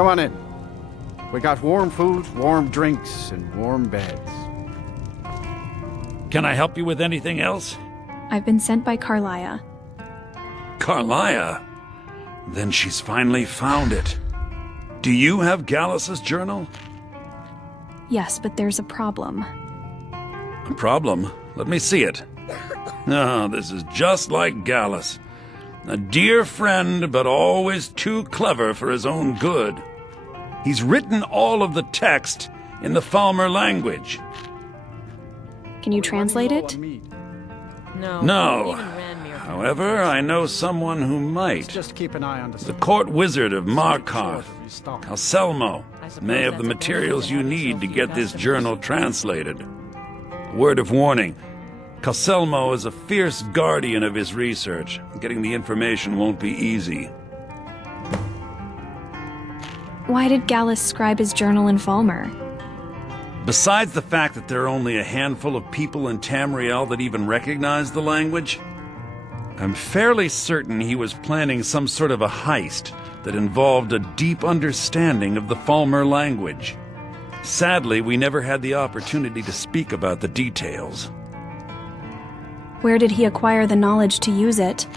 Come on in. We got warm food, warm drinks, and warm beds. Can I help you with anything else? I've been sent by Carlia. Carlia? Then she's finally found it. Do you have Gallus's journal? Yes, but there's a problem. A problem? Let me see it. Oh, this is just like Gallus. A dear friend, but always too clever for his own good. He's written all of the text in the Falmer language. Can you translate it? No. However, I know someone who might. Just keep an eye on The court wizard of Markarth, Calselmo, may have the materials you need to get this journal translated. A word of warning. Calselmo is a fierce guardian of his research. Getting the information won't be easy. Why did Gallus scribe his journal in Falmer? Besides the fact that there are only a handful of people in Tamriel that even recognize the language, I'm fairly certain he was planning some sort of a heist that involved a deep understanding of the Falmer language. Sadly, we never had the opportunity to speak about the details. Where did he acquire the knowledge to use it?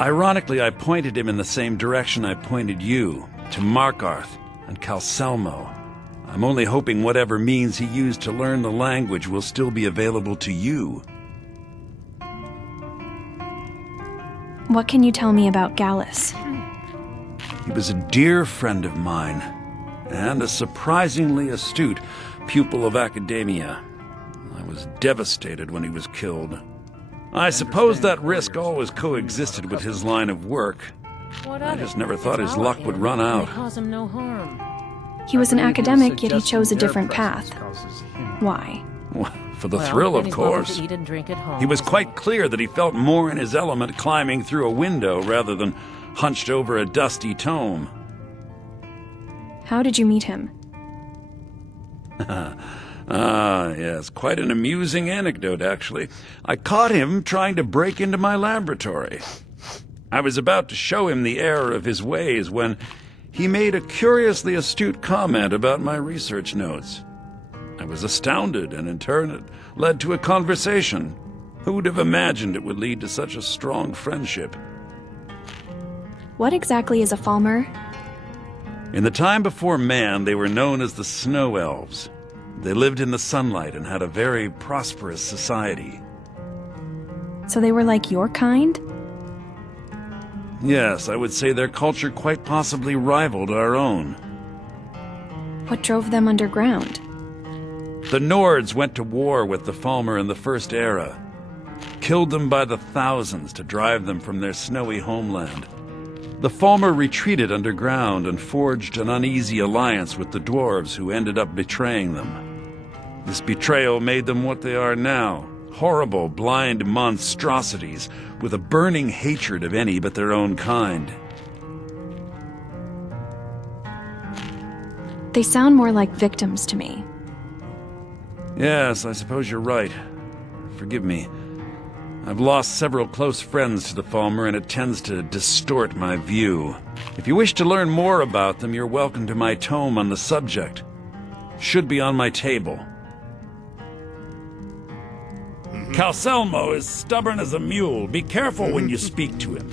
Ironically, I pointed him in the same direction I pointed you, to Markarth and Calselmo. I'm only hoping whatever means he used to learn the language will still be available to you. What can you tell me about Gallus? He was a dear friend of mine, and a surprisingly astute pupil of academia. I was devastated when he was killed. I suppose that risk always coexisted with his line of work. I just never thought his luck would run out. Cause him no harm. He was an academic, yet he chose a different path. Why? Well, for the thrill, of course. Eat and drink at home. He was quite clear that he felt more in his element climbing through a window rather than hunched over a dusty tome. How did you meet him? Yes, quite an amusing anecdote, actually. I caught him trying to break into my laboratory. I was about to show him the error of his ways when he made a curiously astute comment about my research notes. I was astounded, and in turn it led to a conversation. Who would have imagined it would lead to such a strong friendship? What exactly is a Falmer? In the time before man, they were known as the Snow Elves. They lived in the sunlight and had a very prosperous society. So they were like your kind? Yes, I would say their culture quite possibly rivaled our own. What drove them underground? The Nords went to war with the Falmer in the First Era, killed them by the thousands to drive them from their snowy homeland. The Falmer retreated underground and forged an uneasy alliance with the dwarves who ended up betraying them. This betrayal made them what they are now, horrible, blind monstrosities with a burning hatred of any but their own kind. They sound more like victims to me. Yes, I suppose you're right. Forgive me. I've lost several close friends to the Falmer, and it tends to distort my view. If you wish to learn more about them, you're welcome to my tome on the subject. Should be on my table. Calselmo is stubborn as a mule. Be careful when you speak to him.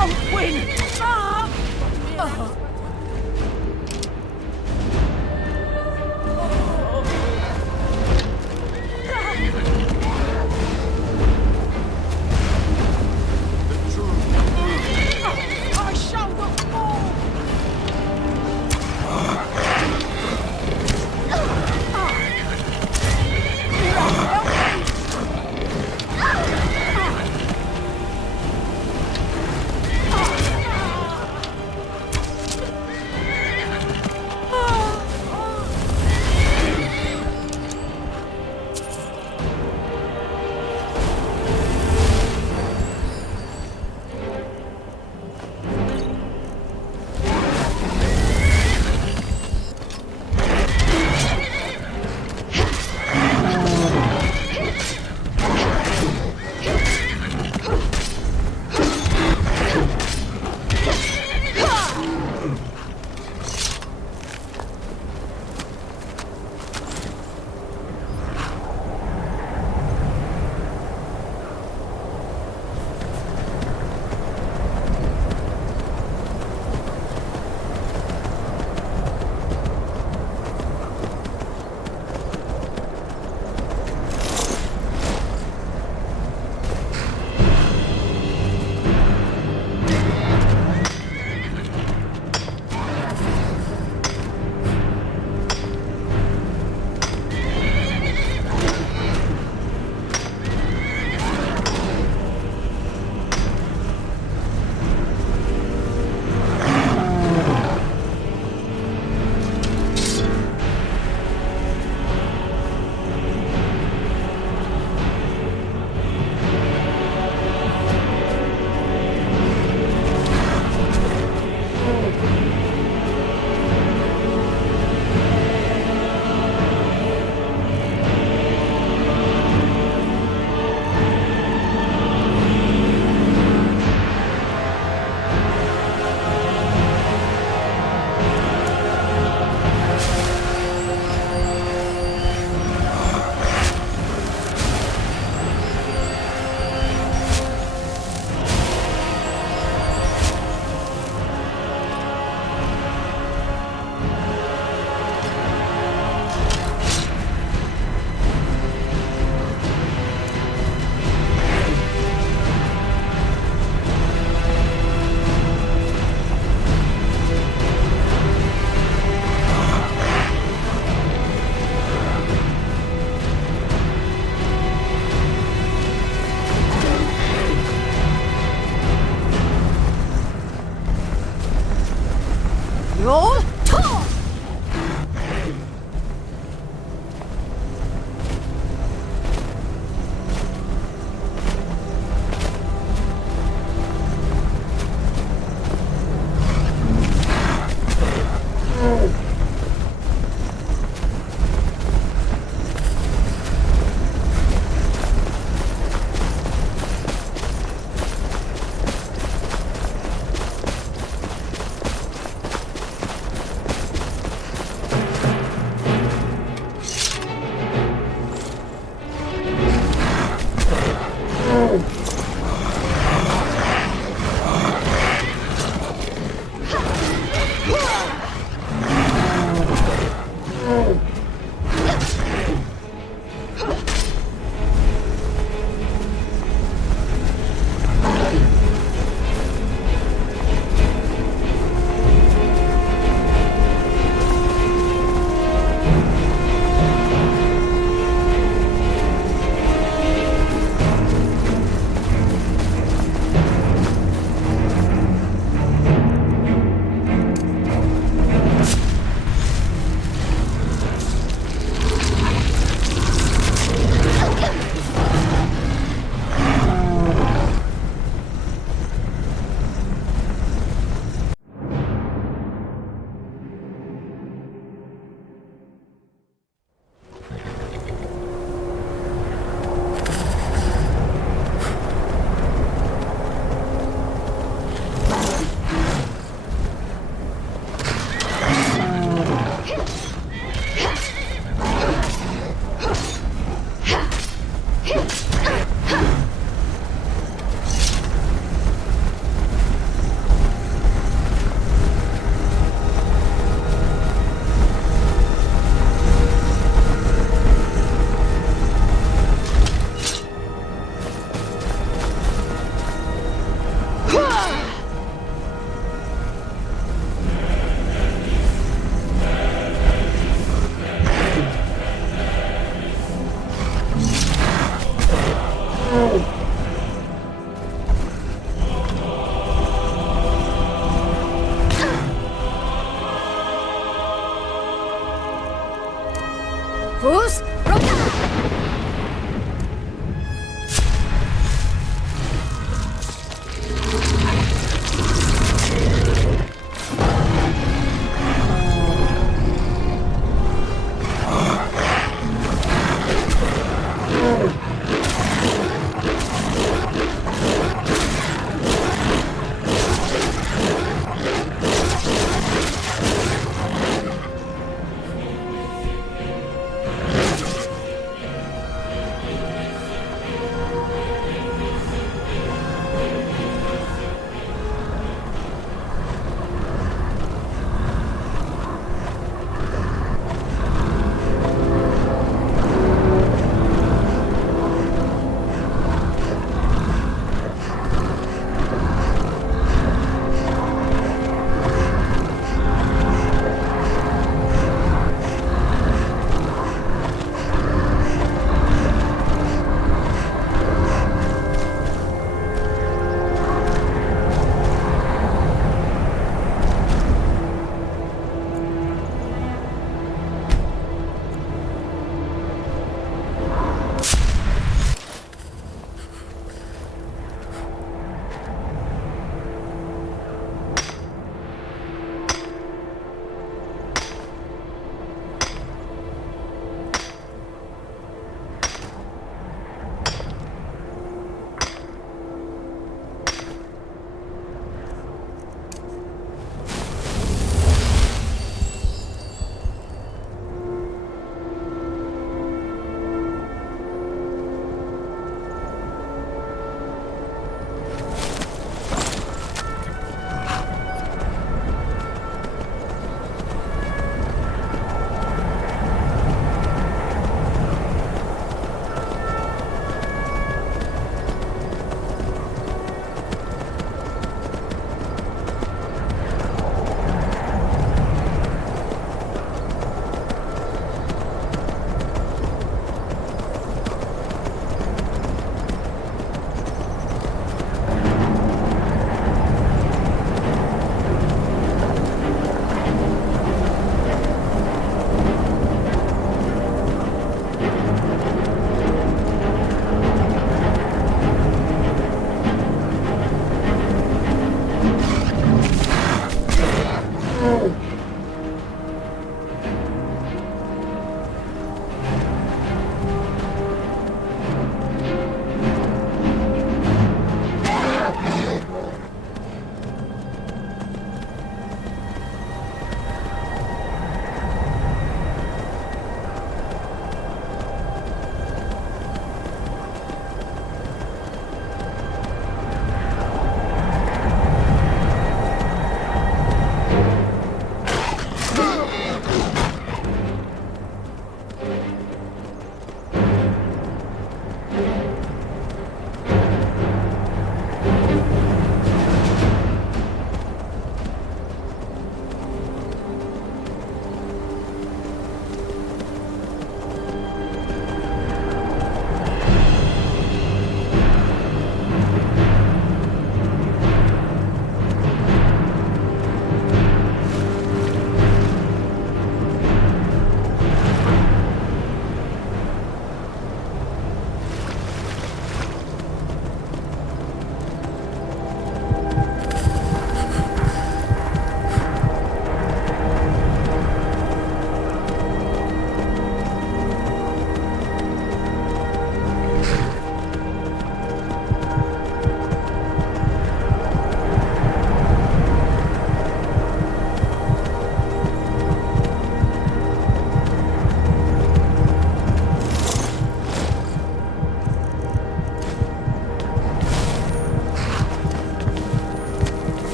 won't win! I shall not fall!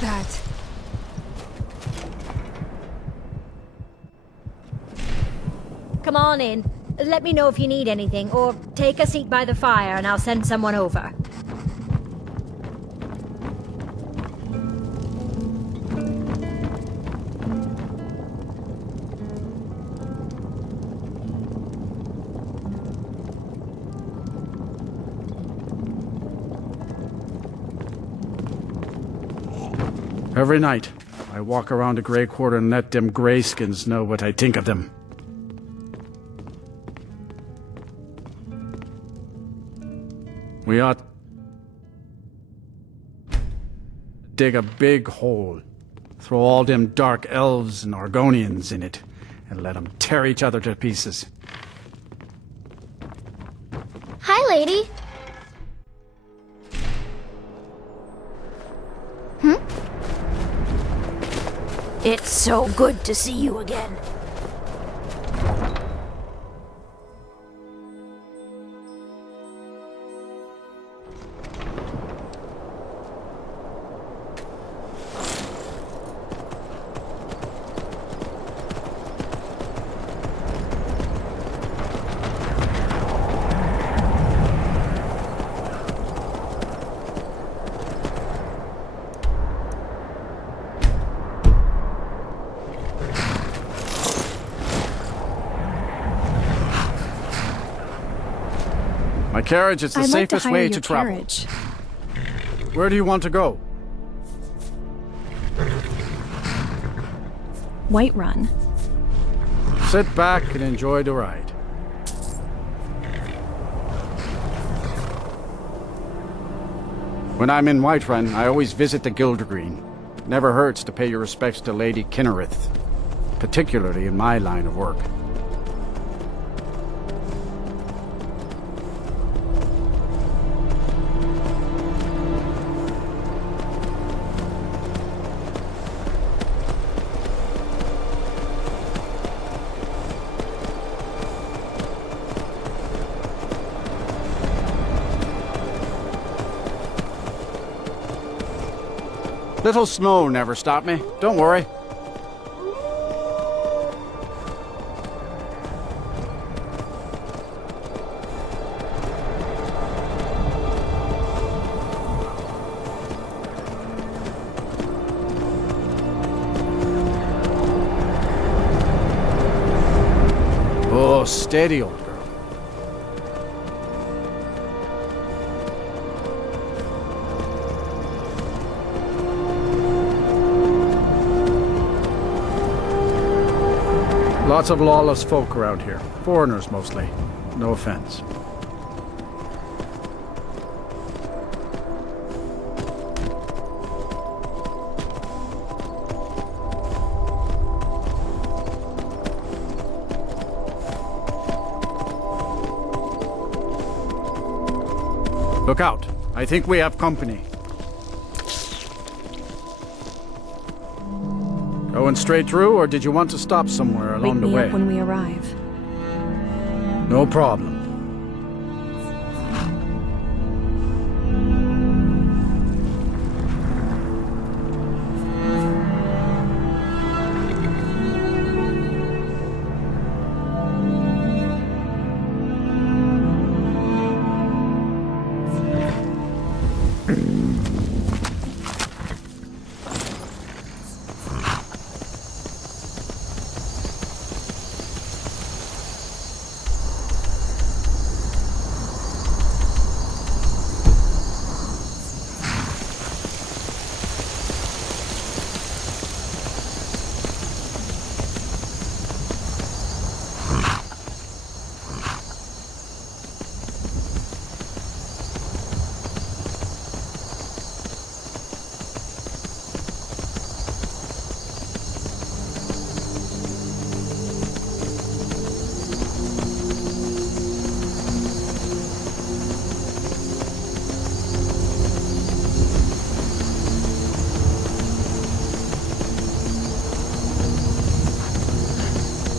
that? Come on in. Let me know if you need anything, or take a seat by the fire and I'll send someone over. Every night, I walk around the Grey Quarter and let them greyskins know what I think of them. We ought dig a big hole, throw all them dark elves and Argonians in it, and let them tear each other to pieces. Hi, lady. It's so good to see you again. My carriage is the I'd like to safest hire way your to travel. carriage. Where do you want to go? Whiterun. Sit back and enjoy the ride. When I'm in Whiterun, I always visit the Guild Green. Never hurts to pay your respects to Lady Kinnereth, particularly in my line of work. Little snow never stopped me. Don't worry. Oh, steady, old girl. Lots of lawless folk around here. Foreigners, mostly. No offense. Look out. I think we have company. Going straight through, or did you want to stop somewhere along the Wake me way? up when we arrive. No problem.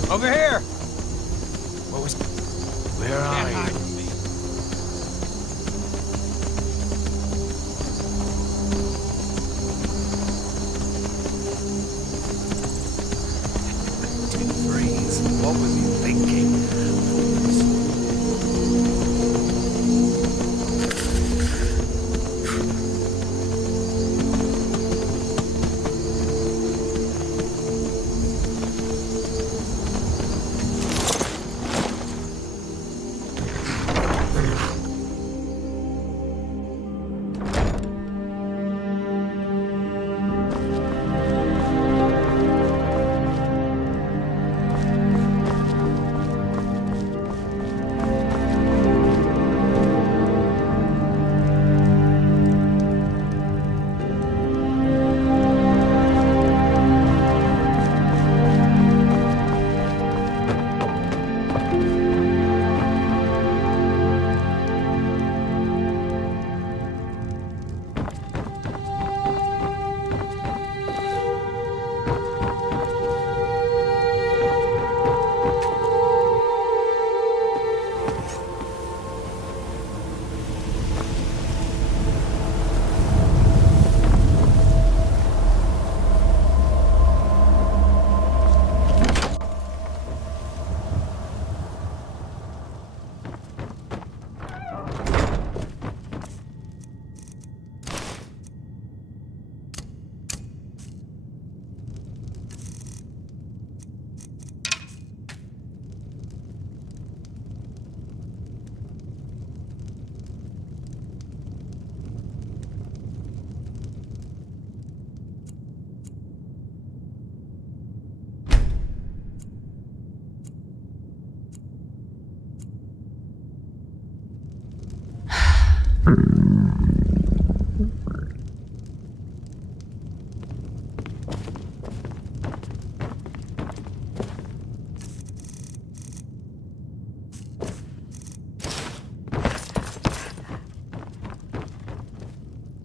Over here! What was... Where are you? What was he thinking?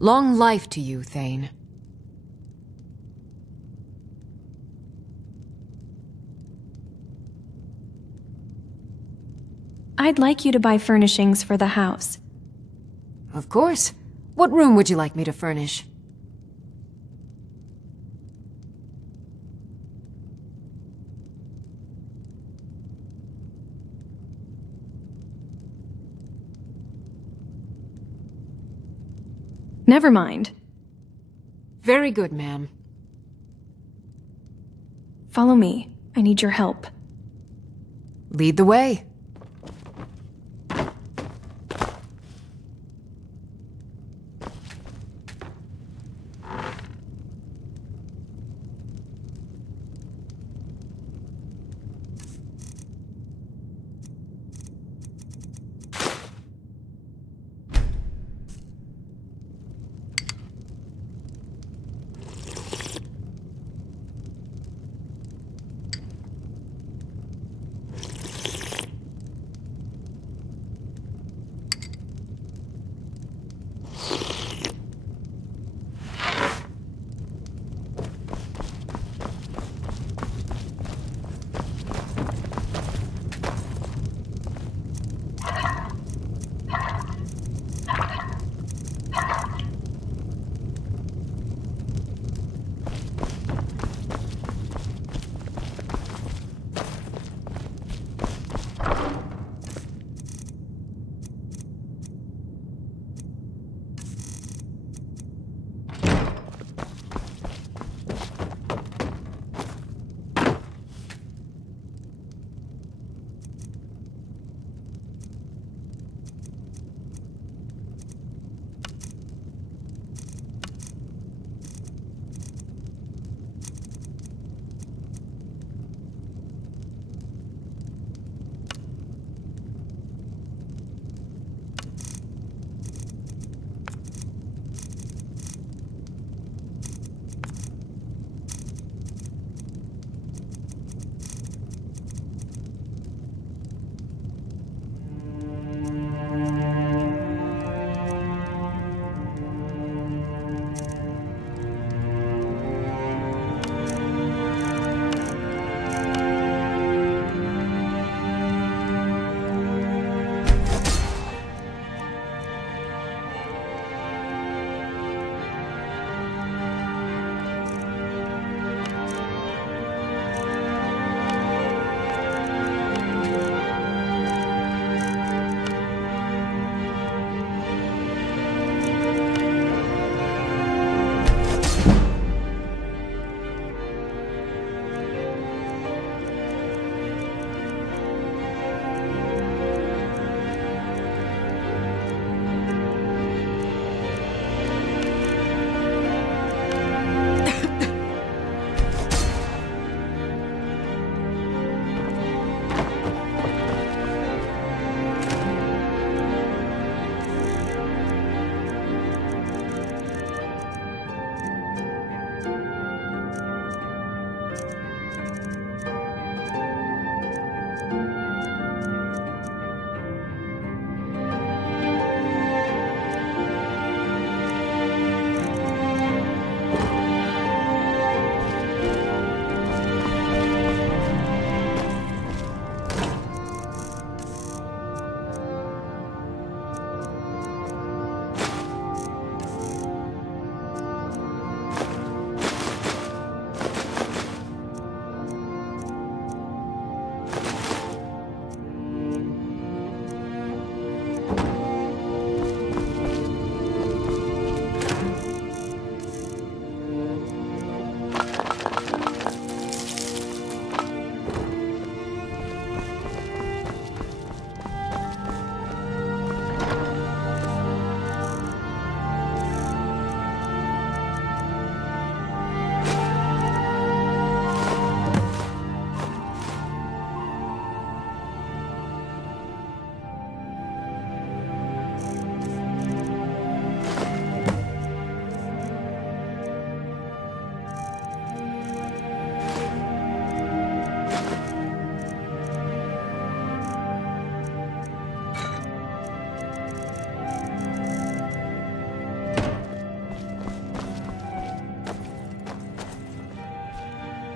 Long life to you, Thane. I'd like you to buy furnishings for the house. Of course. What room would you like me to furnish? Never mind. Very good, ma'am. Follow me. I need your help. Lead the way.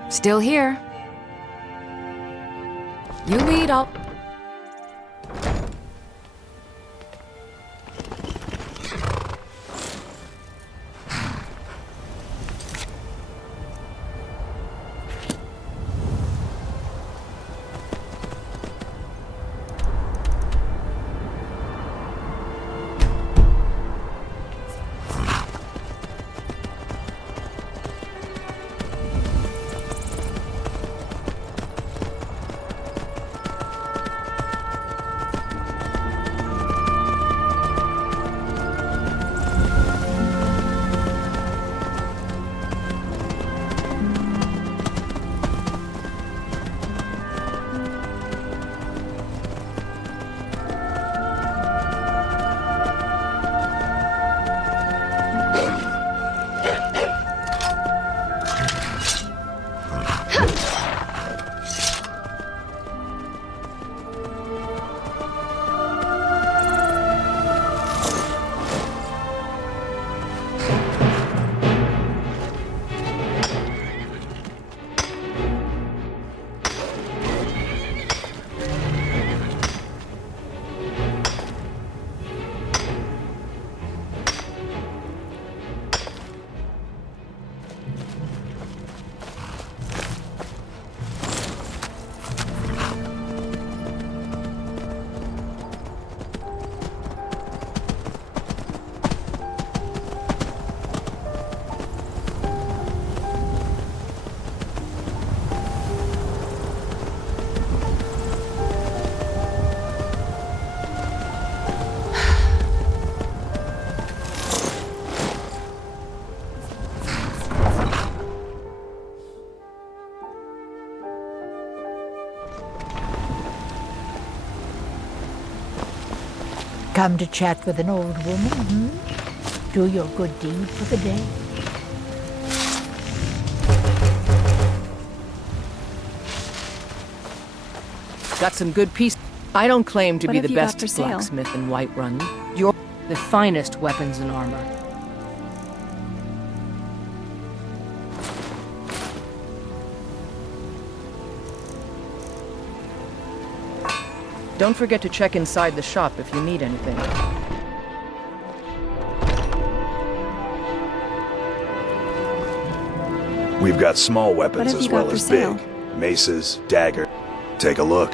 Still here. You lead, I'll... Come to chat with an old woman, hmm? Do your good deed for the day. Got some good pieces. I don't claim to What be have the you got best for sale? blacksmith in Whiterun. You're the finest weapons and armor. Don't forget to check inside the shop if you need anything. We've got small What weapons have as you got well for as sale? big. Maces, dagger. Take a look.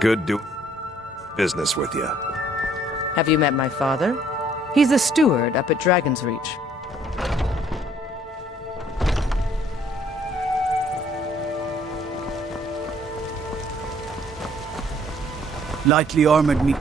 Good do business with you. Have you met my father? He's the steward up at Dragon's Reach. Lightly armored me.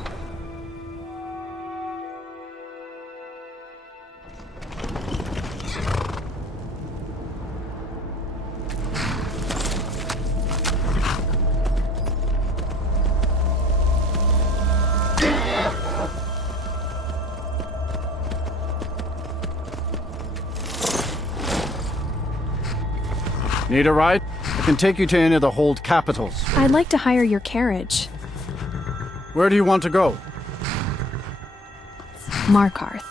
Need a ride? I can take you to any of the hold capitals. I'd like to hire your carriage. Where do you want to go? Markarth.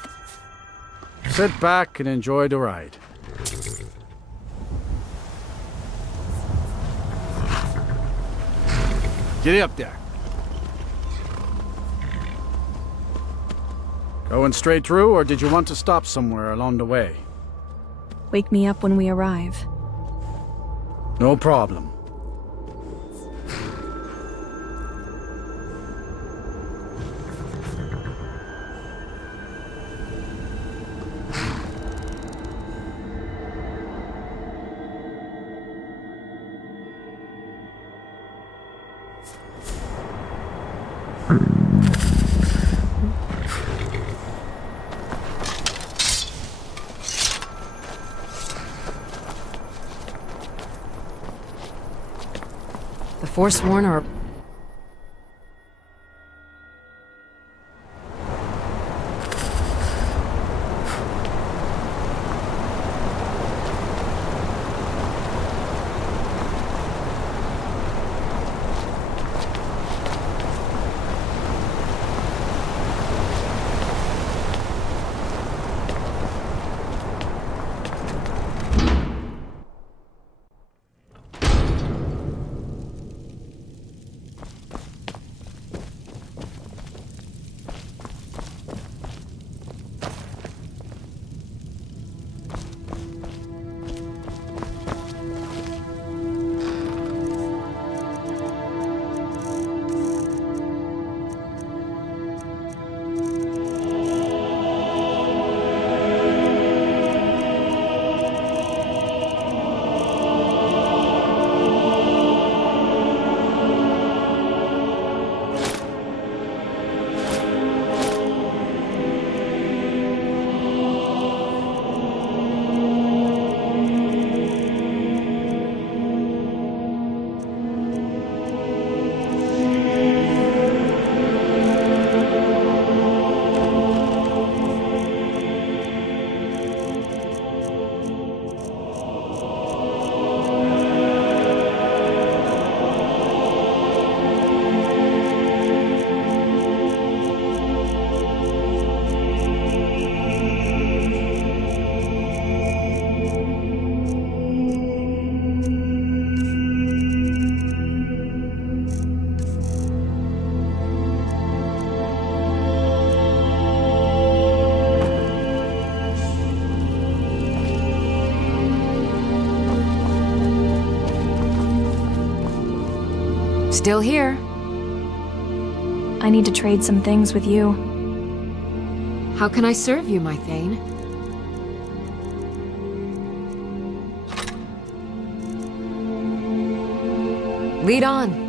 Sit back and enjoy the ride. Get up there. Going straight through, or did you want to stop somewhere along the way? Wake me up when we arrive. No problem. forsworn or... Still here. I need to trade some things with you. How can I serve you, my Thane? Lead on.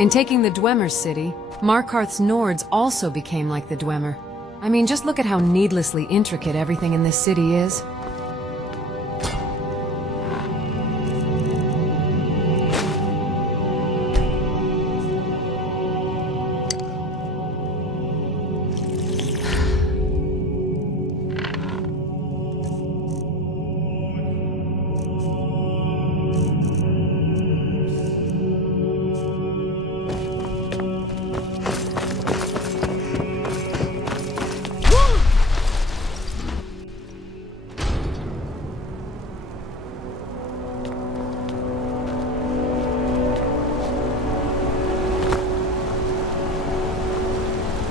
In taking the Dwemer city, Markarth's Nords also became like the Dwemer. I mean, just look at how needlessly intricate everything in this city is.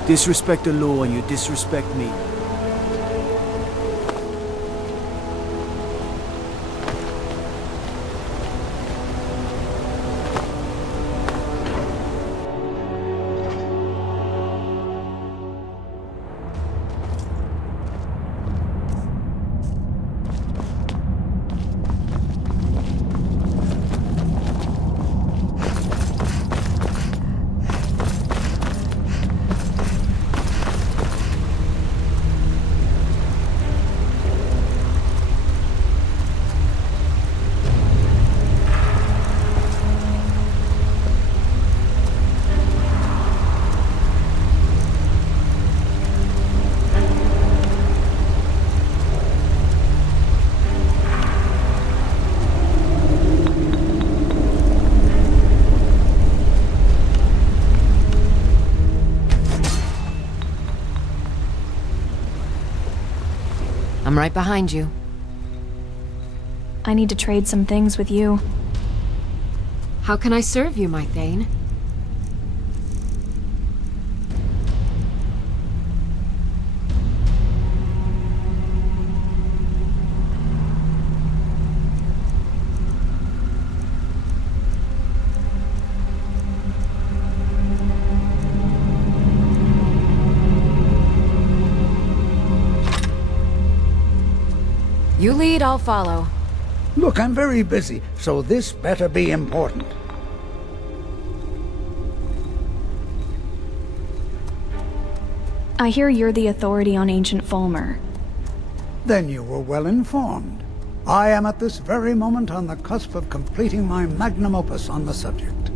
Disrespect the law and you disrespect me. I'm right behind you. I need to trade some things with you. How can I serve you, my Thane? You lead, I'll follow. Look, I'm very busy, so this better be important. I hear you're the authority on ancient Falmer. Then you were well informed. I am at this very moment on the cusp of completing my magnum opus on the subject.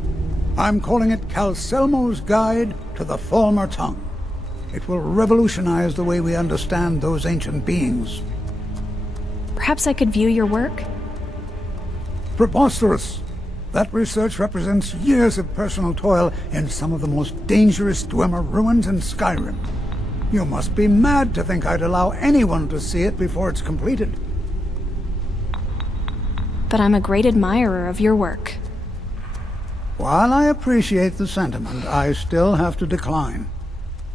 I'm calling it Calcelmo's Guide to the Falmer Tongue. It will revolutionize the way we understand those ancient beings. Perhaps I could view your work? Preposterous! That research represents years of personal toil in some of the most dangerous Dwemer ruins in Skyrim. You must be mad to think I'd allow anyone to see it before it's completed. But I'm a great admirer of your work. While I appreciate the sentiment, I still have to decline.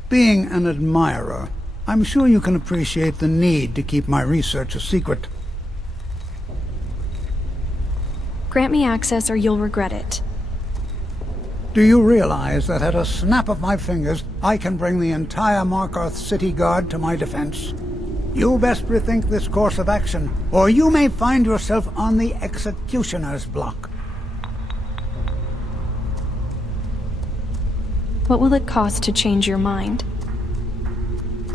Being an admirer, I'm sure you can appreciate the need to keep my research a secret. Grant me access or you'll regret it. Do you realize that at a snap of my fingers, I can bring the entire Markarth City Guard to my defense? You best rethink this course of action, or you may find yourself on the executioner's block. What will it cost to change your mind?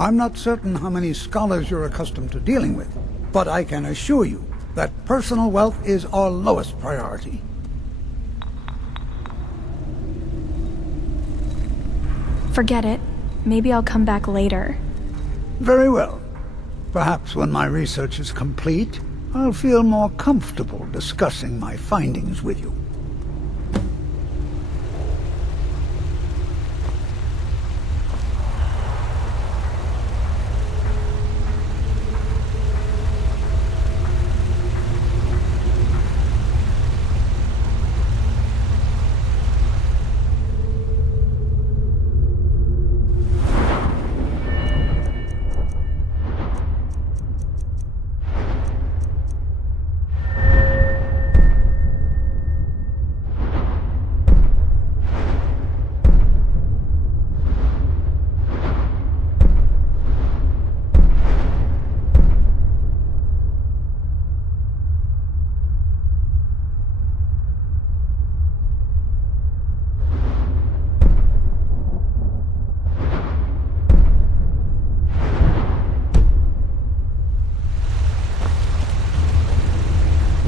I'm not certain how many scholars you're accustomed to dealing with, but I can assure you that personal wealth is our lowest priority. Forget it. Maybe I'll come back later. Very well. Perhaps when my research is complete, I'll feel more comfortable discussing my findings with you.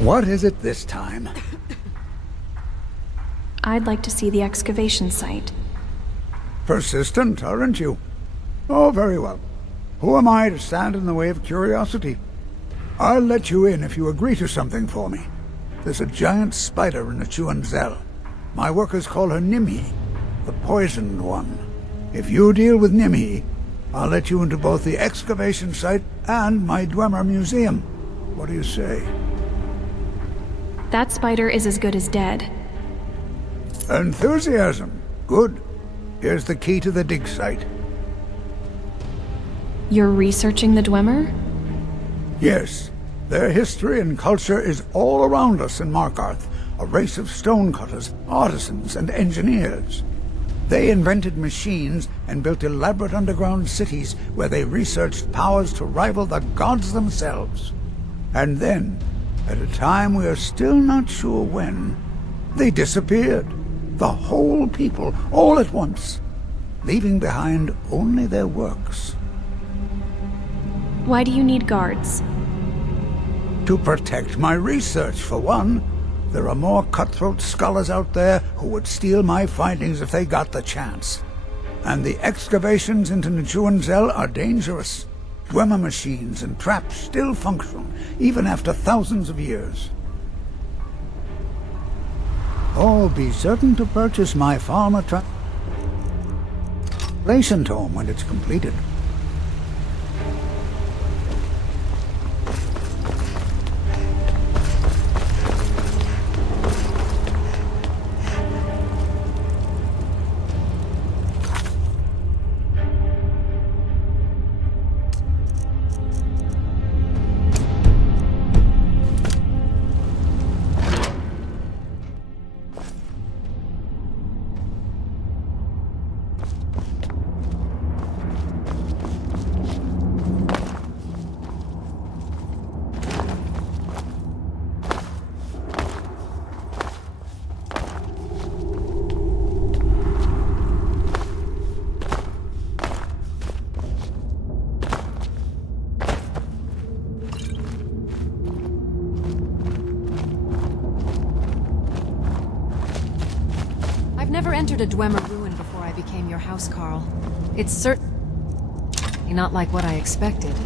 What is it this time? I'd like to see the excavation site. Persistent, aren't you? Oh, very well. Who am I to stand in the way of curiosity? I'll let you in if you agree to something for me. There's a giant spider in the Chuan Zell. My workers call her Nimhi, the poisoned one. If you deal with Nimhi, I'll let you into both the excavation site and my Dwemer museum. What do you say? That spider is as good as dead. Enthusiasm. Good. Here's the key to the dig site. You're researching the Dwemer? Yes. Their history and culture is all around us in Markarth, a race of stonecutters, artisans, and engineers. They invented machines and built elaborate underground cities where they researched powers to rival the gods themselves. And then, at a time we are still not sure when, they disappeared. The whole people, all at once, leaving behind only their works. Why do you need guards? To protect my research, for one. There are more cutthroat scholars out there who would steal my findings if they got the chance. And the excavations into Nichuan Zell are dangerous. Dwemer machines and traps still function, even after thousands of years. Oh, be certain to purchase my Falmer translation tome when it's completed. never entered a Dwemer ruin before I became your housecarl. It's certainly not like what I expected.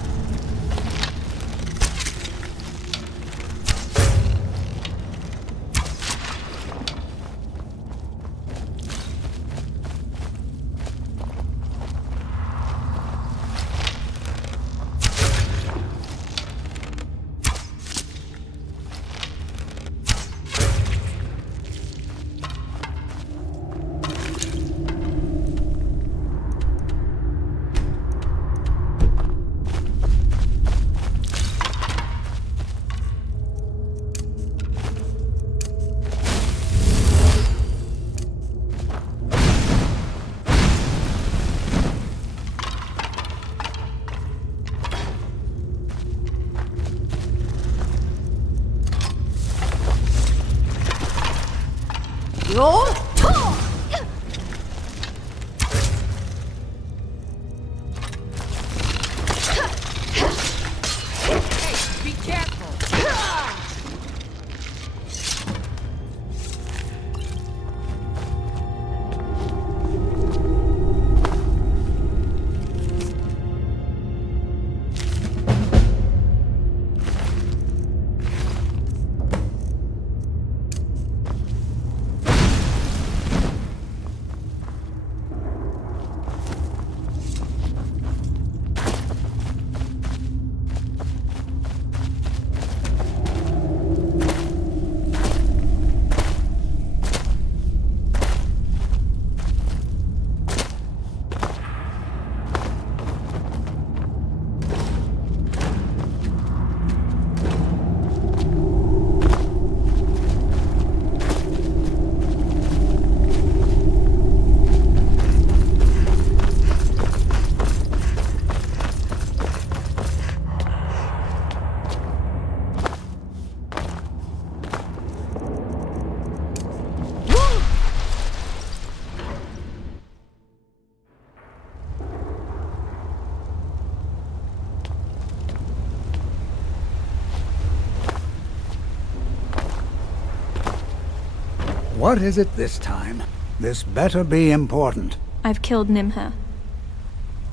What is it this time? This better be important. I've killed Nimha.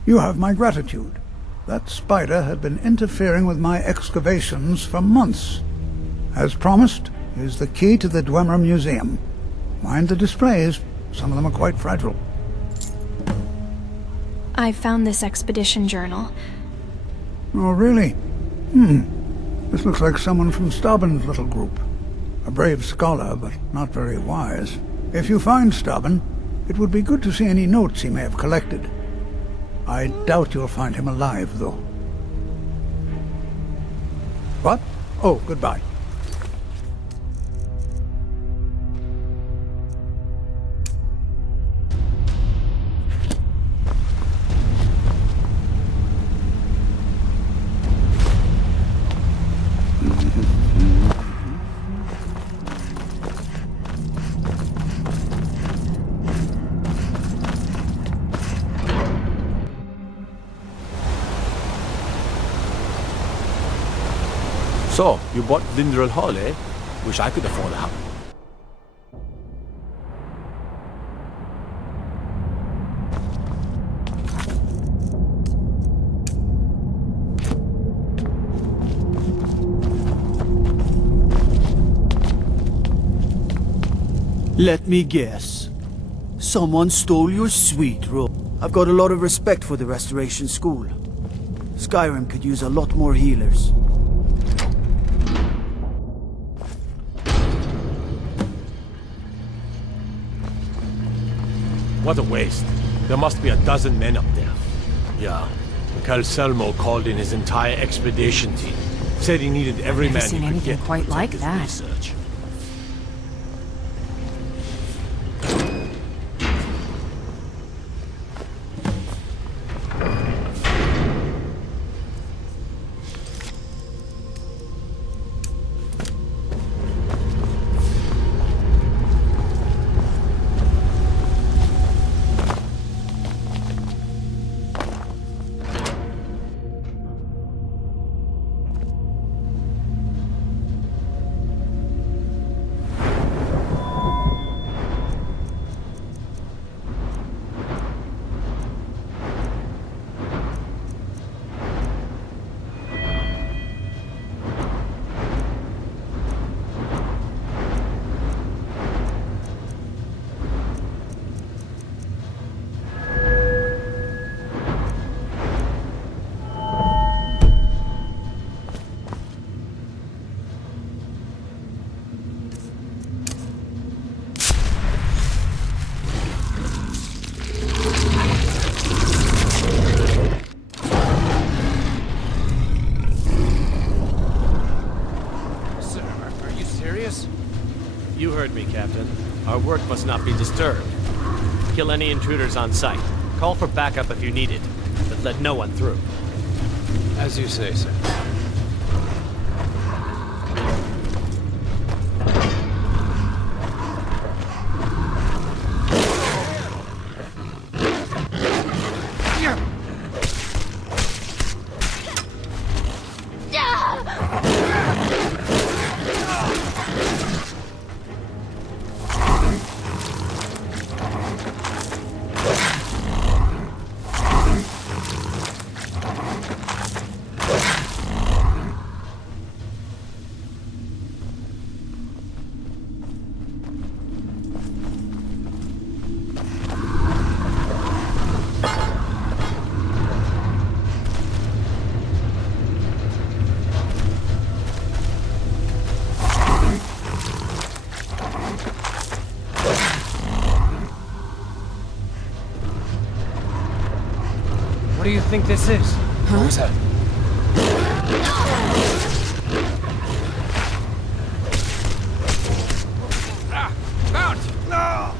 You have my gratitude. That spider had been interfering with my excavations for months. As promised, here's the key to the Dwemer Museum. Mind the displays. Some of them are quite fragile. I found this expedition journal. Oh, really? This looks like someone from Stauben's little group. A brave scholar, but not very wise. If you find Stauben, it would be good to see any notes he may have collected. I doubt you'll find him alive, though. What? Oh, goodbye. So, you bought Lindrel Hall, eh? Wish I could afford that. Let me guess. Someone stole your sweet robe. I've got a lot of respect for the Restoration School. Skyrim could use a lot more healers. What a waste. There must be a dozen men up there. Yeah. Calselmo called in his entire expedition team. Said he needed every man he could get quite like his that. research. with me, Captain. Our work must not be disturbed. Kill any intruders on sight. Call for backup if you need it, but let no one through. As you say, sir. What do you think this is? What was that? Mount! No!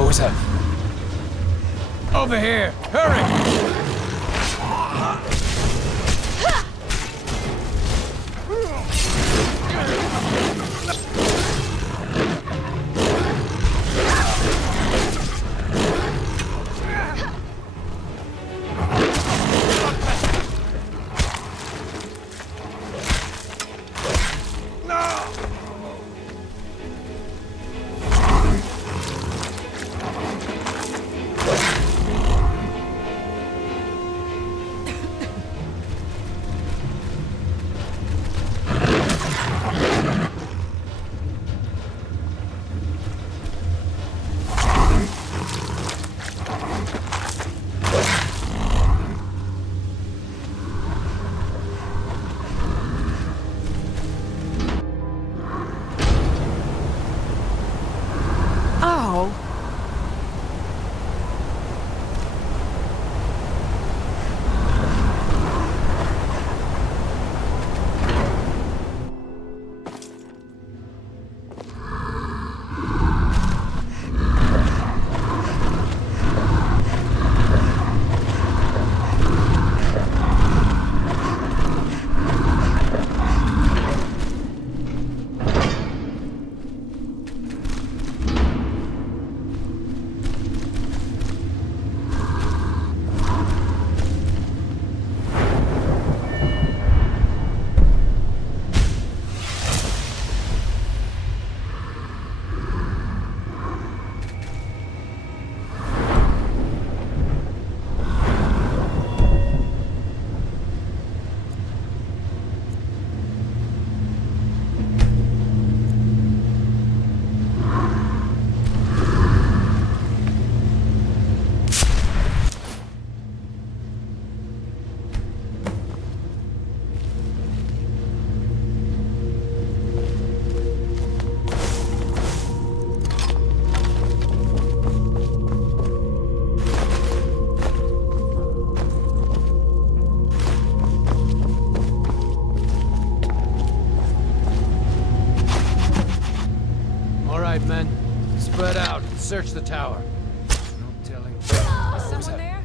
What was that? Over here! Hurry! search the tower. No telling. Is someone there?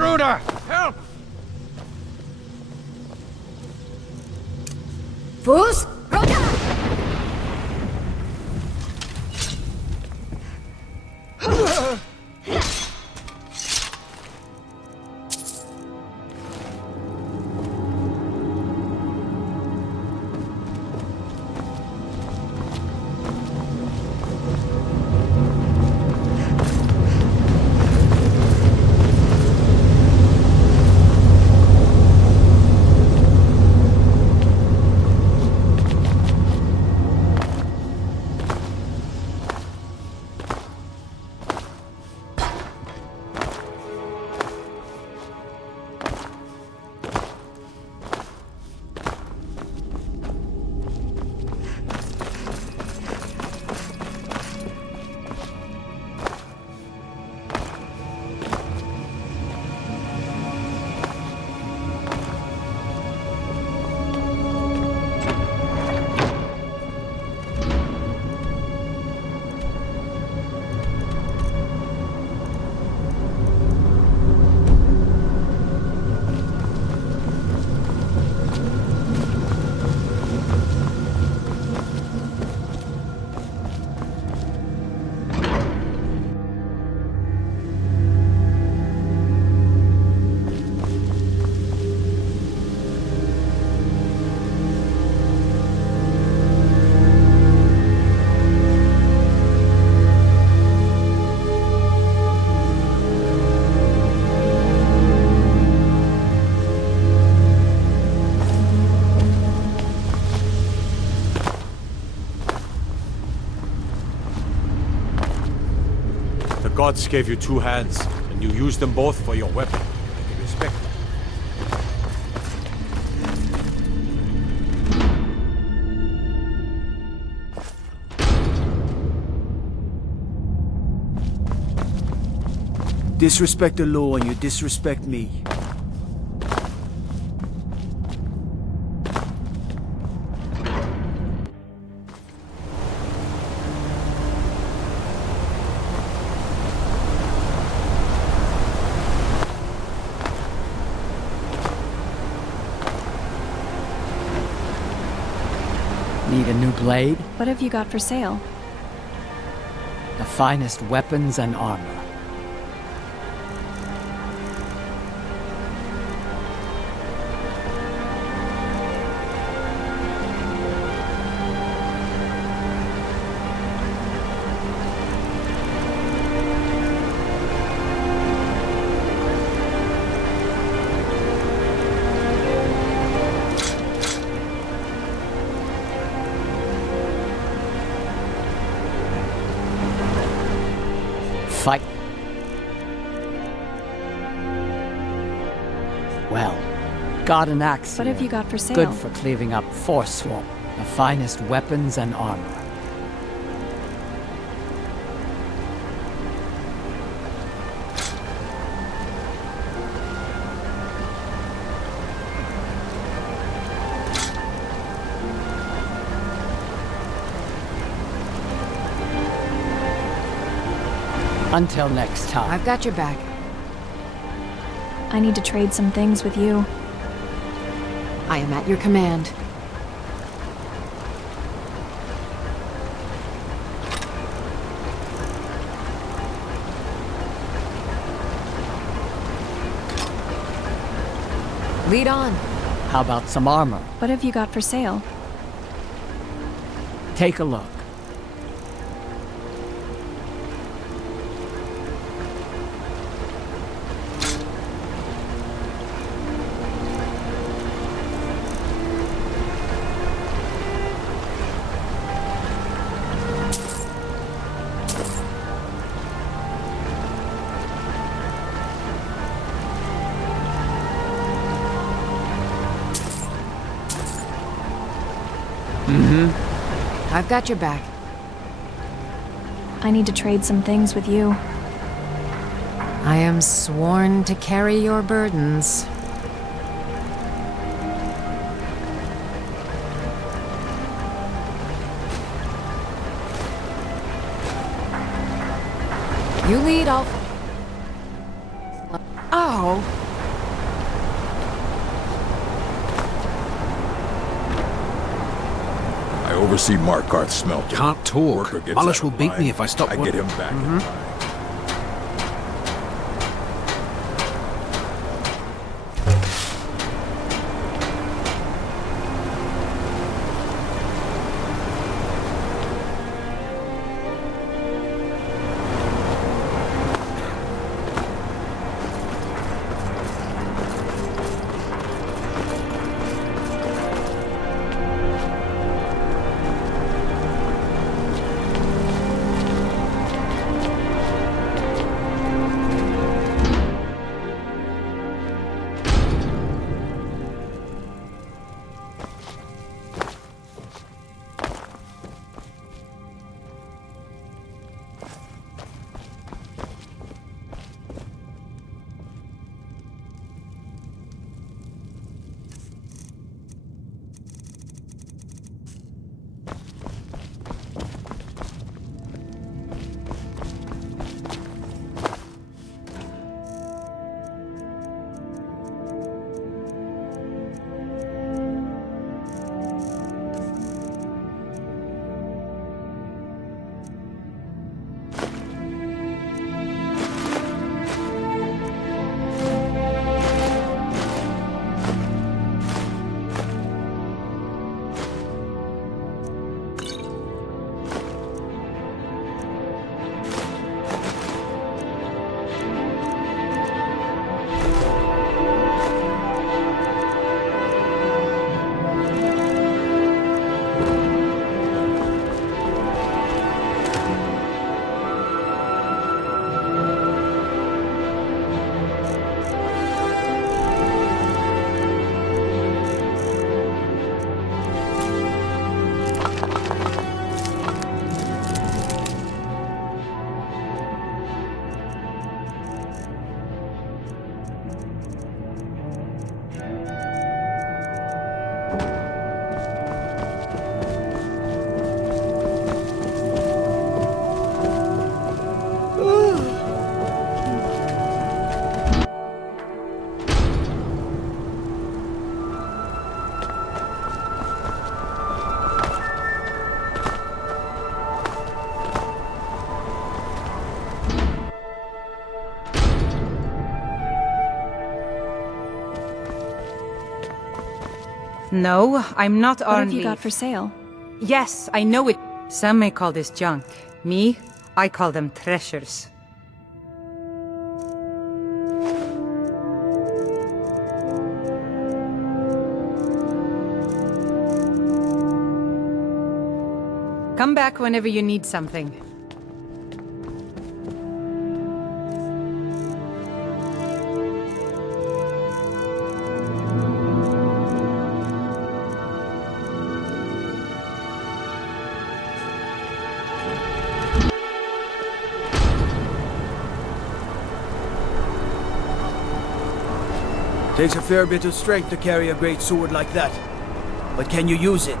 intruder! Help! Fools! The gods gave you two hands, and you used them both for your weapon. I respect that. Disrespect the law and you disrespect me. Need a new blade? What have you got for sale? The finest weapons and armor. Fight. Well, got an axe What here. have you got for sale? Good for cleaving up force swamp. The finest weapons and armor. Until next time. I've got your back. I need to trade some things with you. I am at your command. Lead on. How about some armor? What have you got for sale? Take a look. I've got your back. I need to trade some things with you. I am sworn to carry your burdens. You lead, I'll... Ah! Oh. I oversee Markarth's smelter. Can't talk. Malish will beat me if I stop. I get him back in time. No, I'm not What on have you leave. got for sale? Yes, I know it. Some may call this junk. Me, I call them treasures. Come back whenever you need something. Takes a fair bit of strength to carry a great sword like that. But can you use it?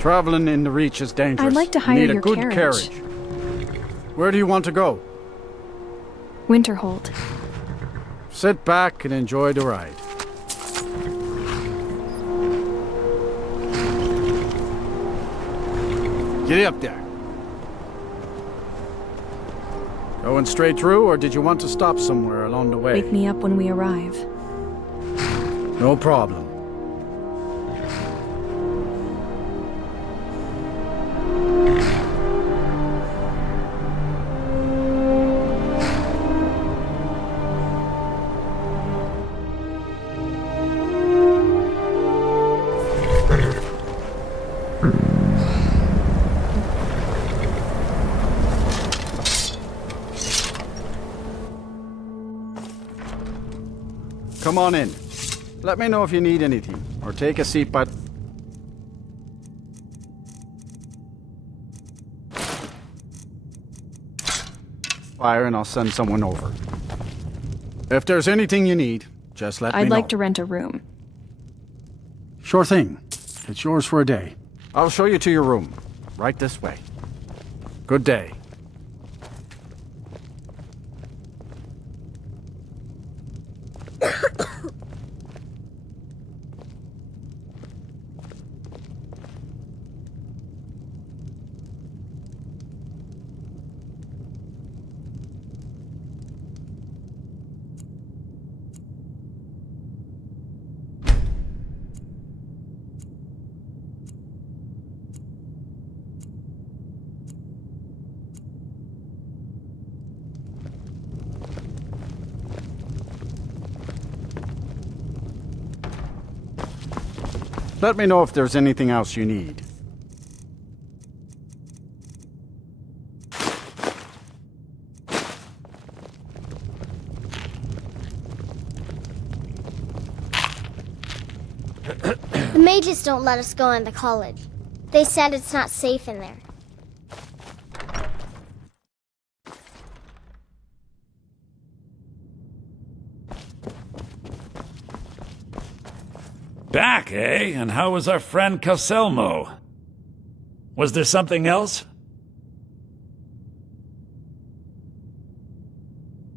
Traveling in the Reach is dangerous. I'd like to hire You need a your good carriage. Where do you want to go? Winterhold. Sit back and enjoy the ride. Get up there. Going straight through, or did you want to stop somewhere along the way? Wake me up when we arrive. No problem. Come on in. Let me know if you need anything, or take a seat by... fire and I'll send someone over. If there's anything you need, just let me know. I'd like to rent a room. Sure thing. It's yours for a day. I'll show you to your room. Right this way. Good day. Let me know if there's anything else you need. The mages don't let us go into college. They said it's not safe in there. Back, eh? And how was our friend Caselmo? Was there something else?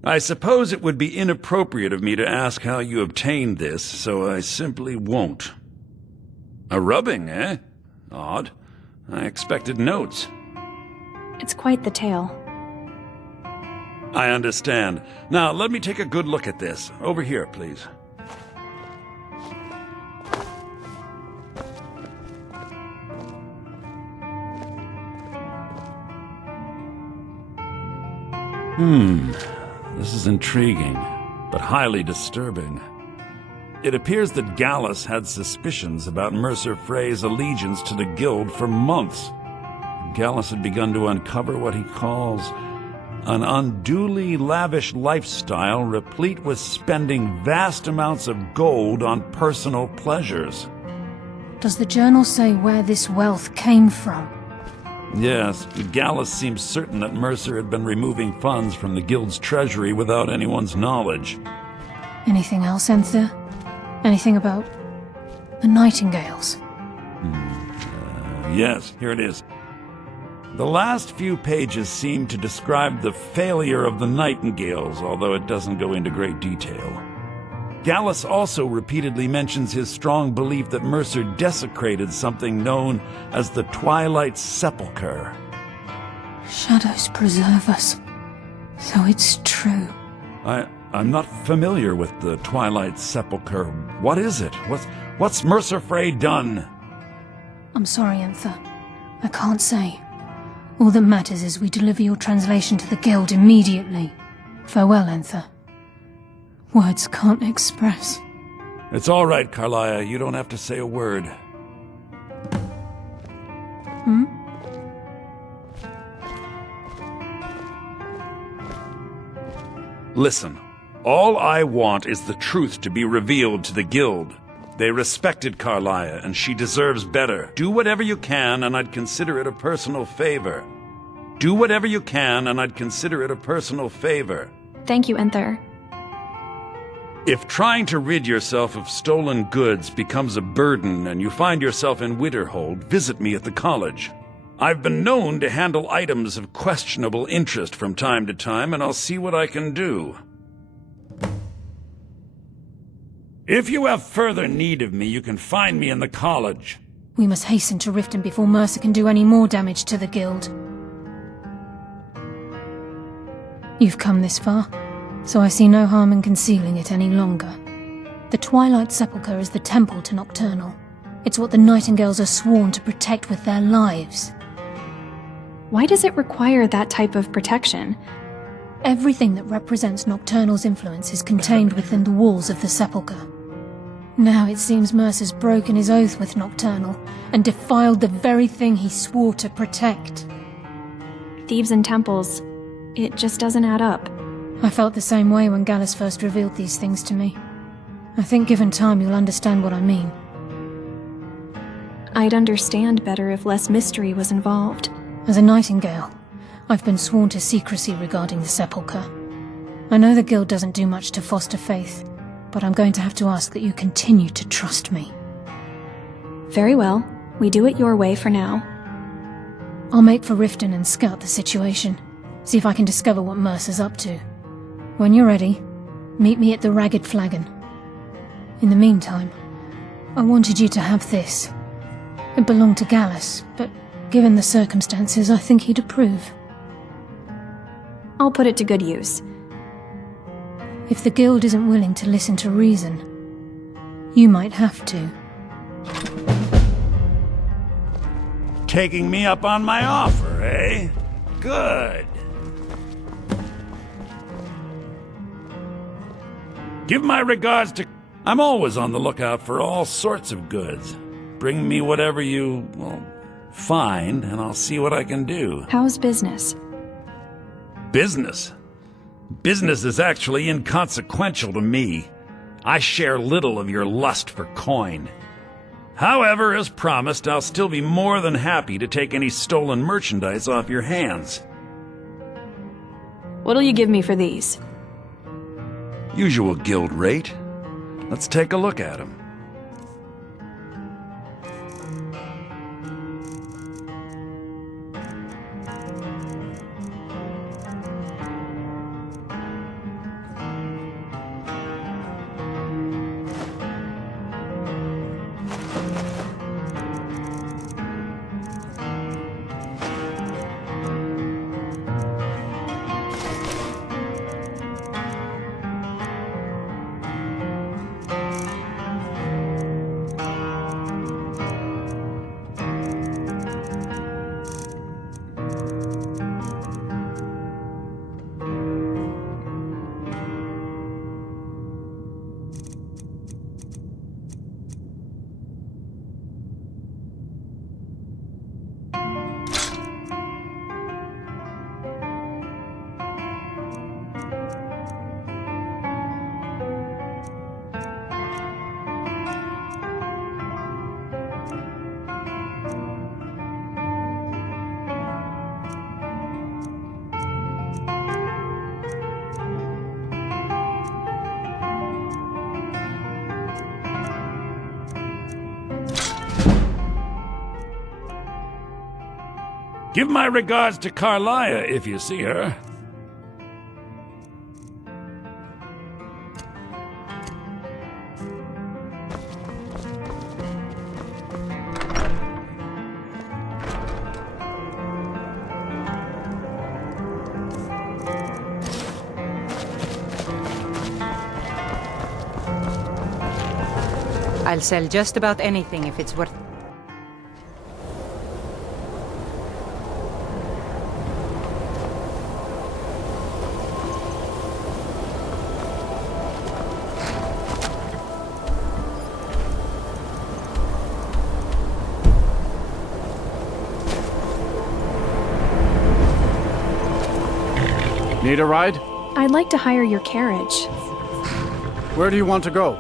I suppose it would be inappropriate of me to ask how you obtained this, so I simply won't. A rubbing, eh? Odd. I expected notes. It's quite the tale. I understand. Now, let me take a good look at this. Over here, please. This is intriguing, but highly disturbing. It appears that Gallus had suspicions about Mercer Frey's allegiance to the Guild for months. Gallus had begun to uncover what he calls an unduly lavish lifestyle replete with spending vast amounts of gold on personal pleasures. Does the journal say where this wealth came from? Yes, Gallus seems certain that Mercer had been removing funds from the Guild's treasury without anyone's knowledge. Anything else, Enther? Anything about the Nightingales? Yes, here it is. The last few pages seem to describe the failure of the Nightingales, although it doesn't go into great detail. Gallus also repeatedly mentions his strong belief that Mercer desecrated something known as the Twilight Sepulchre. Shadows preserve us. So it's true. I'm not familiar with the Twilight Sepulchre. What is it? What's Mercer Frey done? I'm sorry, Enther. I can't say. All that matters is we deliver your translation to the Guild immediately. Farewell, Enther. Words can't express. It's all right, Carlia. You don't have to say a word. Listen, all I want is the truth to be revealed to the Guild. They respected Carlia, and she deserves better. Do whatever you can, and I'd consider it a personal favor. Do whatever you can, and I'd consider it a personal favor. Thank you, Enther. If trying to rid yourself of stolen goods becomes a burden and you find yourself in Winterhold, visit me at the college. I've been known to handle items of questionable interest from time to time, and I'll see what I can do. If you have further need of me, you can find me in the college. We must hasten to Riften before Mercer can do any more damage to the Guild. You've come this far, so I see no harm in concealing it any longer. The Twilight Sepulchre is the temple to Nocturnal. It's what the Nightingales are sworn to protect with their lives. Why does it require that type of protection? Everything that represents Nocturnal's influence is contained within the walls of the Sepulchre. Now it seems Mercer's broken his oath with Nocturnal and defiled the very thing he swore to protect. Thieves and temples, it just doesn't add up. I felt the same way when Gallus first revealed these things to me. I think given time you'll understand what I mean. I'd understand better if less mystery was involved. As a Nightingale, I've been sworn to secrecy regarding the Sepulchre. I know the Guild doesn't do much to foster faith, but I'm going to have to ask that you continue to trust me. Very well. We do it your way for now. I'll make for Riften and scout the situation. See if I can discover what Mercer's up to. When you're ready, meet me at the Ragged Flagon. In the meantime, I wanted you to have this. It belonged to Gallus, but given the circumstances, I think he'd approve. I'll put it to good use. If the Guild isn't willing to listen to reason, you might have to. Taking me up on my offer, eh? Good. Give my regards to... I'm always on the lookout for all sorts of goods. Bring me whatever you, well, find, and I'll see what I can do. How's business? Business? Business is actually inconsequential to me. I share little of your lust for coin. However, as promised, I'll still be more than happy to take any stolen merchandise off your hands. What'll you give me for these? Usual guild rate. Let's take a look at them. Give my regards to Carlia if you see her. I'll sell just about anything if it's worth... Need a ride? I'd like to hire your carriage. Where do you want to go?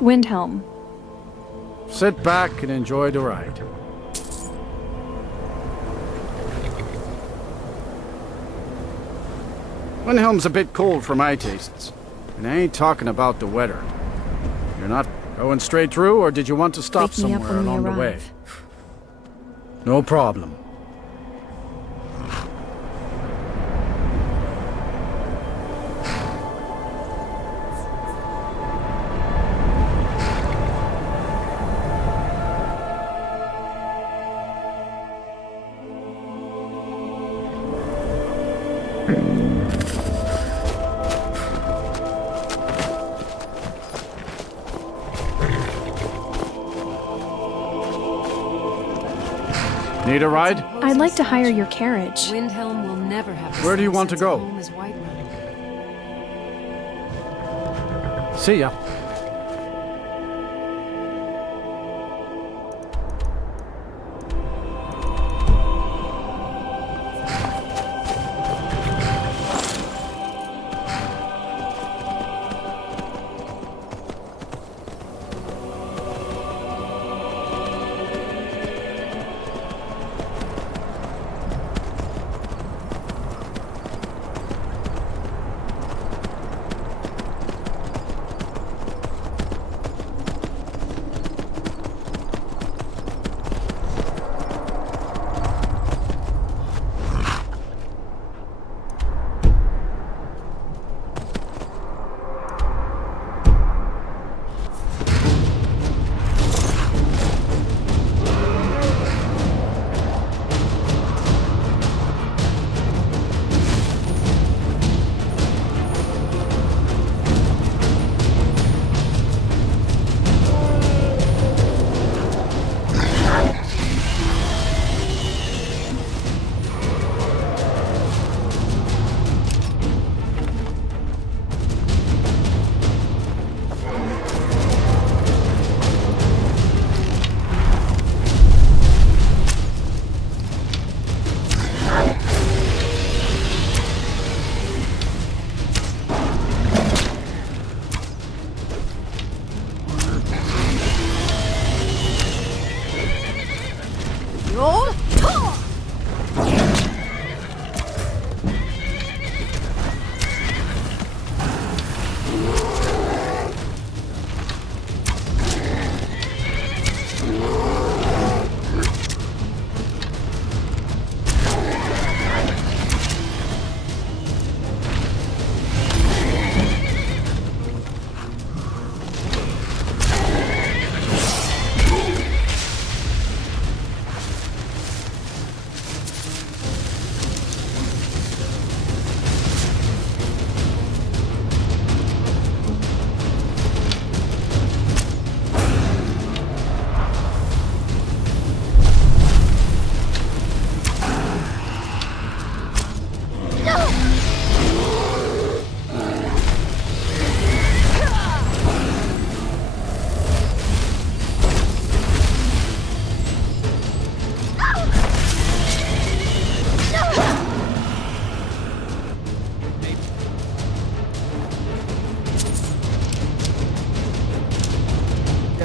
Windhelm. Sit back and enjoy the ride. Windhelm's a bit cold for my tastes. And I ain't talking about the weather. You're not going straight through, or did you want to stop Wake me up somewhere when we along the way? arrive. No problem. Need a ride? I'd like to hire your carriage. Windhelm will never have the Where do you same want to sense of go? home as Whiterun. See ya.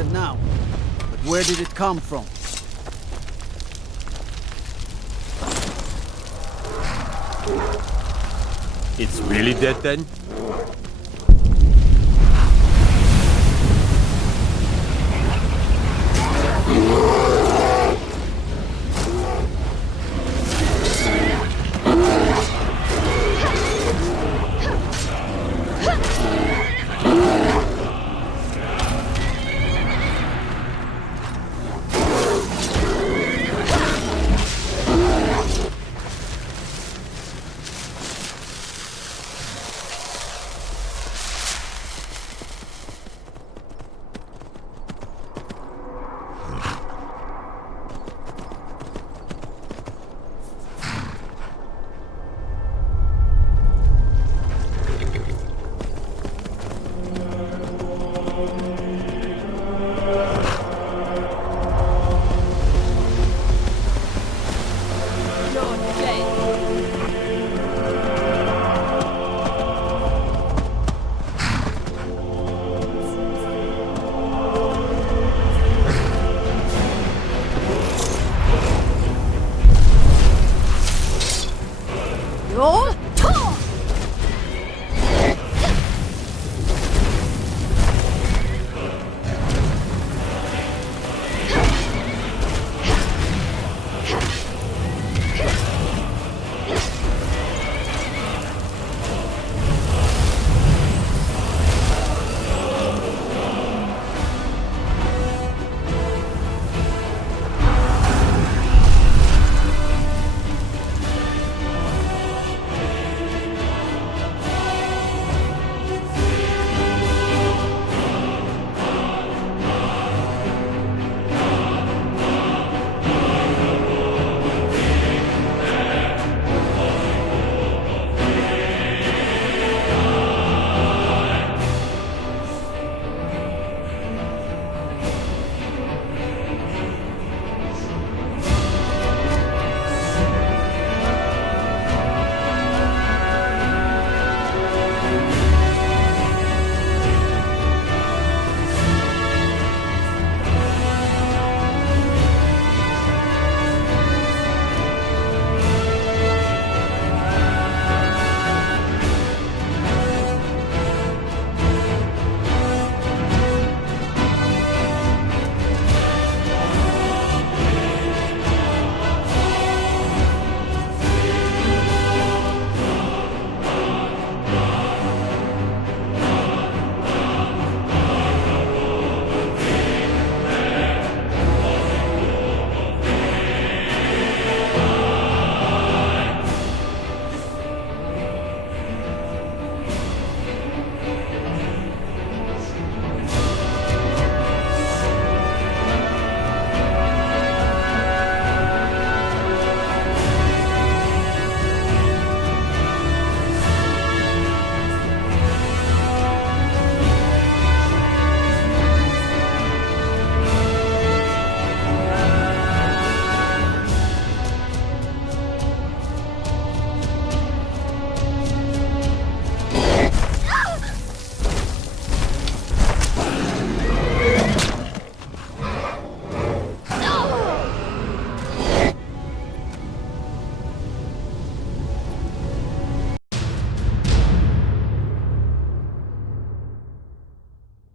dead now. But where did it come from? It's really dead then?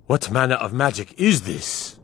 What manner of magic is this?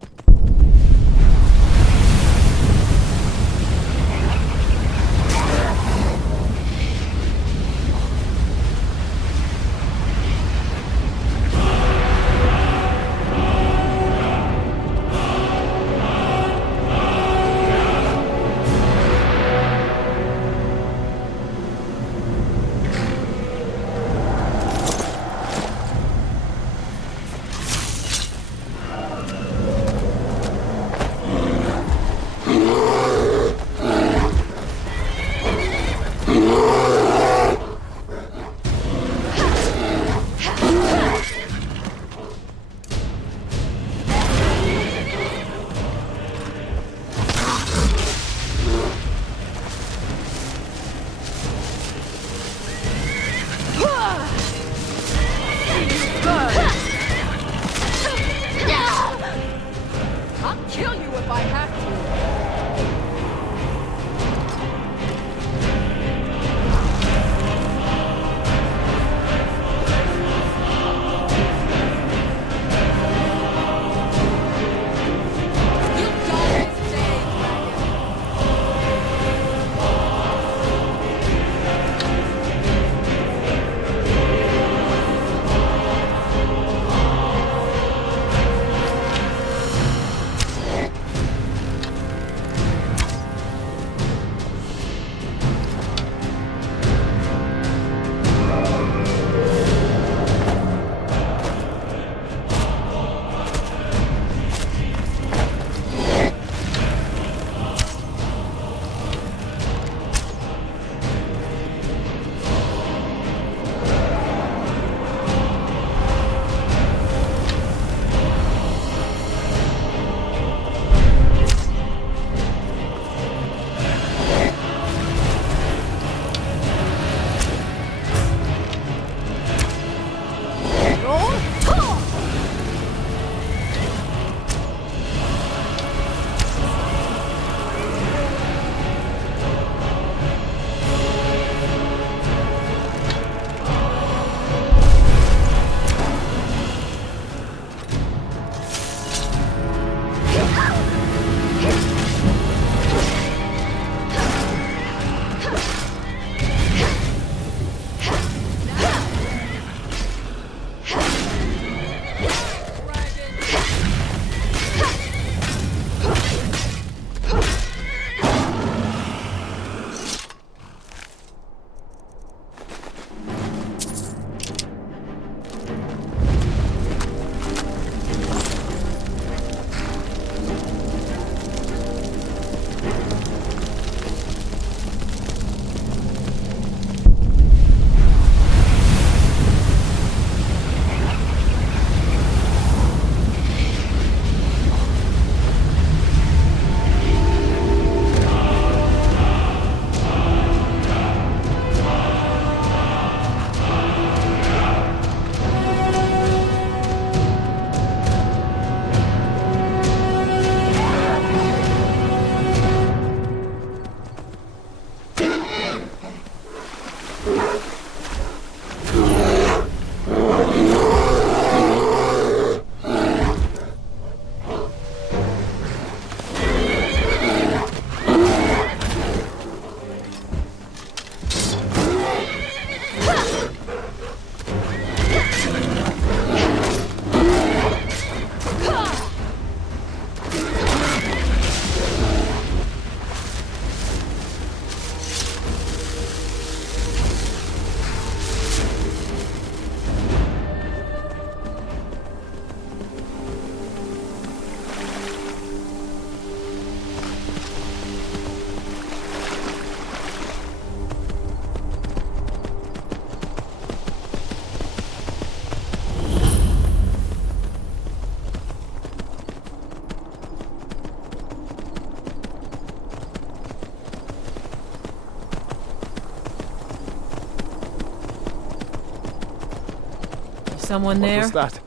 Someone there? What was that?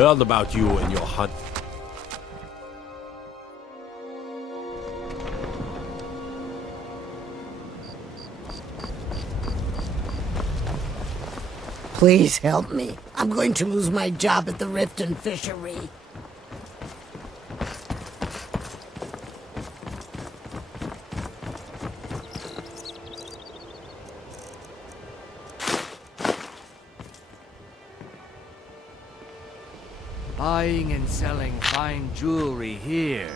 Heard about you and your hunt. Please help me. I'm going to lose my job at the Riften Fishery. Buying and selling fine jewelry here.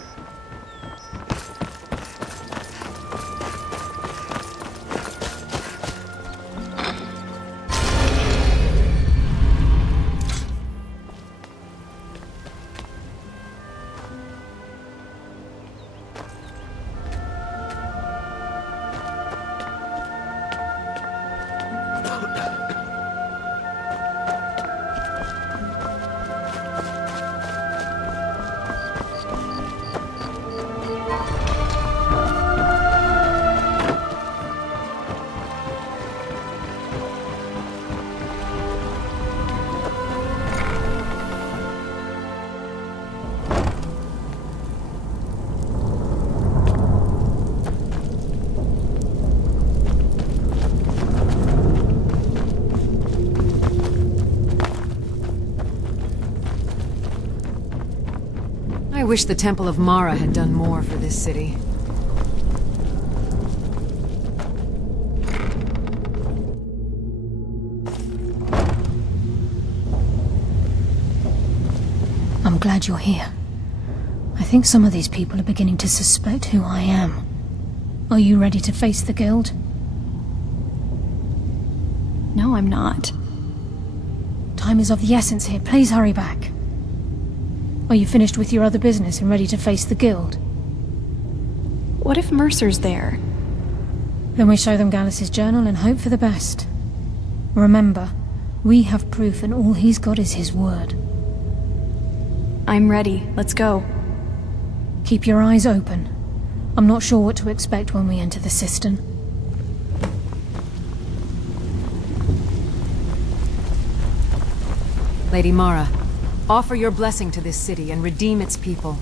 I wish the Temple of Mara had done more for this city. glad you're here. I think some of these people are beginning to suspect who I am. Are you ready to face the Guild? No, I'm not. Time is of the essence here. Please hurry back. Are you finished with your other business and ready to face the Guild? What if Mercer's there? Then we show them Gallus's journal and hope for the best. Remember, we have proof and all he's got is his word. I'm ready. Let's go. Keep your eyes open. I'm not sure what to expect when we enter the cistern. Lady Mara, offer your blessing to this city and redeem its people.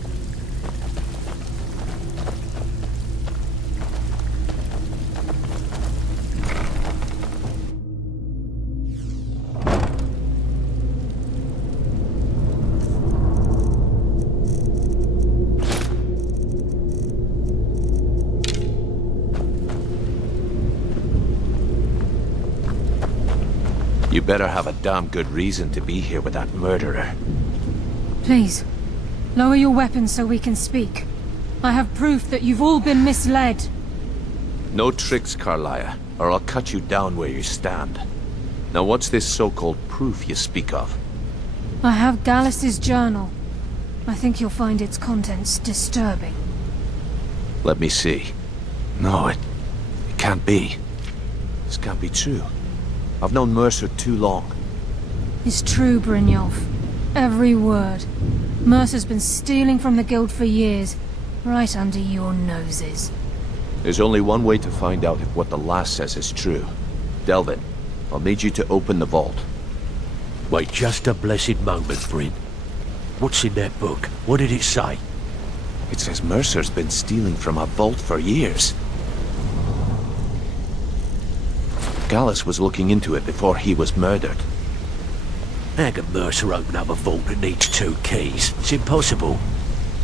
You better have a damn good reason to be here with that murderer. Please, lower your weapons so we can speak. I have proof that you've all been misled. No tricks, Carlia, or I'll cut you down where you stand. Now what's this so-called proof you speak of? I have Gallus's journal. I think you'll find its contents disturbing. Let me see. No, it can't be. This can't be true. I've known Mercer too long. It's true, Brynjolf. Every word. Mercer's been stealing from the Guild for years, right under your noses. There's only one way to find out if what the lass says is true. Delvin, I'll need you to open the vault. Wait just a blessed moment, Bryn. What's in that book? What did it say? It says Mercer's been stealing from a vault for years. Gallus was looking into it before he was murdered. How can Mercer open up a vault that needs 2 keys? It's impossible.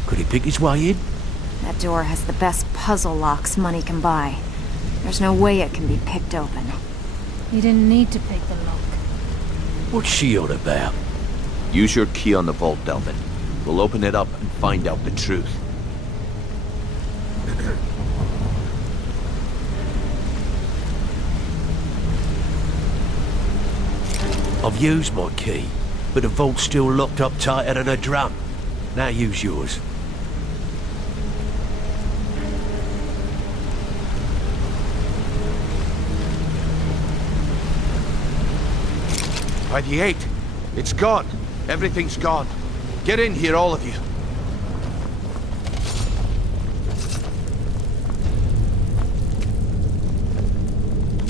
Could he pick his way in? That door has the best puzzle locks money can buy. There's no way it can be picked open. You didn't need to pick the lock. What's she on about? Use your key on the vault, Delvin. We'll open it up and find out the truth. I've used my key, but the vault's still locked up tighter than a drum. Now use yours. By the 8. It's gone. Everything's gone. Get in here, all of you.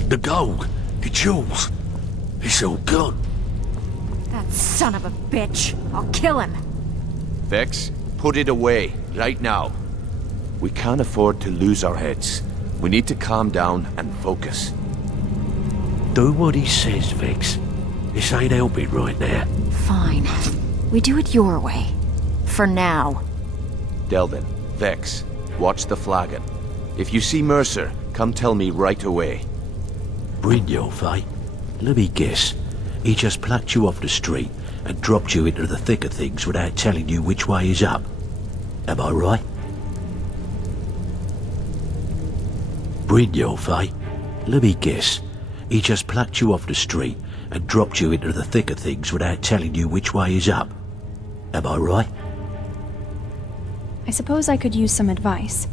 The gold, the jewels, it's all gone. That son of a bitch. I'll kill him. Vex, put it away, right now. We can't afford to lose our heads. We need to calm down and focus. Do what he says, Vex. This ain't helping right now. Fine. We do it your way. For now. Delvin, Vex, watch the flagon. If you see Mercer, come tell me right away. Brynjolf, eh? Let me guess. He just plucked you off the street and dropped you into the thick of things without telling you which way is up. Am I right? Brynjolf, eh? Let me guess. He just plucked you off the street and dropped you into the thick of things without telling you which way is up. Am I right? I suppose I could use some advice.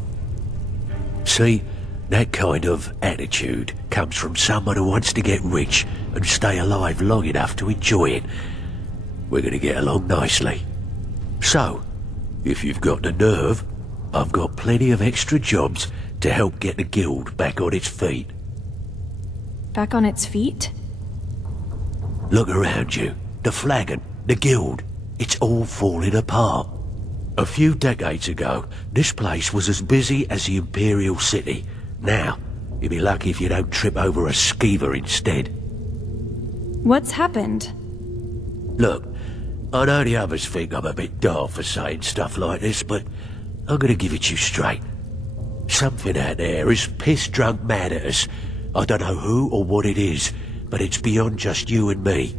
See, that kind of attitude comes from someone who wants to get rich and stay alive long enough to enjoy it. We're gonna get along nicely. So, if you've got the nerve, I've got plenty of extra jobs to help get the guild back on its feet. Back on its feet? Look around you. The flagon, the guild, it's all falling apart. A few decades ago, this place was as busy as the Imperial City. Now, you'd be lucky if you don't trip over a skeever instead. What's happened? Look, I know the others think I'm a bit daft for saying stuff like this, but I'm gonna give it to you straight. Something out there is piss-drunk mad at us. I don't know who or what it is, but it's beyond just you and me.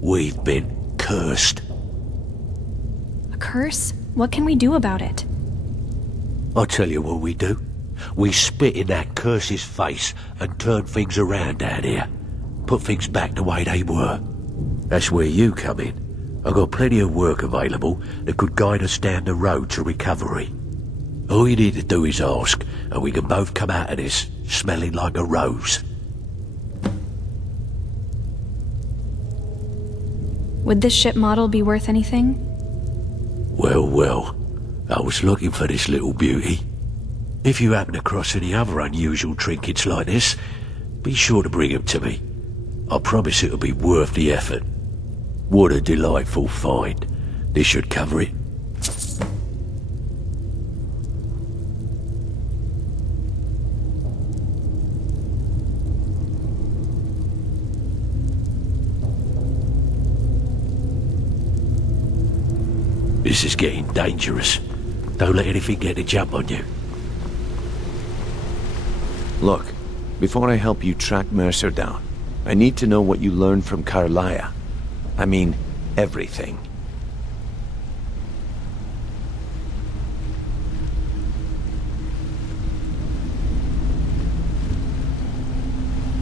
We've been cursed. A curse? What can we do about it? I'll tell you what we do. We spit in that curse's face and turn things around down here. Put things back the way they were. That's where you come in. I've got plenty of work available that could guide us down the road to recovery. All you need to do is ask, and we can both come out of this smelling like a rose. Would this ship model be worth anything? Well, well. I was looking for this little beauty. If you happen across any other unusual trinkets like this, be sure to bring them to me. I promise it'll be worth the effort. What a delightful find. This should cover it. This is getting dangerous. Don't let anything get a jump on you. Look, before I help you track Mercer down, I need to know what you learned from Carlia. I mean, everything.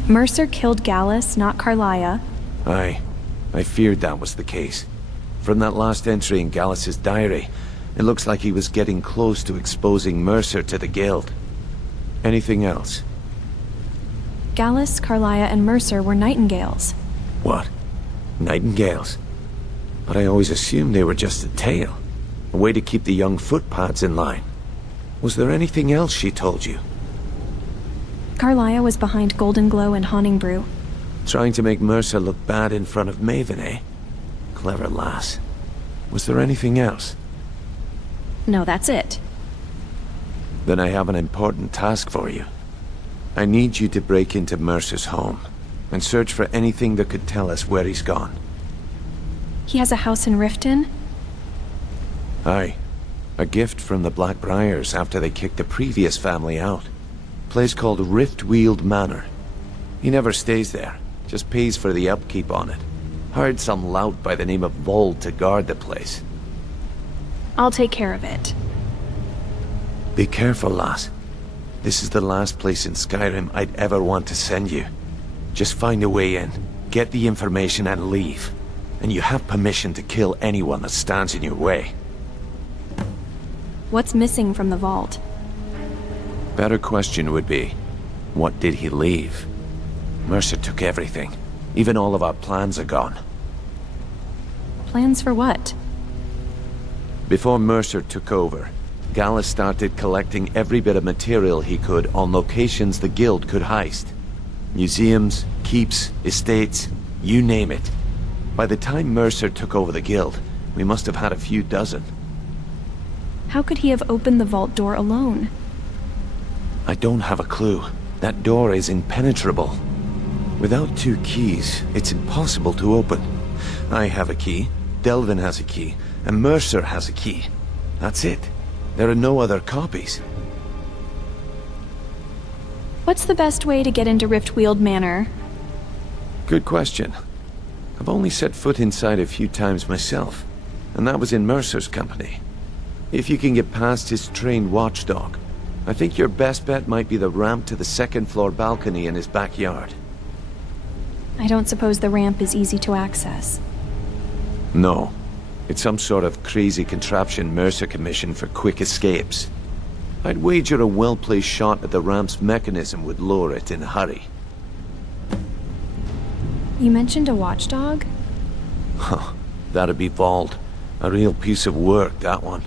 Mercer killed Gallus, not Carlia. I feared that was the case. From that last entry in Gallus's diary, it looks like he was getting close to exposing Mercer to the Guild. Anything else? Gallus, Carlia, and Mercer were nightingales. What? Nightingales? But I always assumed they were just a tale. A way to keep the young footpads in line. Was there anything else she told you? Carlia was behind Golden Glow and Haunting Brew. Trying to make Mercer look bad in front of Maven, eh? Clever lass. Was there anything else? No, that's it. Then I have an important task for you. I need you to break into Mercer's home and search for anything that could tell us where he's gone. He has a house in Riften? Aye. A gift from the Blackbriars after they kicked the previous family out. Place called Riftweald Manor. He never stays there, just pays for the upkeep on it. Hired some lout by the name of Vold to guard the place. I'll take care of it. Be careful, lass. This is the last place in Skyrim I'd ever want to send you. Just find a way in, get the information and leave. And you have permission to kill anyone that stands in your way. What's missing from the vault? Better question would be, what did he leave? Mercer took everything. Even all of our plans are gone. Plans for what? Before Mercer took over, Gallus started collecting every bit of material he could on locations the Guild could heist. Museums, keeps, estates, you name it. By the time Mercer took over the Guild, we must have had a few dozen. How could he have opened the vault door alone? I don't have a clue. That door is impenetrable. Without 2 keys, it's impossible to open. I have a key, Delvin has a key, and Mercer has a key. That's it. There are no other copies. What's the best way to get into Riftweald Manor? Good question. I've only set foot inside a few times myself, and that was in Mercer's company. If you can get past his trained watchdog, I think your best bet might be the ramp to the 2nd floor balcony in his backyard. I don't suppose the ramp is easy to access. No. It's some sort of crazy contraption Mercer commissioned for quick escapes. I'd wager a well-placed shot at the ramp's mechanism would lure it in a hurry. You mentioned a watchdog? Huh. That'd be Vold. A real piece of work, that one.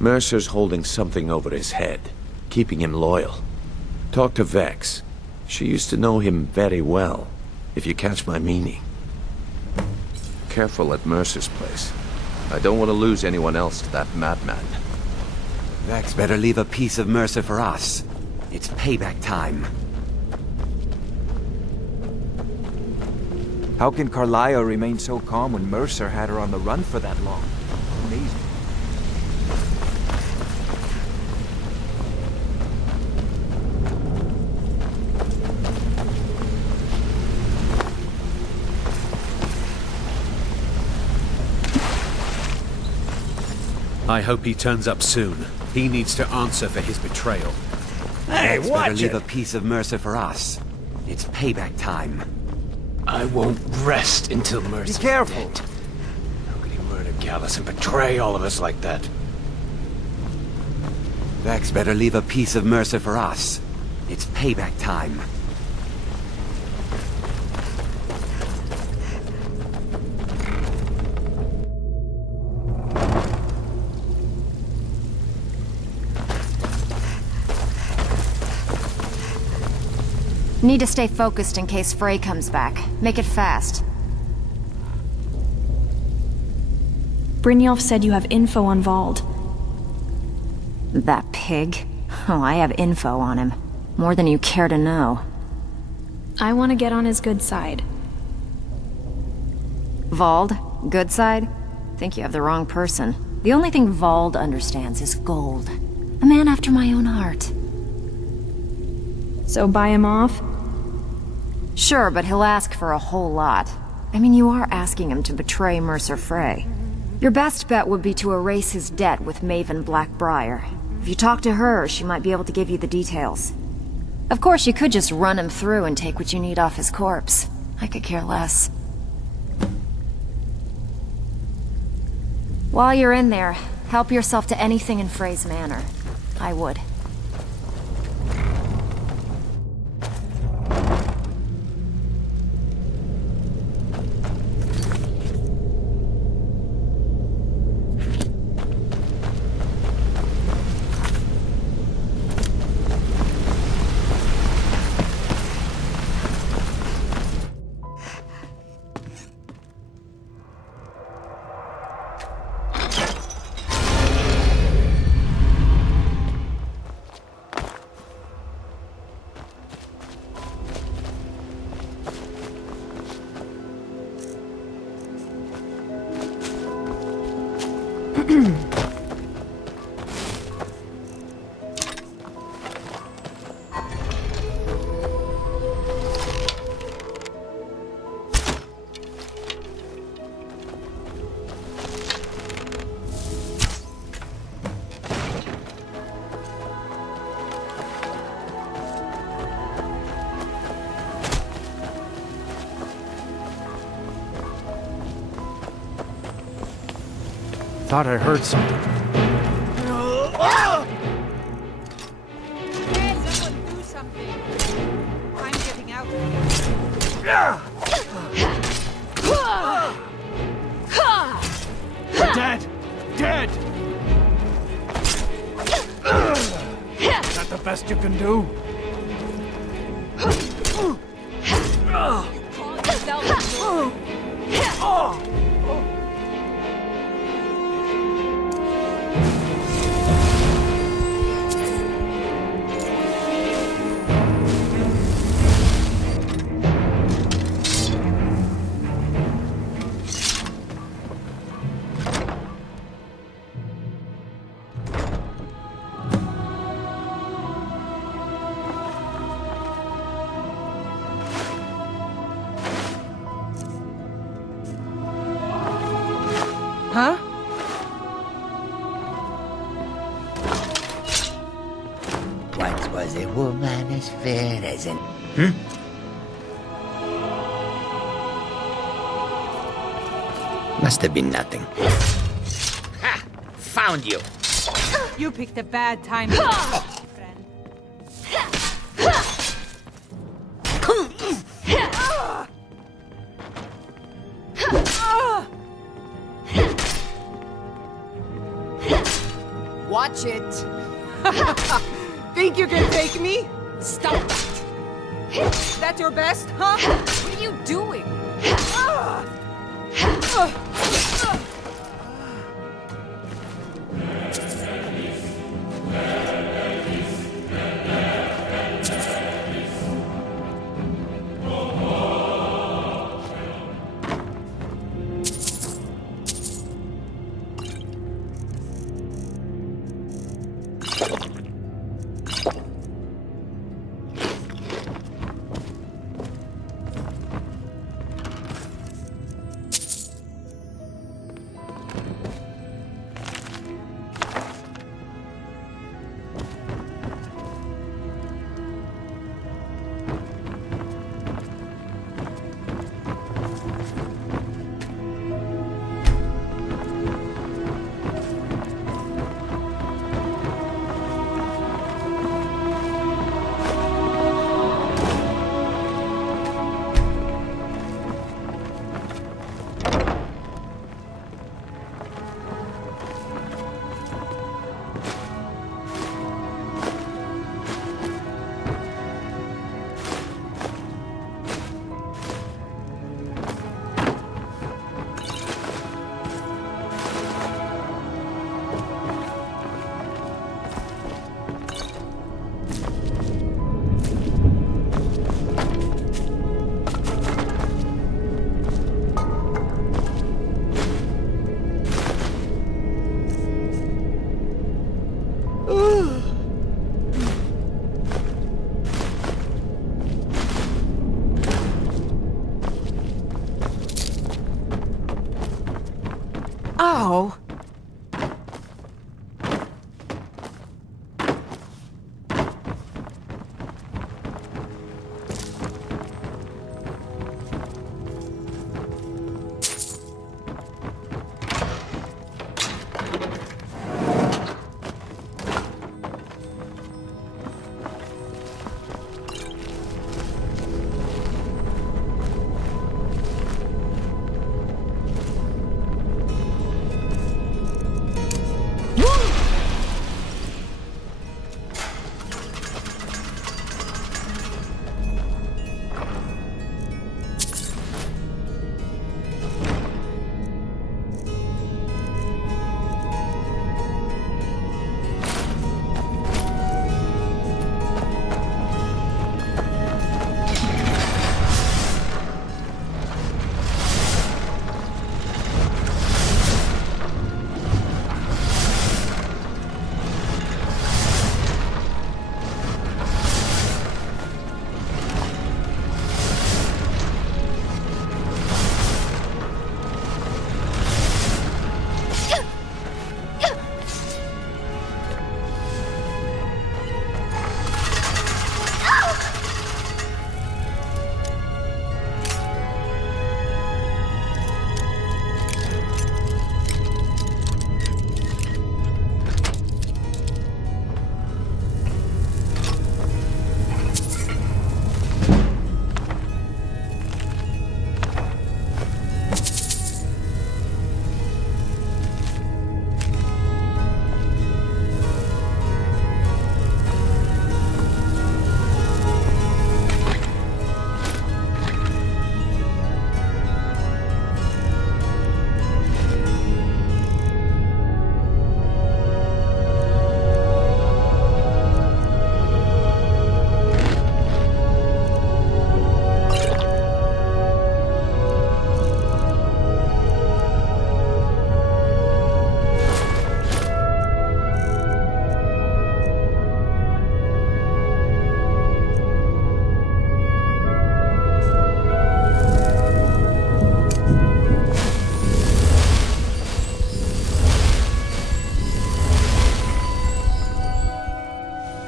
Mercer's holding something over his head, keeping him loyal. Talk to Vex. She used to know him very well, if you catch my meaning. Careful at Mercer's place. I don't want to lose anyone else to that madman. Vex better leave a piece of Mercer for us. It's payback time. How can Carlia remain so calm when Mercer had her on the run for that long? Amazing. I hope he turns up soon. He needs to answer for his betrayal. Hey, better leave a piece of Mercer for us. It's payback time. I won't rest until Mercer's Be careful. dead. How could he murder Gallus and betray all of us like that? Vex better leave a piece of Mercer for us. It's payback time. Need to stay focused in case Frey comes back. Make it fast. Brynjolf said you have info on Vald. That pig? Oh, I have info on him. More than you care to know. I want to get on his good side. Vald? Good side? Think you have the wrong person. The only thing Vald understands is gold. A man after my own heart. So buy him off? Sure, but he'll ask for a whole lot. I mean, you are asking him to betray Mercer Frey. Your best bet would be to erase his debt with Maven Blackbriar. If you talk to her, she might be able to give you the details. Of course, you could just run him through and take what you need off his corpse. I could care less. While you're in there, help yourself to anything in Frey's manor. I would. Thought I heard something. Someone do something. I'm getting out. Dead! Dead! Is that the best you can do? Huh? Once was a woman as fair as an... Must have been nothing. Ha! Found you! You picked a bad time, friend. Watch it! Think you can take me? Stop that! That your best, huh? What are you doing? Oh.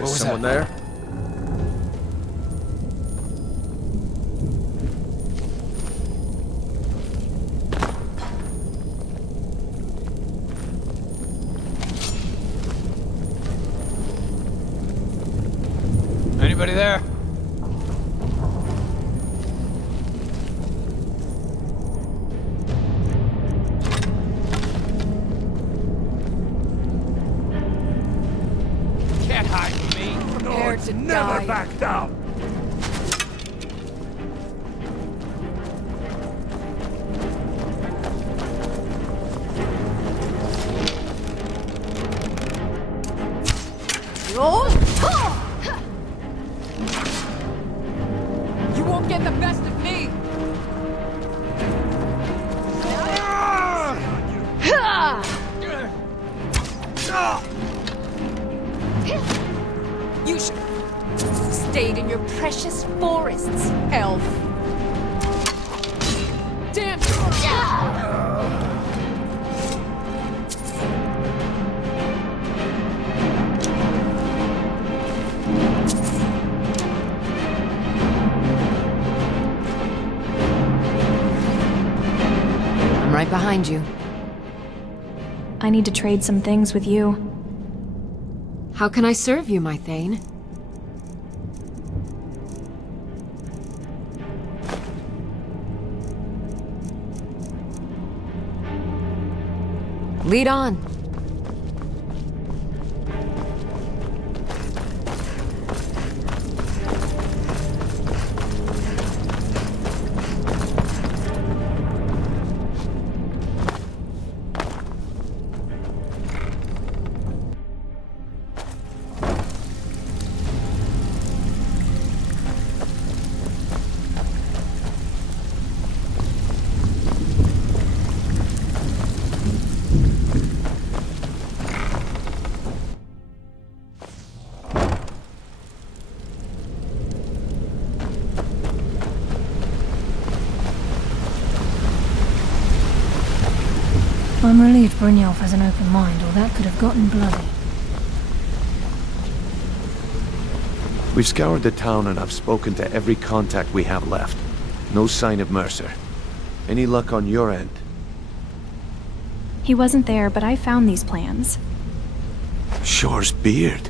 Is someone there? Anybody there? Can't hide from me. Prepare to never die. Back down. You won't get the best of me! You should stayed in your precious forests, elf. Damn I'm right behind you. I need to trade some things with you. How can I serve you, my Thane? Lead on. I'm relieved Brynjolf has an open mind, or that could have gotten bloody. We've scoured the town and I've spoken to every contact we have left. No sign of Mercer. Any luck on your end? He wasn't there, but I found these plans. Shore's beard.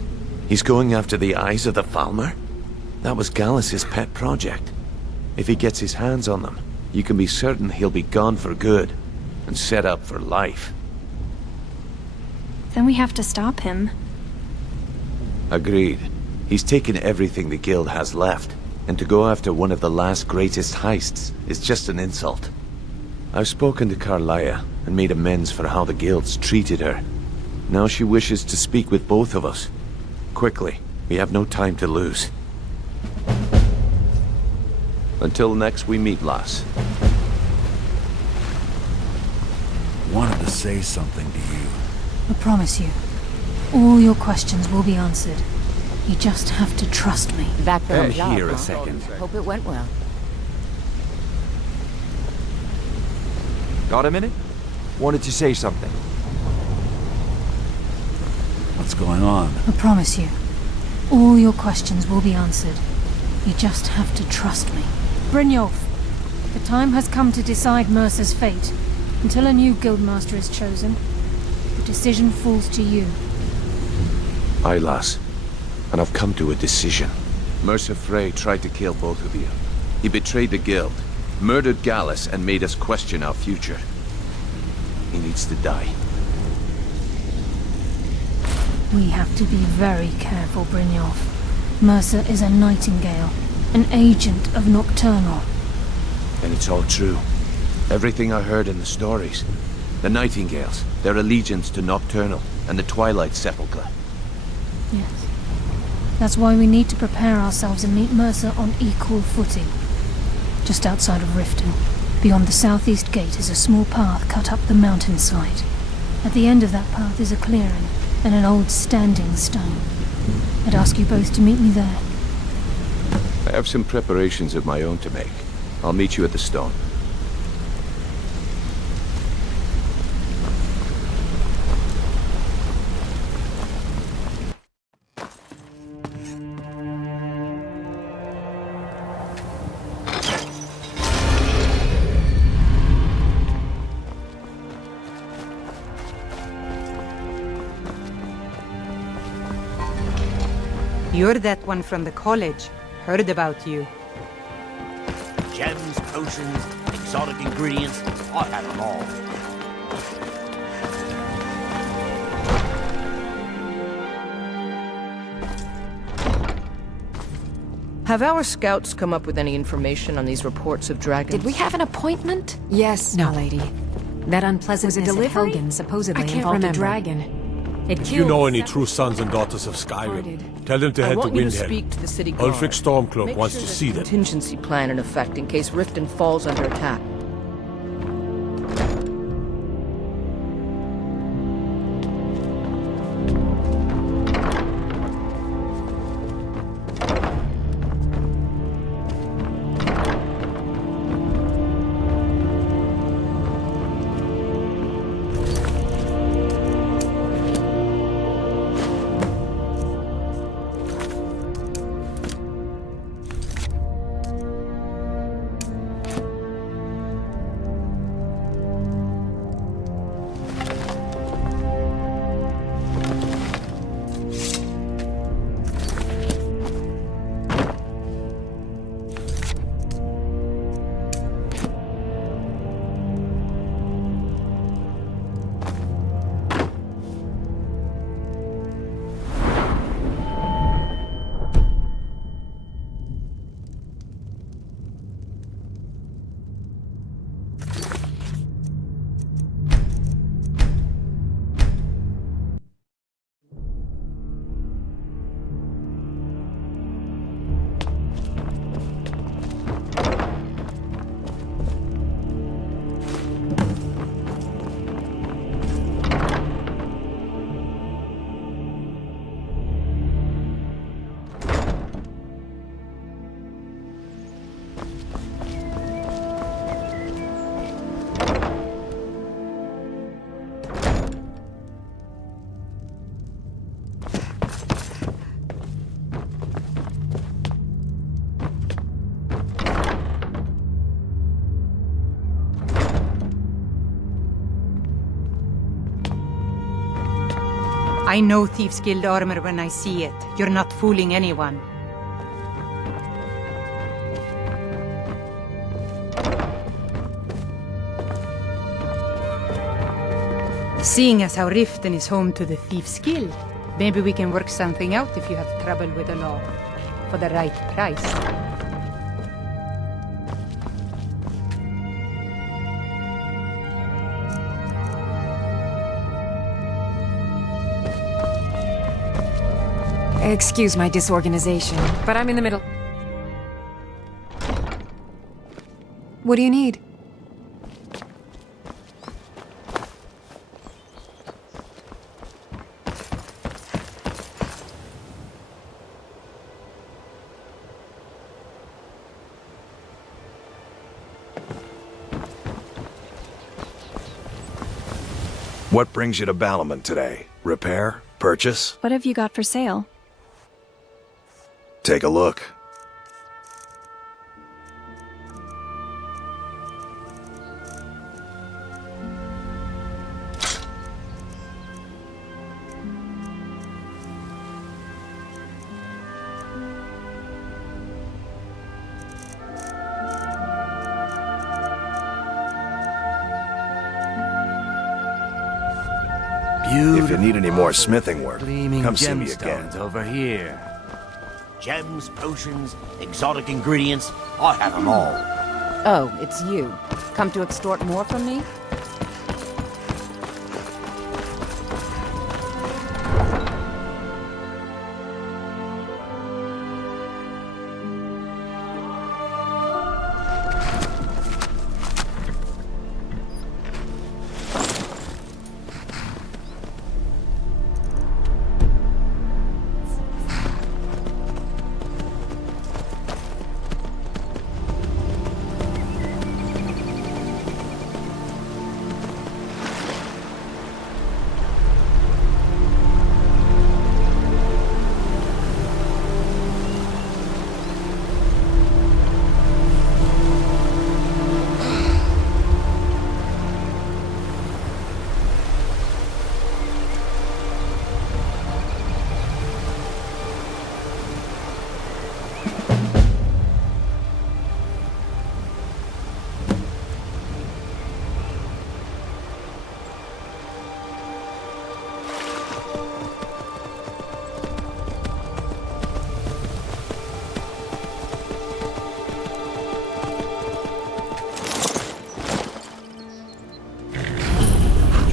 He's going after the eyes of the Falmer? That was Gallus's pet project. If he gets his hands on them, you can be certain he'll be gone for good, and set up for life. Then we have to stop him. Agreed. He's taken everything the Guild has left, and to go after one of the last greatest heists is just an insult. I've spoken to Carlia and made amends for how the Guild's treated her. Now she wishes to speak with both of us. Quickly, we have no time to lose. Until next we meet, lass. Wanted to say something to you. I promise you, all your questions will be answered. You just have to trust me. Come here a second. Hope it went well. Got a minute? Wanted to say something. What's going on? I promise you, all your questions will be answered. You just have to trust me. Brynjolf, the time has come to decide Mercer's fate. Until a new guildmaster is chosen, the decision falls to you. Aye, lass. And I've come to a decision. Mercer Frey tried to kill both of you. He betrayed the Guild, murdered Gallus, and made us question our future. He needs to die. We have to be very careful, Brynjolf. Mercer is a nightingale, an agent of Nocturnal. And it's all true. Everything I heard in the stories. The Nightingales, their allegiance to Nocturnal, and the Twilight Sepulchre. Yes. That's why we need to prepare ourselves and meet Mercer on equal footing. Just outside of Riften, beyond the southeast gate, is a small path cut up the mountainside. At the end of that path is a clearing, and an old standing stone. I'd ask you both to meet me there. I have some preparations of my own to make. I'll meet you at the stone. You're that one from the college. Heard about you. Gems, potions, exotic ingredients. I have them all. Have our scouts come up with any information on these reports of dragons? Did we have an appointment? Yes, no, lady. That unpleasantness at Helgen supposedly involved a dragon. If you know any true sons and daughters of Skyrim, tell them to head to want you to Windhelm. speak to the city guard. Ulfric Stormcloak Make wants sure to there's see a them. contingency plan in effect in case Riften falls under attack. I know Thieves Guild armor when I see it. You're not fooling anyone. Seeing as how Riften is home to the Thieves Guild, maybe we can work something out if you have trouble with the law. For the right price. Excuse my disorganization, but I'm in the middle. What do you need? What brings you to Ballamon today? Repair? Purchase? What have you got for sale? Take a look. If you need any more smithing work, come see me again. Over here. Gems, potions, exotic ingredients, I have them all. Oh, it's you. Come to extort more from me?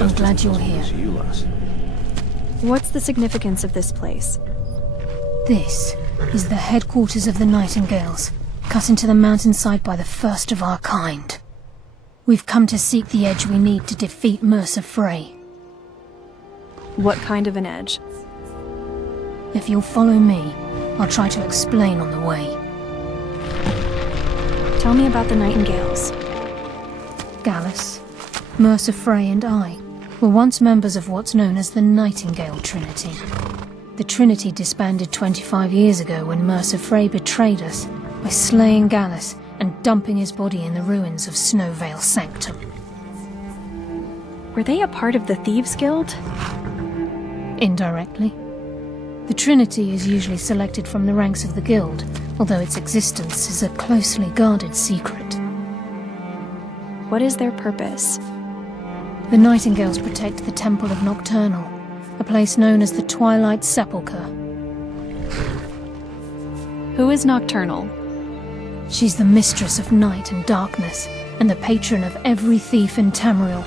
I'm glad you're here. What's the significance of this place? This is the headquarters of the Nightingales, cut into the mountainside by the first of our kind. We've come to seek the edge we need to defeat Mercer Frey. What kind of an edge? If you'll follow me, I'll try to explain on the way. Tell me about the Nightingales. Gallus, Mercer Frey and I were once members of what's known as the Nightingale Trinity. The Trinity disbanded 25 years ago when Mercer Frey betrayed us by slaying Gallus and dumping his body in the ruins of Snowvale Sanctum. Were they a part of the Thieves Guild? Indirectly. The Trinity is usually selected from the ranks of the Guild, although its existence is a closely guarded secret. What is their purpose? The Nightingales protect the Temple of Nocturnal, a place known as the Twilight Sepulchre. Who is Nocturnal? She's the mistress of night and darkness, and the patron of every thief in Tamriel.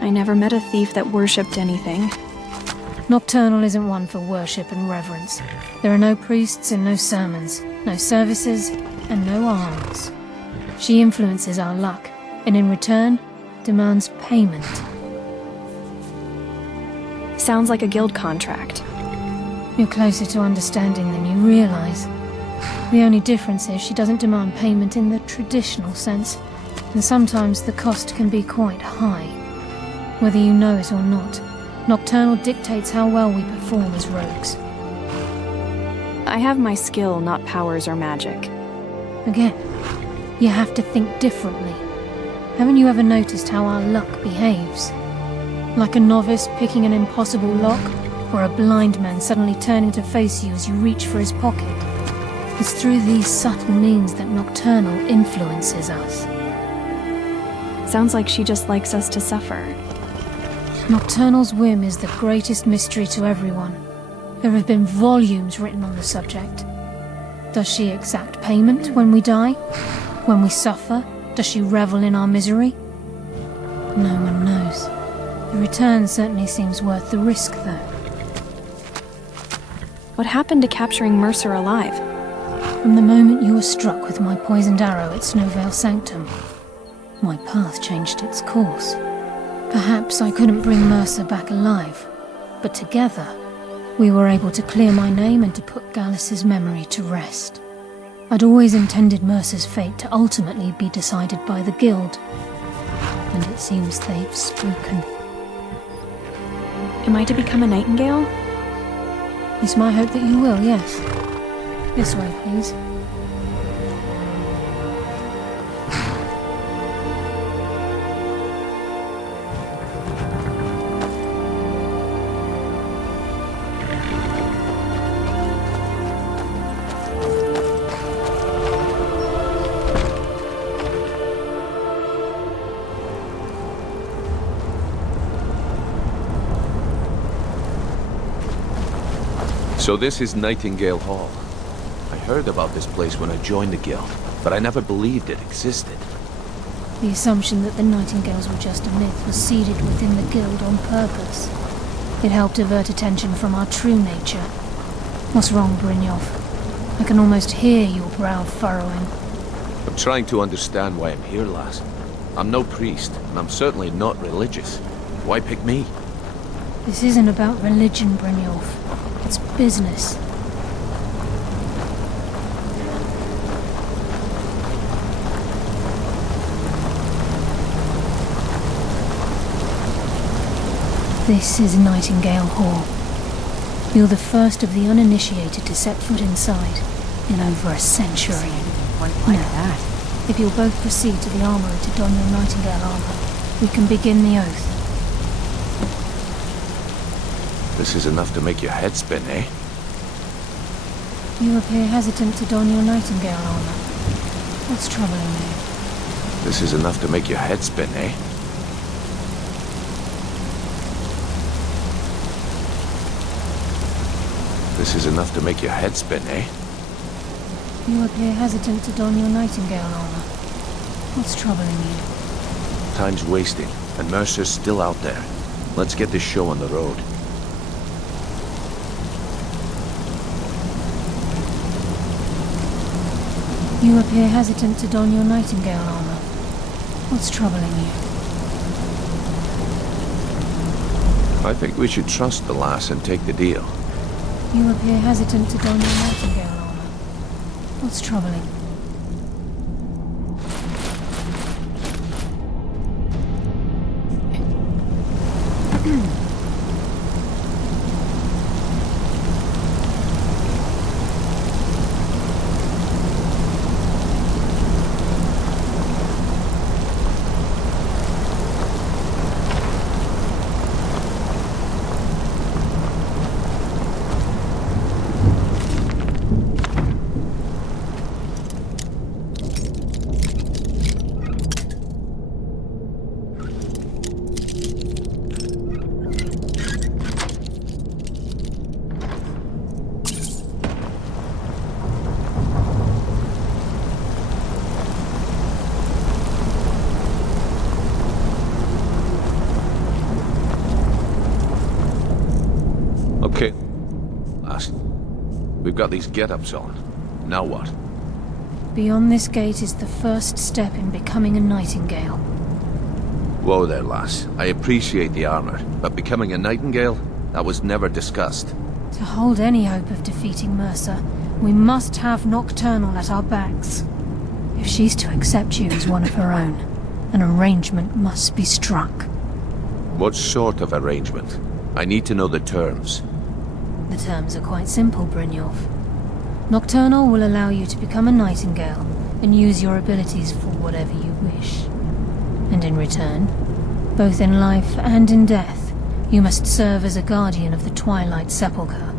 I never met a thief that worshipped anything. Nocturnal isn't one for worship and reverence. There are no priests and no sermons, no services, and no alms. She influences our luck, and in return, demands payment. Sounds like a guild contract. You're closer to understanding than you realize. The only difference is she doesn't demand payment in the traditional sense, and sometimes the cost can be quite high. Whether you know it or not, Nocturnal dictates how well we perform as rogues. I have my skill, not powers or magic. Again, you have to think differently. Haven't you ever noticed how our luck behaves? Like a novice picking an impossible lock, or a blind man suddenly turning to face you as you reach for his pocket. It's through these subtle means that Nocturnal influences us. Sounds like she just likes us to suffer. Nocturnal's whim is the greatest mystery to everyone. There have been volumes written on the subject. Does she exact payment when we die? When we suffer? Does she revel in our misery? No one knows. The return certainly seems worth the risk, though. What happened to capturing Mercer alive? From the moment you were struck with my poisoned arrow at Snowvale Sanctum, my path changed its course. Perhaps I couldn't bring Mercer back alive, but together, we were able to clear my name and to put Gallus's memory to rest. I'd always intended Mercer's fate to ultimately be decided by the Guild, and it seems they've spoken. Am I to become a nightingale? It's my hope that you will, yes. This way, please. So this is Nightingale Hall. I heard about this place when I joined the Guild, but I never believed it existed. The assumption that the Nightingales were just a myth was seeded within the Guild on purpose. It helped divert attention from our true nature. What's wrong, Brynjolf? I can almost hear your brow furrowing. I'm trying to understand why I'm here, lass. I'm no priest, and I'm certainly not religious. Why pick me? This isn't about religion, Brynjolf. It's business. This is Nightingale Hall. You're the first of the uninitiated to set foot inside in over a century. Now, if you'll both proceed to the armory to don your Nightingale armor, we can begin the oath. This is enough to make your head spin, eh? You appear hesitant to don your Nightingale armor. What's troubling you? This is enough to make your head spin, eh? This is enough to make your head spin, eh? You appear hesitant to don your Nightingale armor. What's troubling you? Time's wasting, and Mercer's still out there. Let's get this show on the road. You appear hesitant to don your Nightingale armor. What's troubling you? I think we should trust the lass and take the deal. You appear hesitant to don your Nightingale armor. What's troubling you? Okay, lass. We've got these get-ups on. Now what? Beyond this gate is the first step in becoming a Nightingale. Whoa there, lass. I appreciate the armor, but becoming a Nightingale? That was never discussed. To hold any hope of defeating Mercer, we must have Nocturnal at our backs. If she's to accept you as one of her own, an arrangement must be struck. What sort of arrangement? I need to know the terms. The terms are quite simple, Brynjolf. Nocturnal will allow you to become a Nightingale and use your abilities for whatever you wish. And in return, both in life and in death, You must serve as a guardian of the Twilight Sepulchre.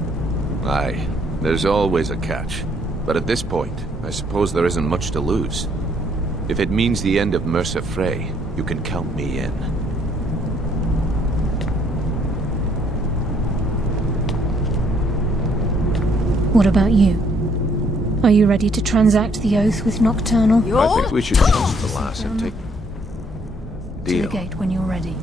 Aye, there's always a catch. But at this point, I suppose there isn't much to lose. If it means the end of Mercer Frey, you can count me in. What about you? Are you ready to transact the oath with Nocturnal? I think we should trust the lass and take... To the Deal. gate when you're ready.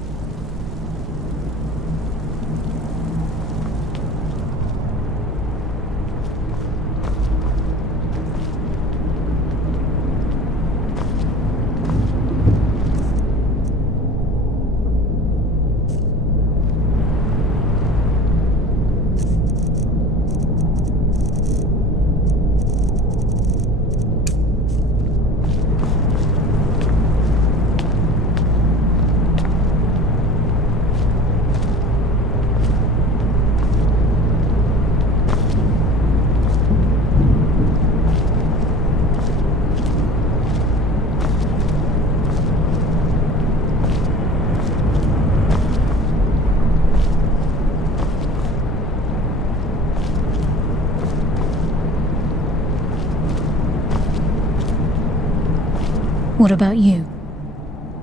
What about you?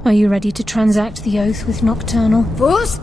Are you ready to transact the oath with Nocturnal? Fus?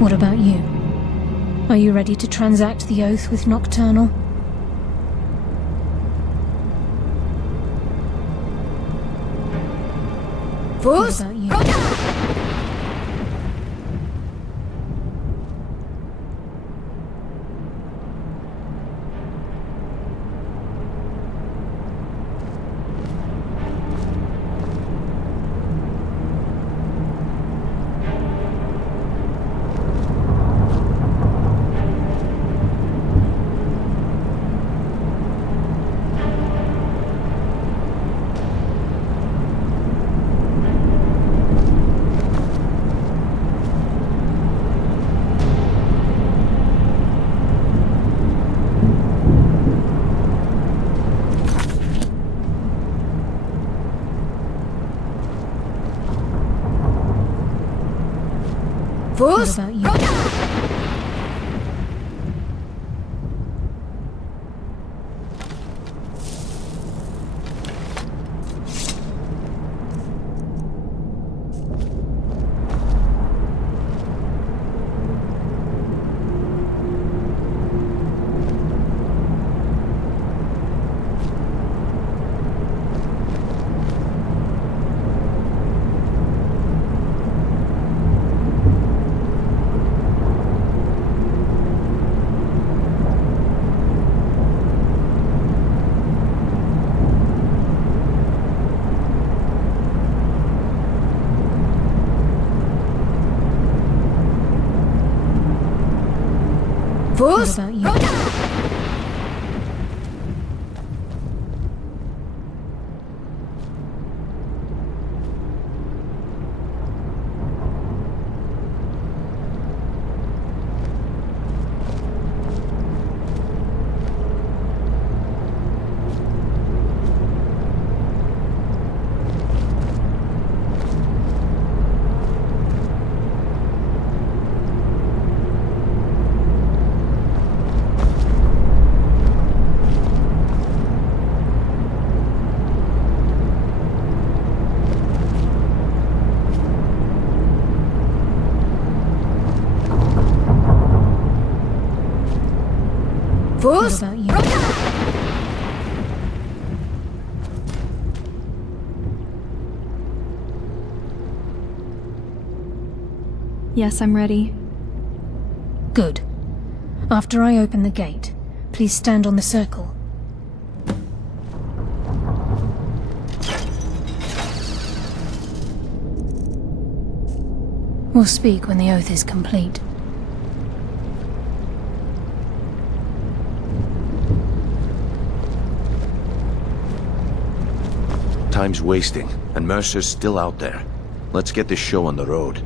What about you? Are you ready to transact the oath with Nocturnal? What about you? What about you? What about you? What about you? Yes, I'm ready. Good. After I open the gate, please stand on the circle. We'll speak when the oath is complete. Time's wasting, and Mercer's still out there. Let's get this show on the road.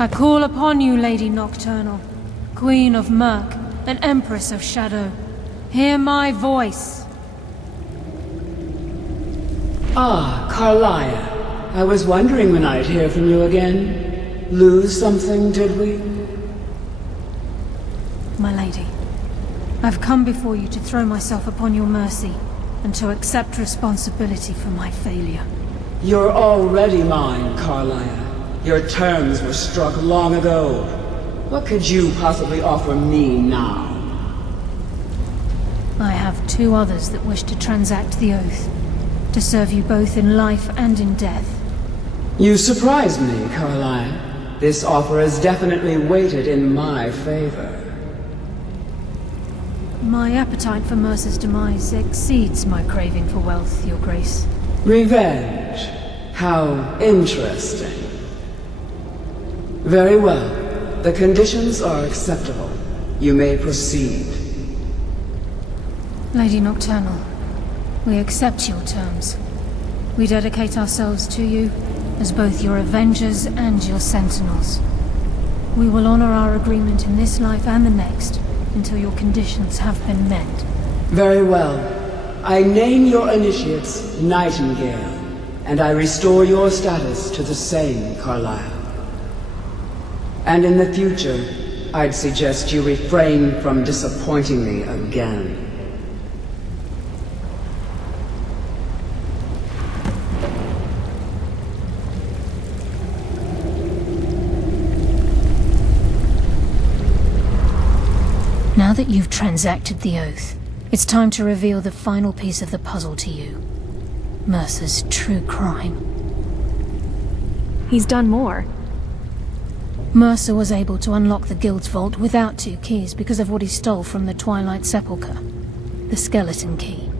I call upon you, Lady Nocturnal, Queen of Murk and Empress of Shadow. Hear my voice. Ah, Carlia. I was wondering when I'd hear from you again. Lose something, did we? My lady, I've come before you to throw myself upon your mercy and to accept responsibility for my failure. You're already mine, Carlia. Your terms were struck long ago. What could you possibly offer me now? I have two others that wish to transact the oath, to serve you both in life and in death. You surprise me, Carlia. This offer is definitely weighted in my favor. My appetite for Mercer's demise exceeds my craving for wealth, Your Grace. Revenge. How interesting. Very well. The conditions are acceptable. You may proceed. Lady Nocturnal, we accept your terms. We dedicate ourselves to you as both your avengers and your sentinels. We will honor our agreement in this life and the next until your conditions have been met. Very well. I name your initiates Nightingale, and I restore your status to the same, Carlisle. And in the future, I'd suggest you refrain from disappointing me again. Now that you've transacted the oath, it's time to reveal the final piece of the puzzle to you. Mercer's true crime. He's done more. Mercer was able to unlock the Guild's vault without 2 keys because of what he stole from the Twilight Sepulchre, the skeleton key.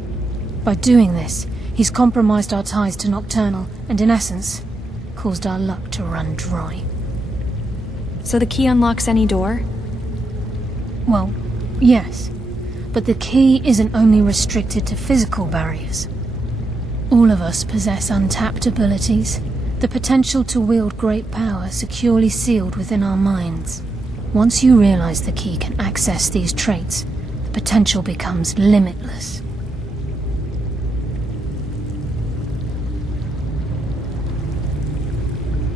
By doing this, he's compromised our ties to Nocturnal and, in essence, caused our luck to run dry. So the key unlocks any door? Well, yes. But the key isn't only restricted to physical barriers. All of us possess untapped abilities, The potential to wield great power securely sealed within our minds. Once you realize the key can access these traits, the potential becomes limitless.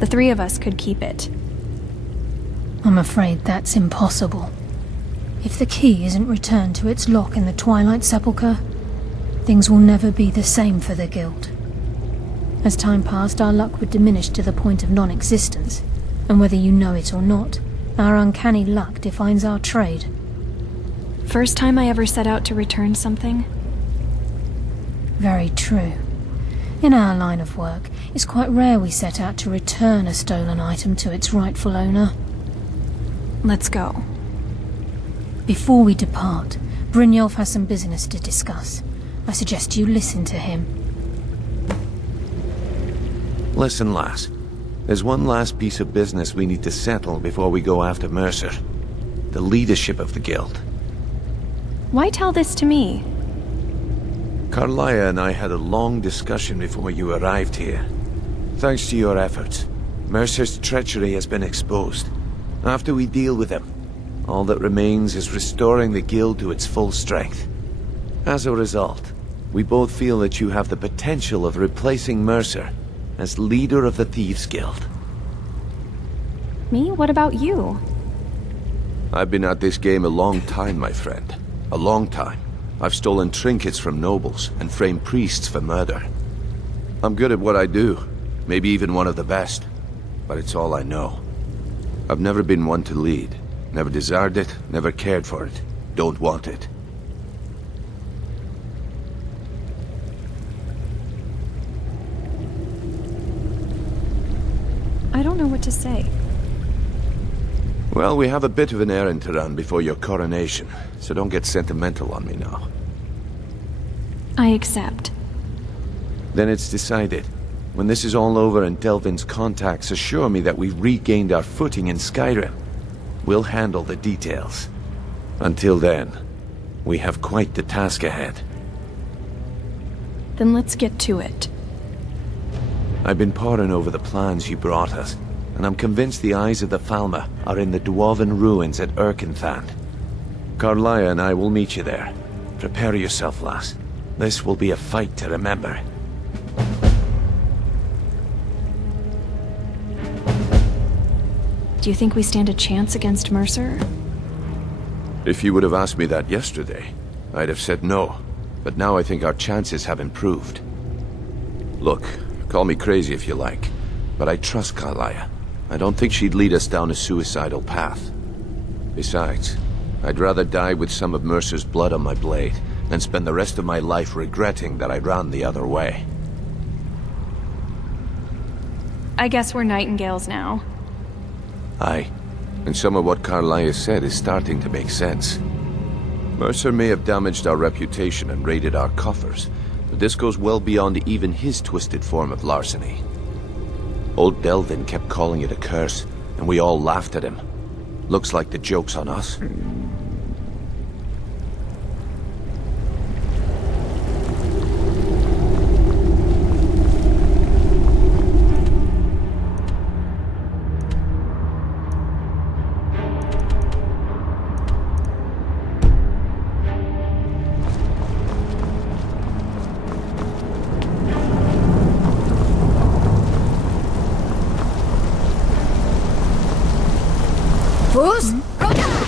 The three of us could keep it. I'm afraid that's impossible. If the key isn't returned to its lock in the Twilight Sepulchre, things will never be the same for the Guild. As time passed, our luck would diminish to the point of non-existence, and whether you know it or not, our uncanny luck defines our trade. First time I ever set out to return something? Very true. In our line of work, it's quite rare we set out to return a stolen item to its rightful owner. Let's go. Before we depart, Brynjolf has some business to discuss. I suggest you listen to him. Listen, lass. There's one last piece of business we need to settle before we go after Mercer. The leadership of the Guild. Why tell this to me? Carlia and I had a long discussion before you arrived here. Thanks to your efforts, Mercer's treachery has been exposed. After we deal with him, all that remains is restoring the Guild to its full strength. As a result, we both feel that you have the potential of replacing Mercer as leader of the Thieves Guild. Me? What about you? I've been at this game a long time, my friend. A long time. I've stolen trinkets from nobles and framed priests for murder. I'm good at what I do. Maybe even one of the best. But it's all I know. I've never been one to lead. Never desired it, never cared for it. Don't want it. I don't know what to say. Well, we have a bit of an errand to run before your coronation, so don't get sentimental on me now. I accept. Then it's decided. When this is all over and Delvin's contacts assure me that we've regained our footing in Skyrim, we'll handle the details. Until then, we have quite the task ahead. Then let's get to it. I've been poring over the plans you brought us, and I'm convinced the eyes of the Falmer are in the Dwarven ruins at Erkenthand. Carlia and I will meet you there. Prepare yourself, lass. This will be a fight to remember. Do you think we stand a chance against Mercer? If you would have asked me that yesterday, I'd have said no. But now I think our chances have improved. Look, call me crazy if you like, but I trust Carlia. I don't think she'd lead us down a suicidal path. Besides, I'd rather die with some of Mercer's blood on my blade than spend the rest of my life regretting that I ran the other way. I guess we're nightingales now. Aye, and some of what Carlia said is starting to make sense. Mercer may have damaged our reputation and raided our coffers, but this goes well beyond even his twisted form of larceny. Old Delvin kept calling it a curse, and we all laughed at him. Looks like the joke's on us. Fools, go down!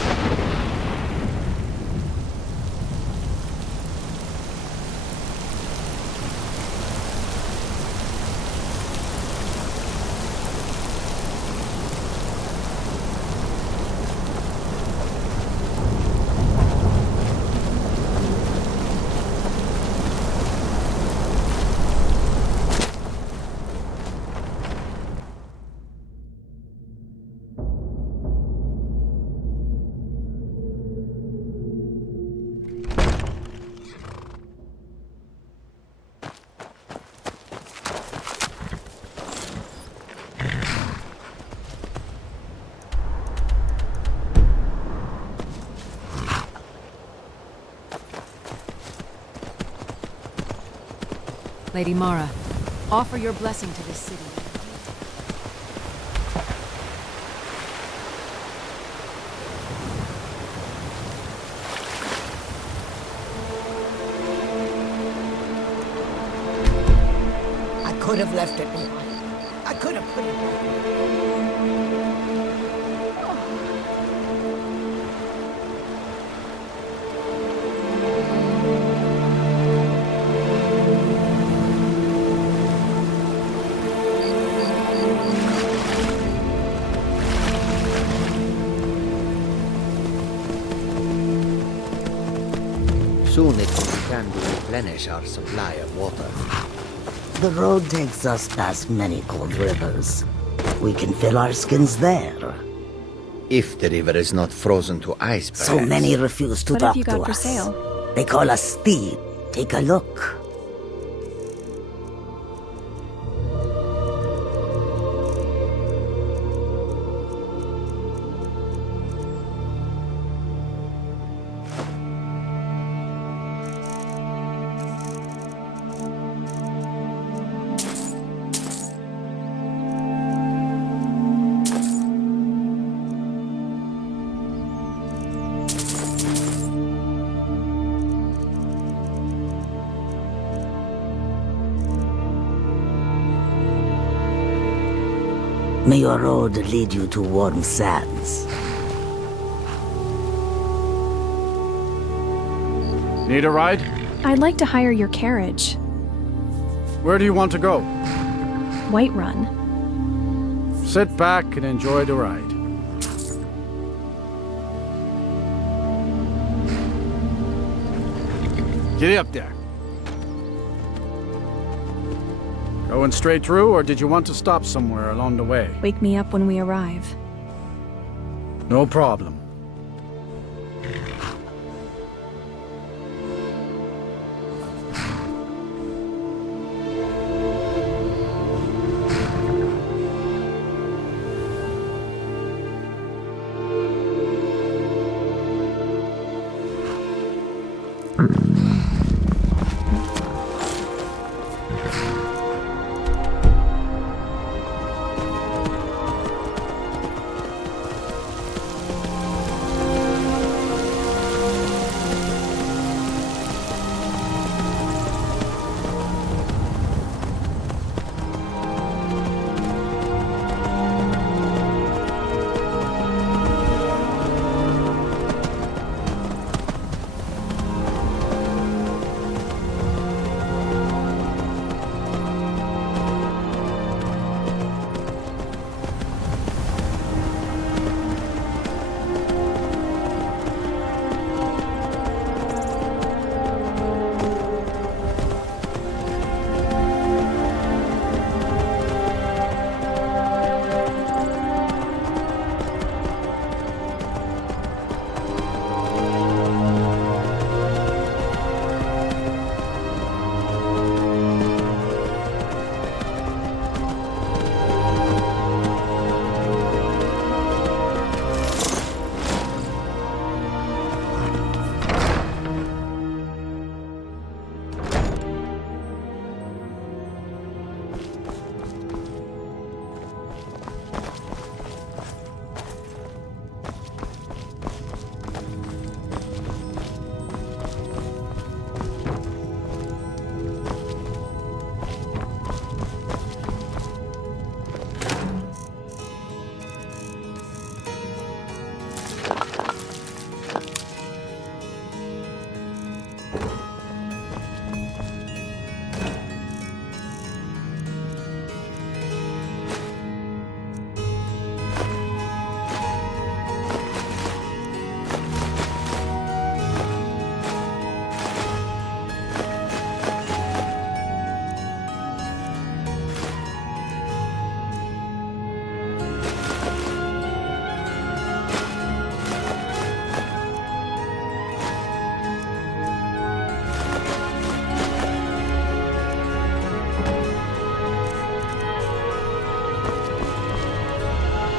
Lady Mara, offer your blessing to this city. could have left it behind. I could have put it back. Soon it will be time to replenish our supply of water. The road takes us past many cold rivers. We can fill our skins there. If the river is not frozen to ice, perhaps. So many refuse to What talk have you to got for us. sale? They call us thieves. Take a look. May your road lead you to warm sands. Need a ride? I'd like to hire your carriage. Where do you want to go? Whiterun. Sit back and enjoy the ride. Get up there. Going straight through, or did you want to stop somewhere along the way? Wake me up when we arrive. No problem.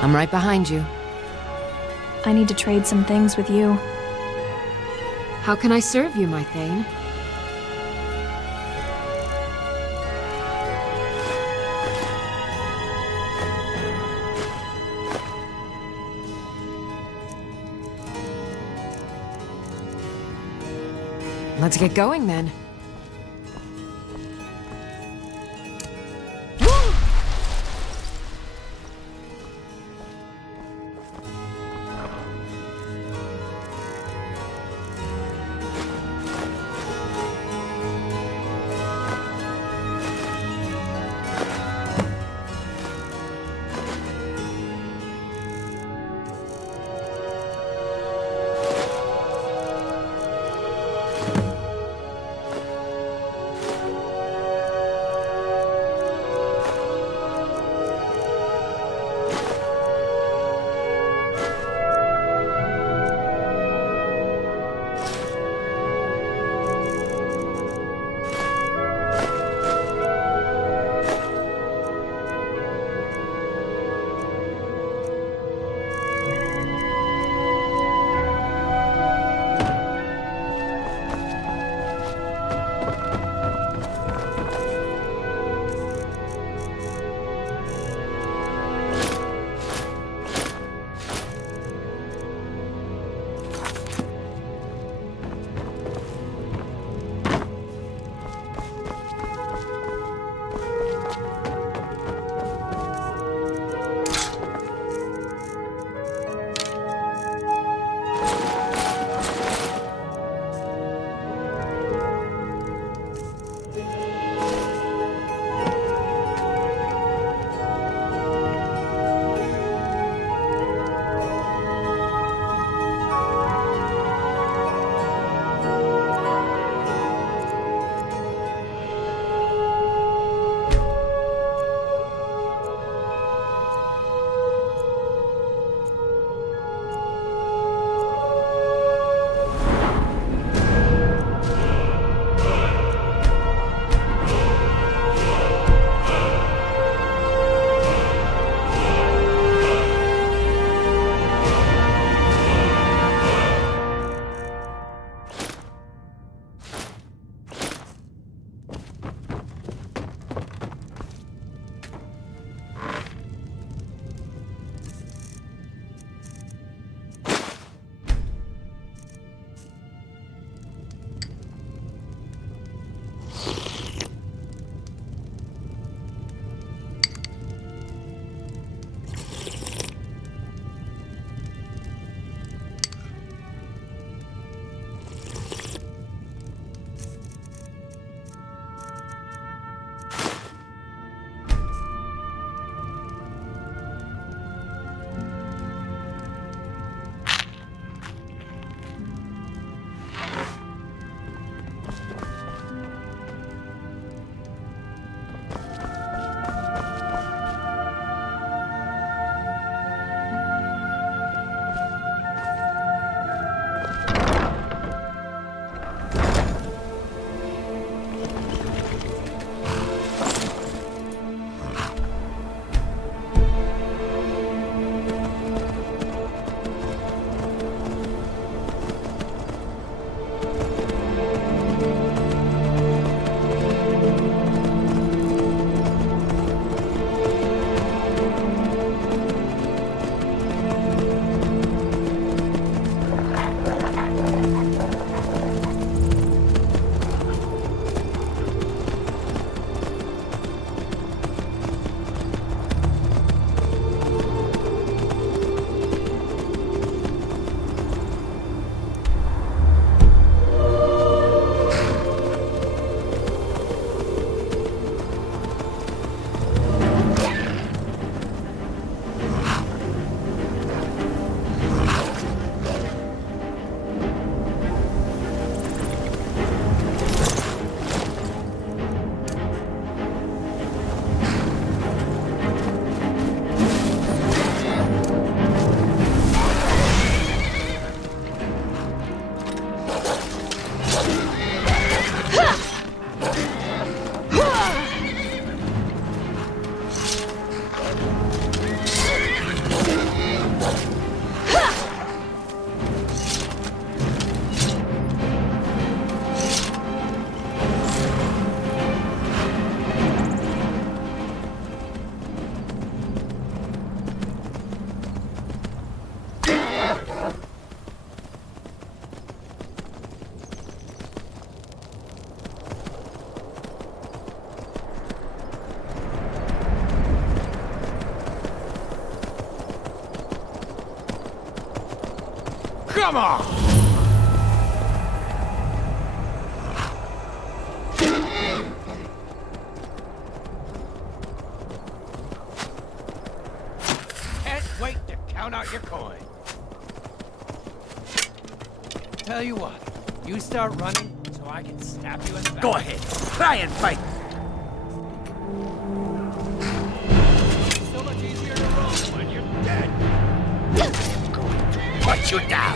I'm right behind you. I need to trade some things with you. How can I serve you, my Thane? Let's get going then. Come on! Can't wait to count out your coin. Tell you what, you start running so I can stab you in the back. Go ahead. Try and fight. So much easier to roll when you're dead. Put you down.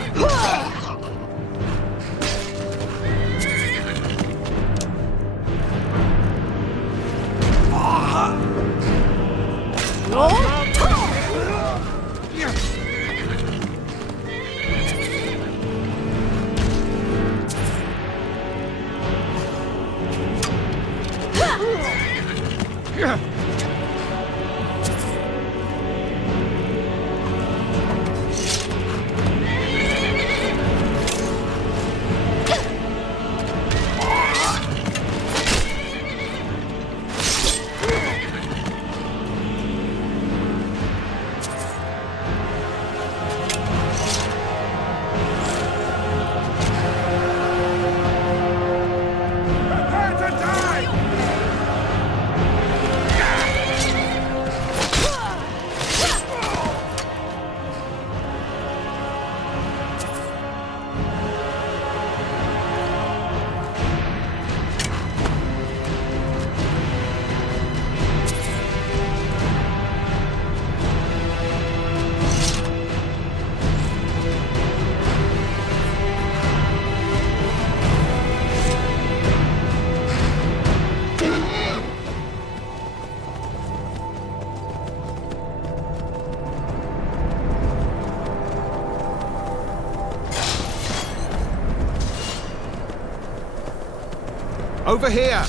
Over here!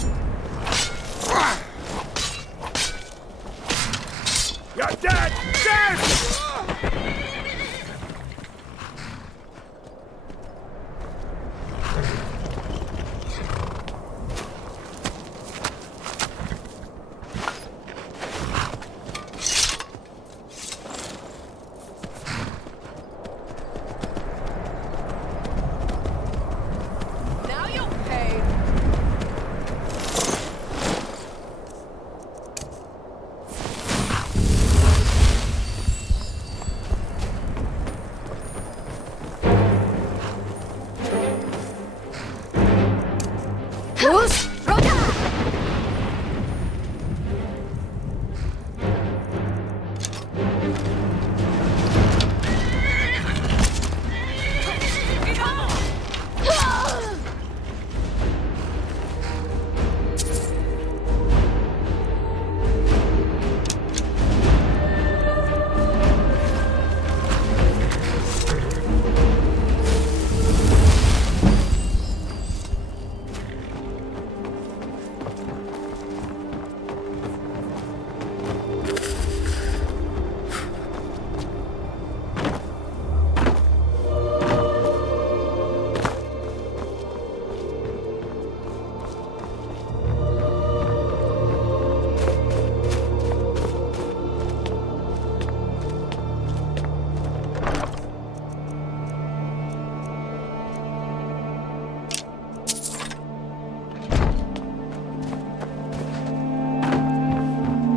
You're dead! Dead! Now you'll pay.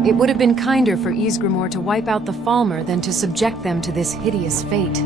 It would have been kinder for Ysgramor to wipe out the Falmer than to subject them to this hideous fate.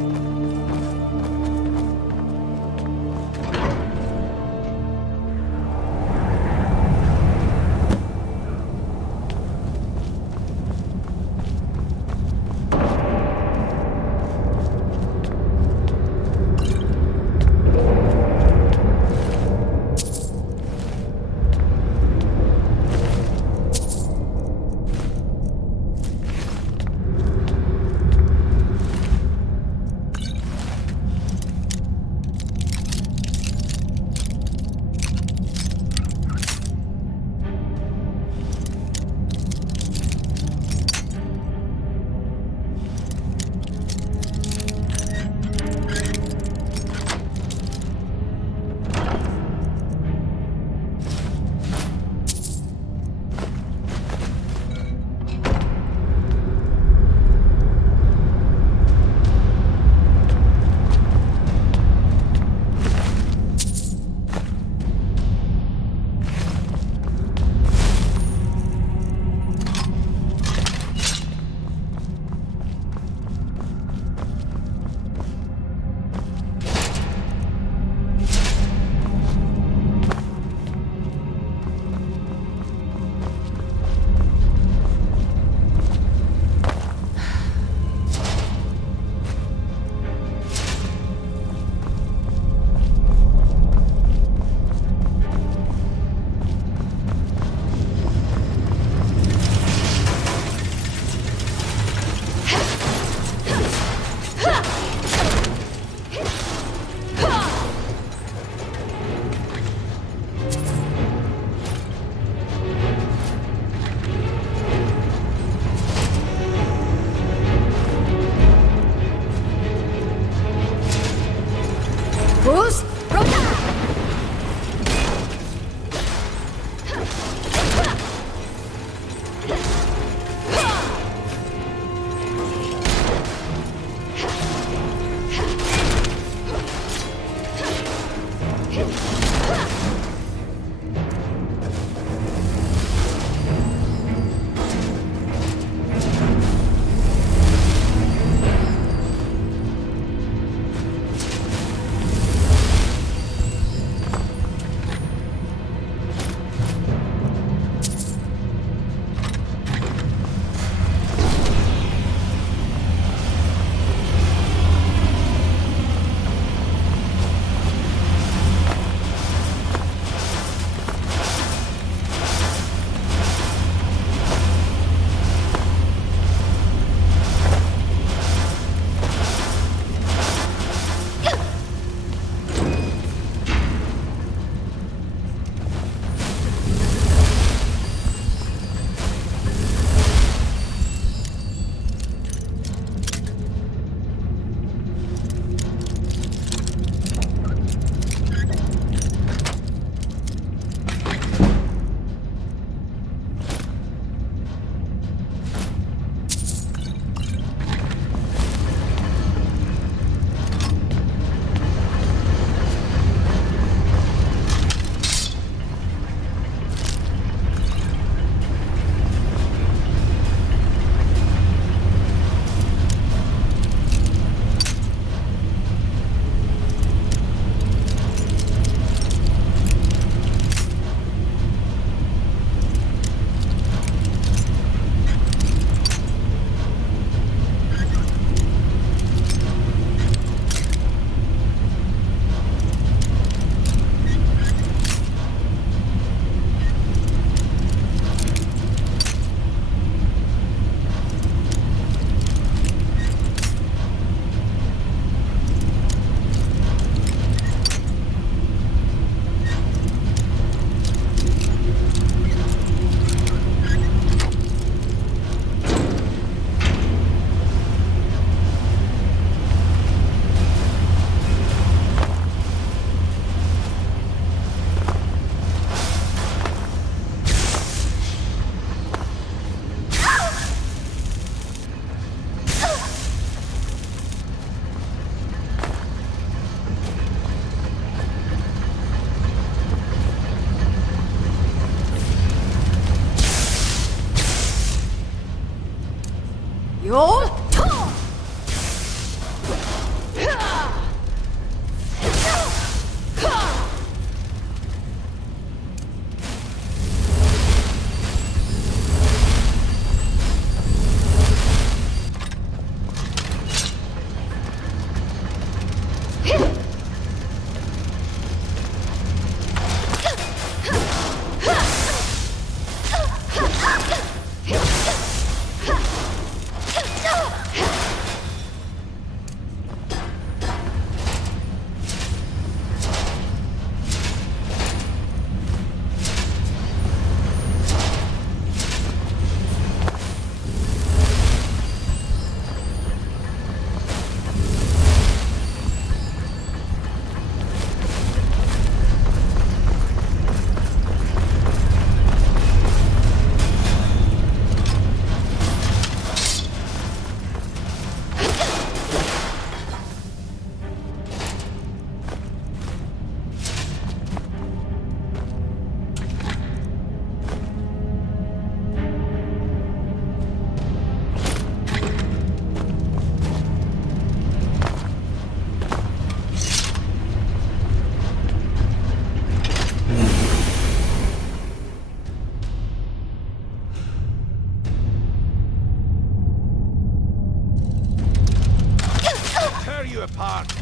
apart.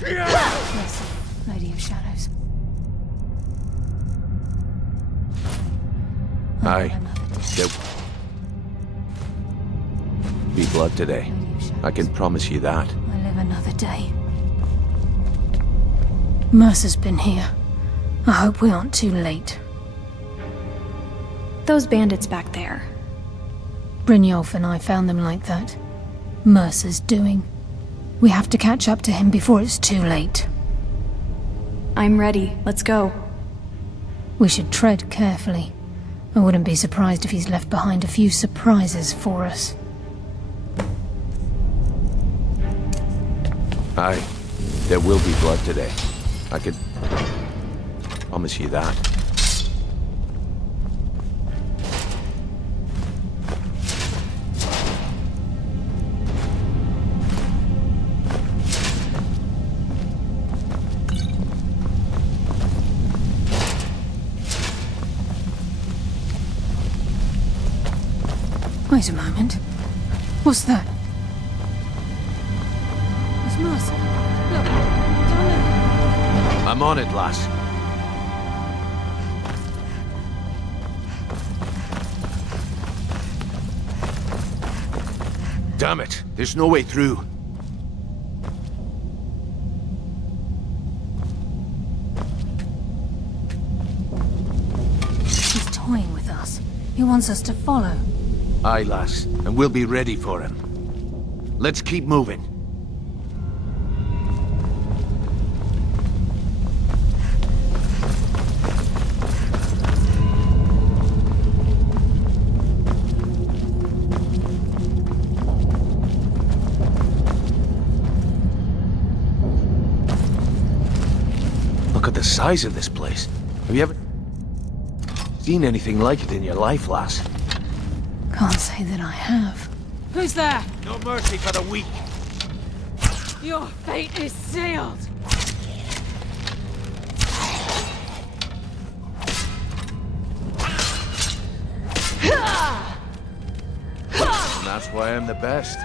Yes, Lady of Shadows. Aye. There be blood today. I can promise you that. I live another day. Mercer's been here. I hope we aren't too late. Those bandits back there. Brynjolf and I found them like that. Mercer's doing. We have to catch up to him before it's too late. I'm ready. Let's go. We should tread carefully. I wouldn't be surprised if he's left behind a few surprises for us. Aye. There will be blood today. I can promise you that. Wait a moment. What's that? It's Mercer. Look, down there. I'm on it, lass. Damn it! There's no way through. He's toying with us. He wants us to follow. Aye, lass, and we'll be ready for him. Let's keep moving. Look at the size of this place. Have you ever seen anything like it in your life, lass? Can't say that I have. Who's there? No mercy for the weak. Your fate is sealed. And that's why I'm the best.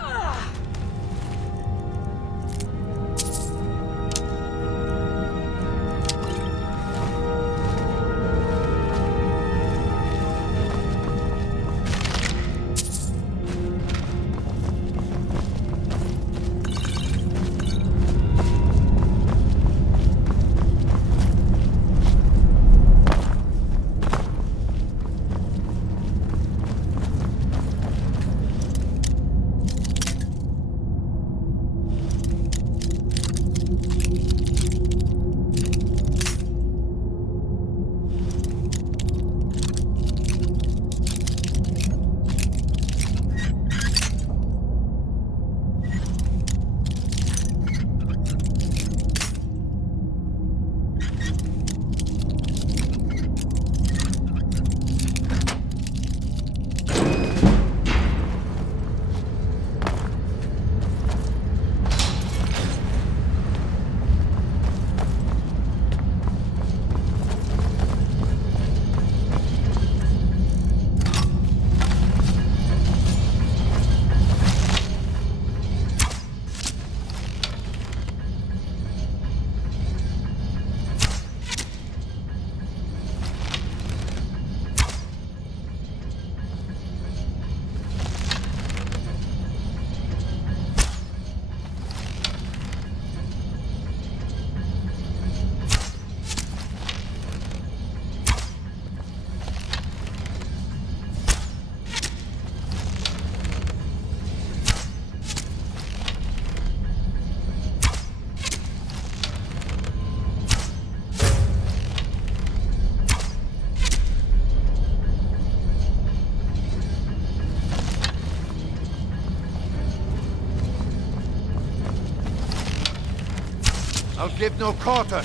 I'll give no quarter.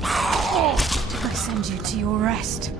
I send you to your rest.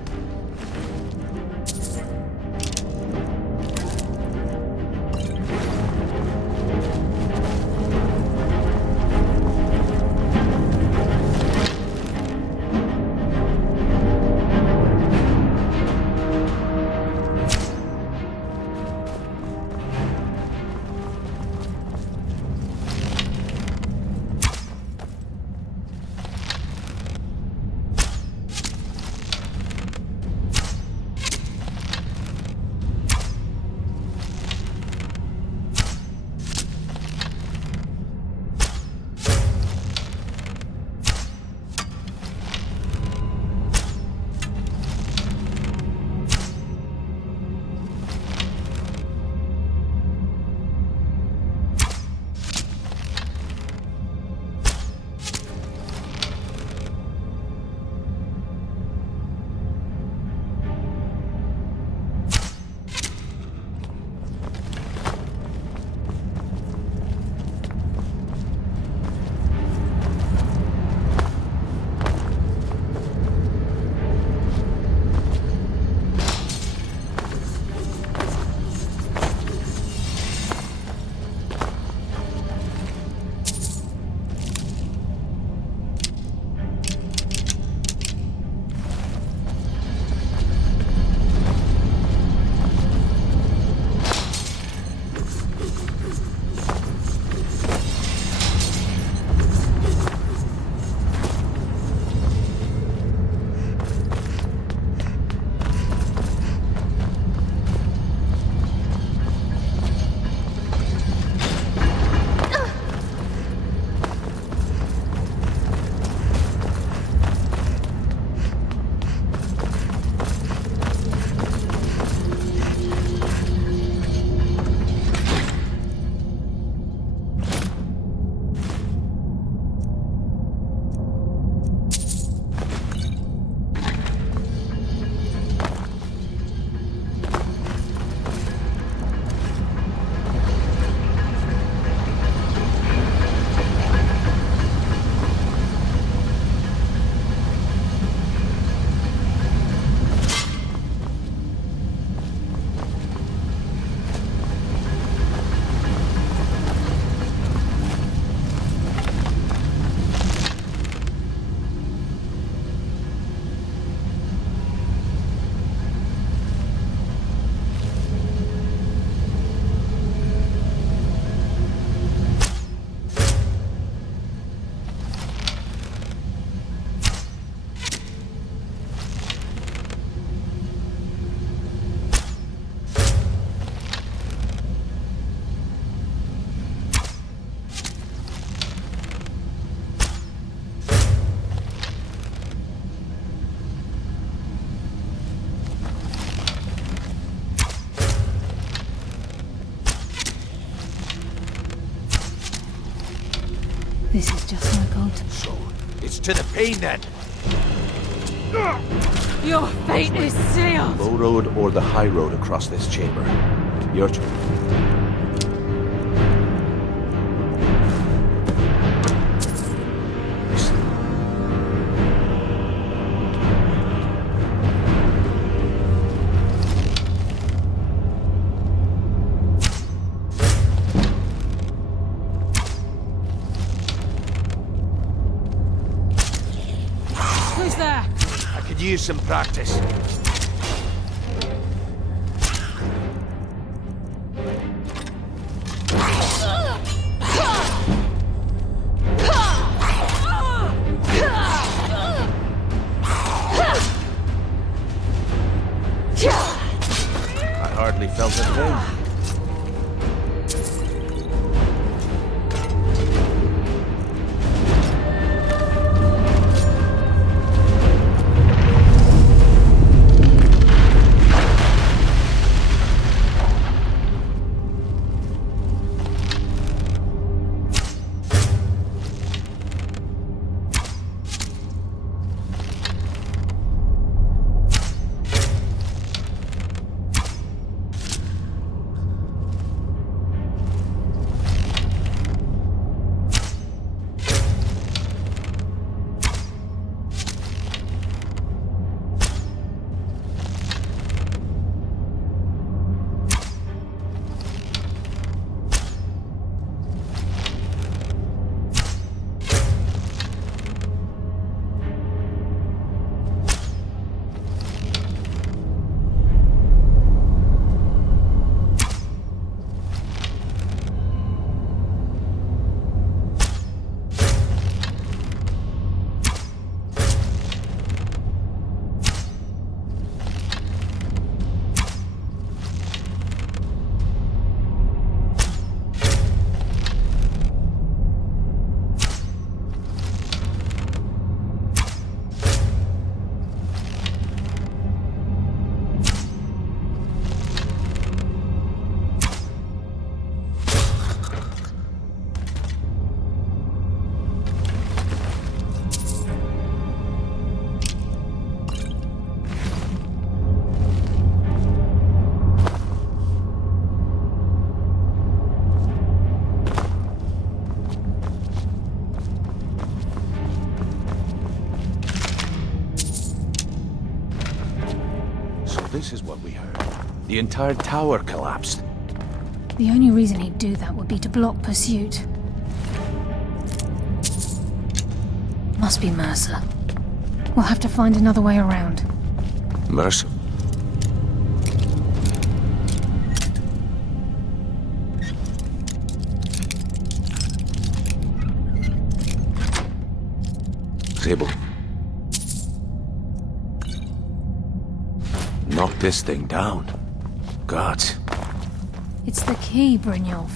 This is just my god. So, it's to the pain then. Your fate is sealed! Low road or the high road across this chamber. Your Who's there? I could use some practice. I hardly felt a thing. this is what we heard. The entire tower collapsed. The only reason he'd do that would be to block pursuit. Must be Mercer. We'll have to find another way around. Mercer? Sable. Knock this thing down. Gods. It's the key, Brynjolf.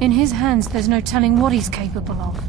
In his hands, there's no telling what he's capable of.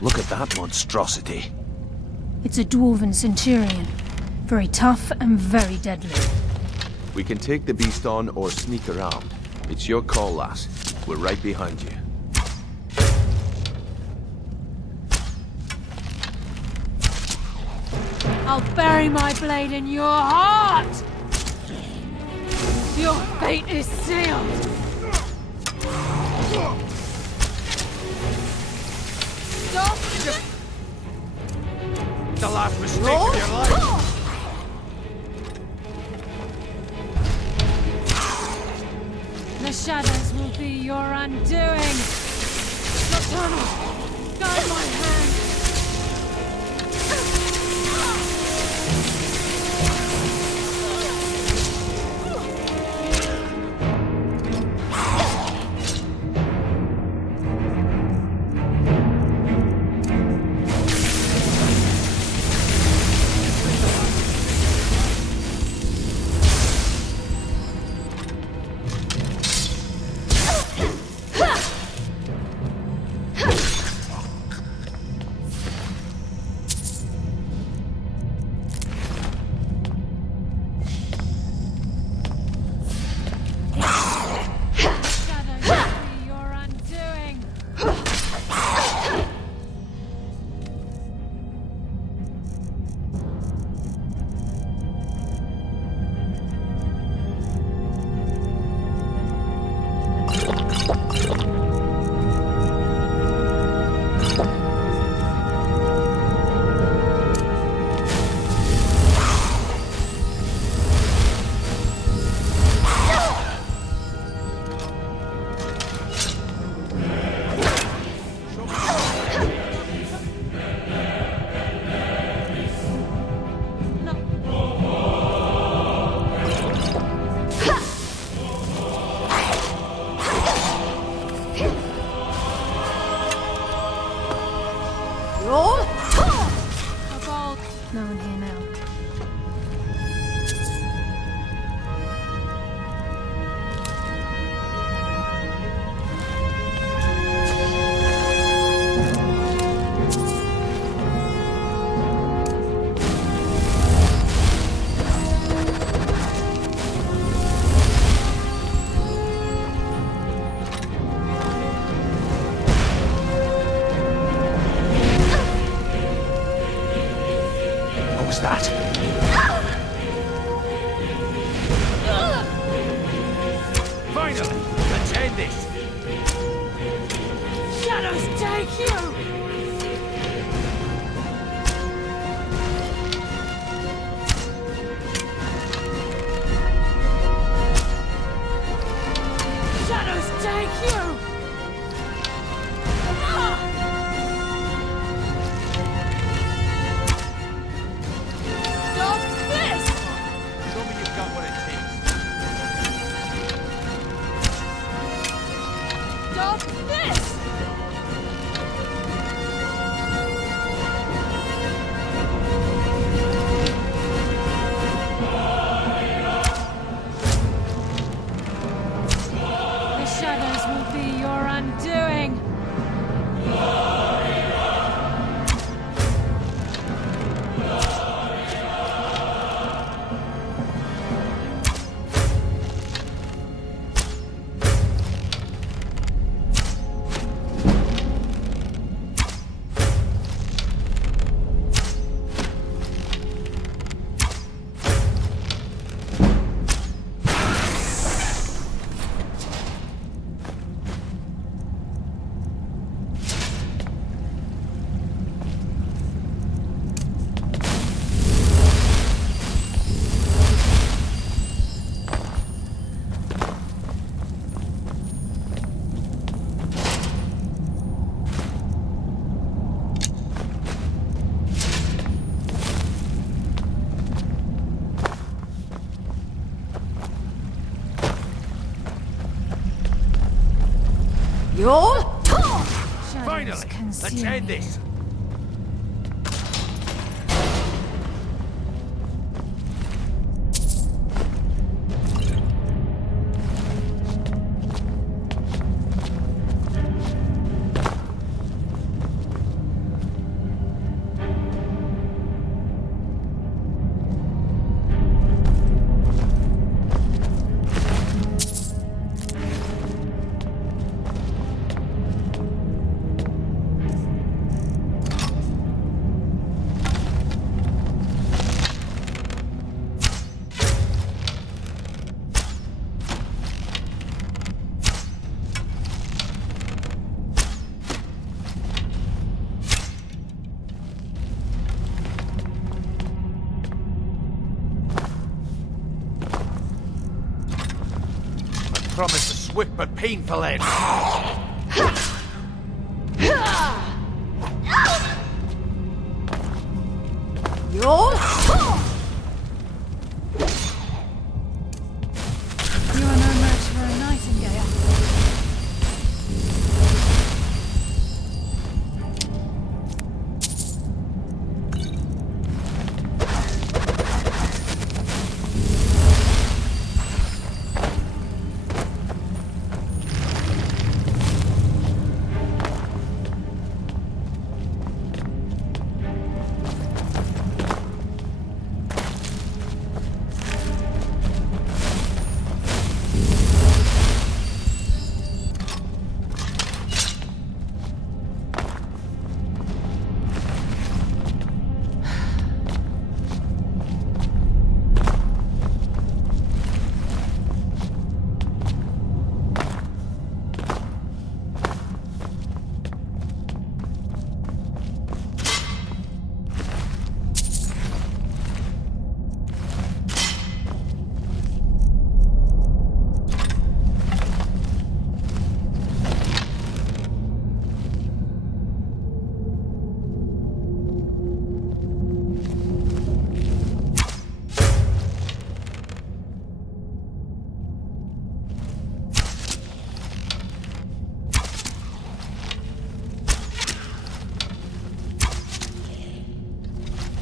Look at that monstrosity. It's a dwarven centurion. Very tough and very deadly. We can take the beast on or sneak around. It's your call, lass. We're right behind you. I'll bury my blade in your heart! Your fate is sealed! Stop! The last mistake of your life! The shadows will be your undoing! Nocturnal! Guide my hand! No one here now. Finally! Let's end this! Shadows take you! Shadows take you! Stop this! Show me you've got what it takes. Stop this! The shadows will be your undoing. Finally! Let's end this! promised a swift but painful end. Yo! You are no match for a nightingale.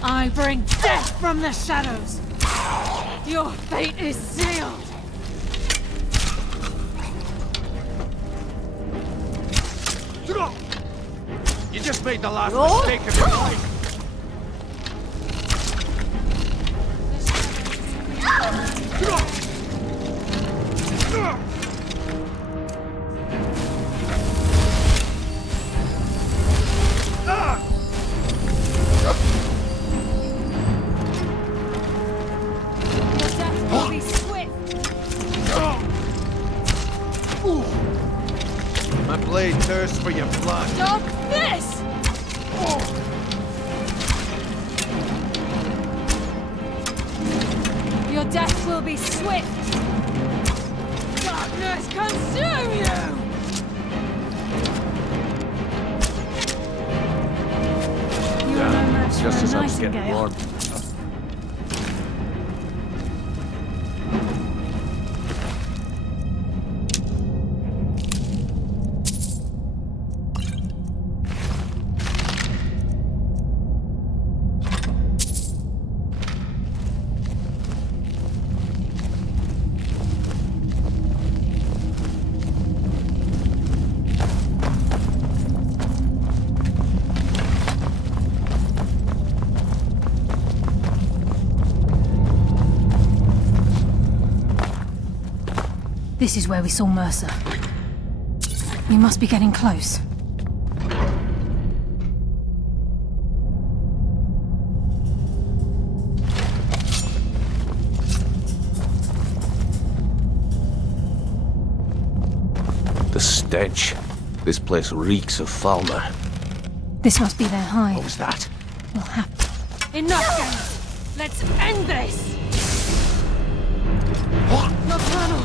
I bring death from the shadows. Your fate is sealed. You just made the last mistake of your life. My blade thirsts for your blood. Stop this! Your death will be swift. Darkness consume you! You are no match Just for as a I was getting nightingale. warm. This is where we saw Mercer. We must be getting close. The stench. This place reeks of Falmer. This must be their hide. What was that? We'll have... Enough, games! Let's end this! Nocturnal!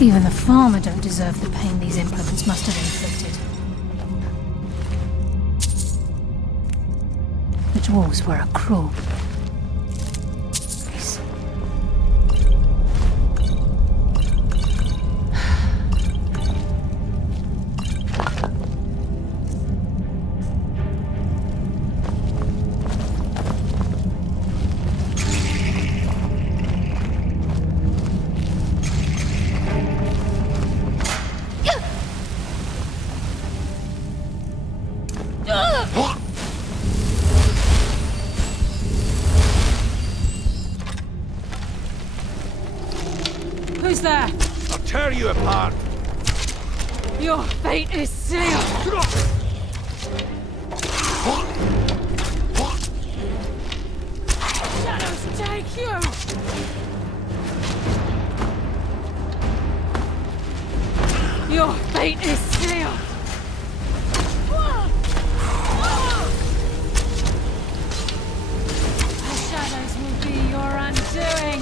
Even the farmer don't deserve the pain these implements must have inflicted. The dwarves were a cruel race. Who's there? I'll tear you apart! Your fate is sealed! Shadows take you! Your fate is sealed! The shadows will be your undoing!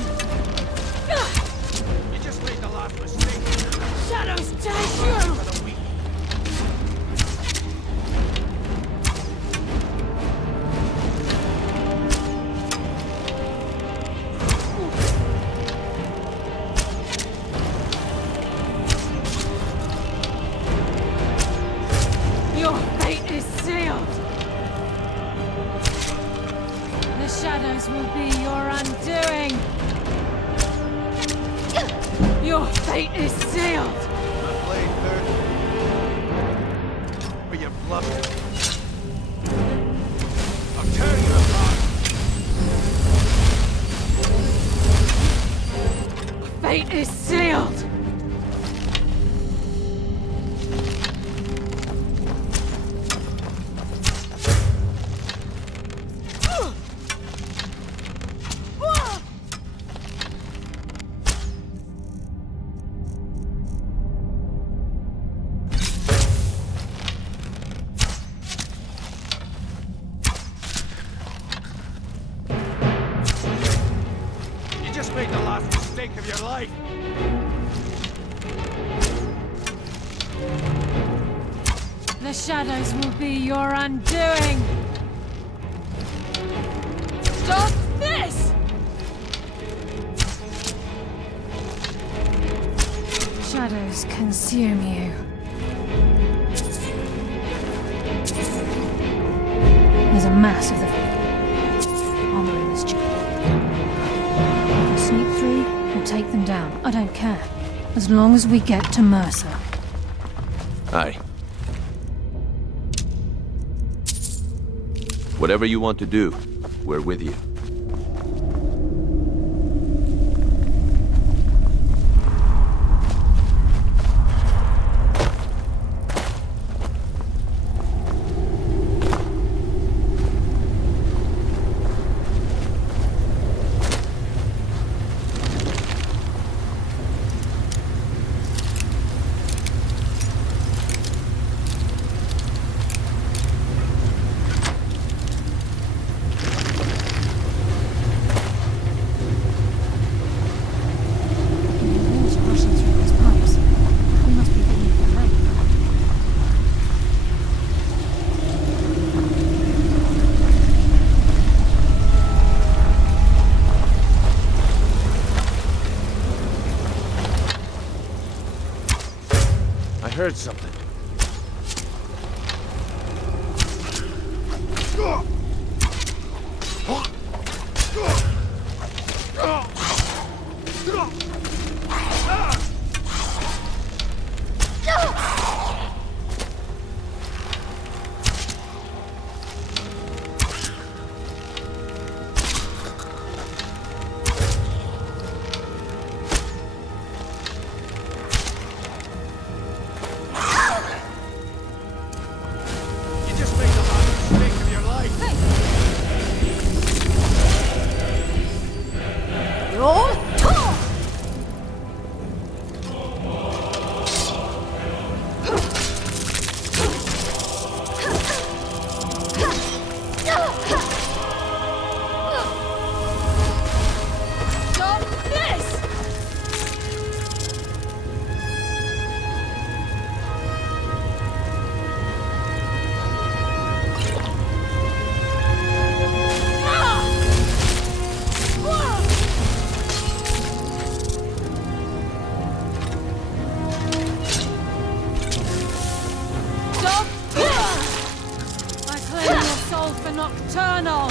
You just made the last mistake. Shadows take you! Your fate is sealed! The shadows will be your undoing! Your fate is sealed! My blade hurt. But you bluffed. I'll tear you apart! Fate is sealed! You just made the last mistake of your life! The shadows will be your undoing! Stop this! Shadows consume you. There's a mass of the armor in this chamber. We can sneak through or take them down. I don't care. As long as we get to Mercer. Aye. Whatever you want to do, we're with you. Water rushing through these pipes. We must be beneath the lake. I heard something. Nocturnal!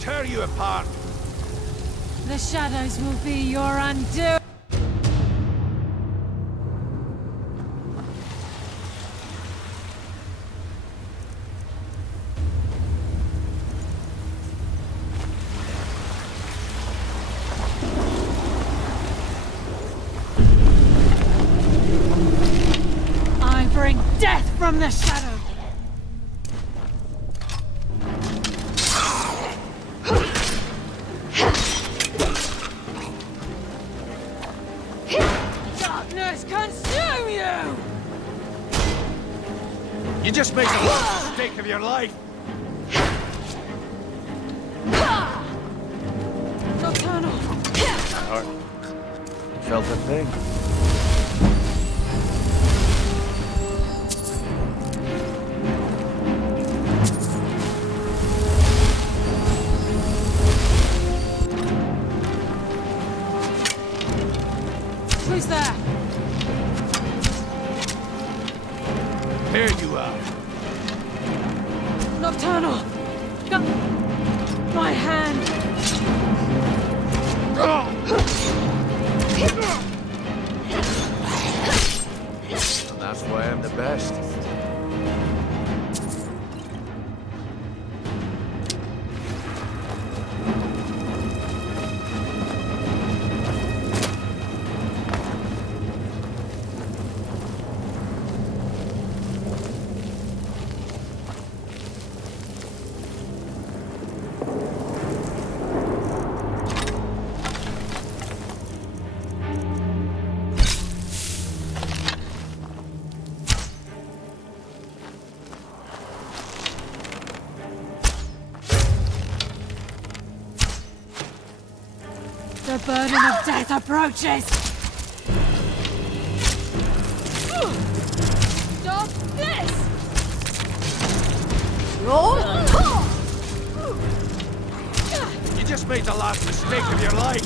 Tear you apart. The shadows will be your undoing. I bring death from the shadows. Consume you! You just made the worst mistake of your life. Nocturnal! Heart felt a thing. Who's there? Here you are. Nocturnal! My hand! And that's why I'm the best. The burden of death approaches! Stop this! You just made the last mistake of your life.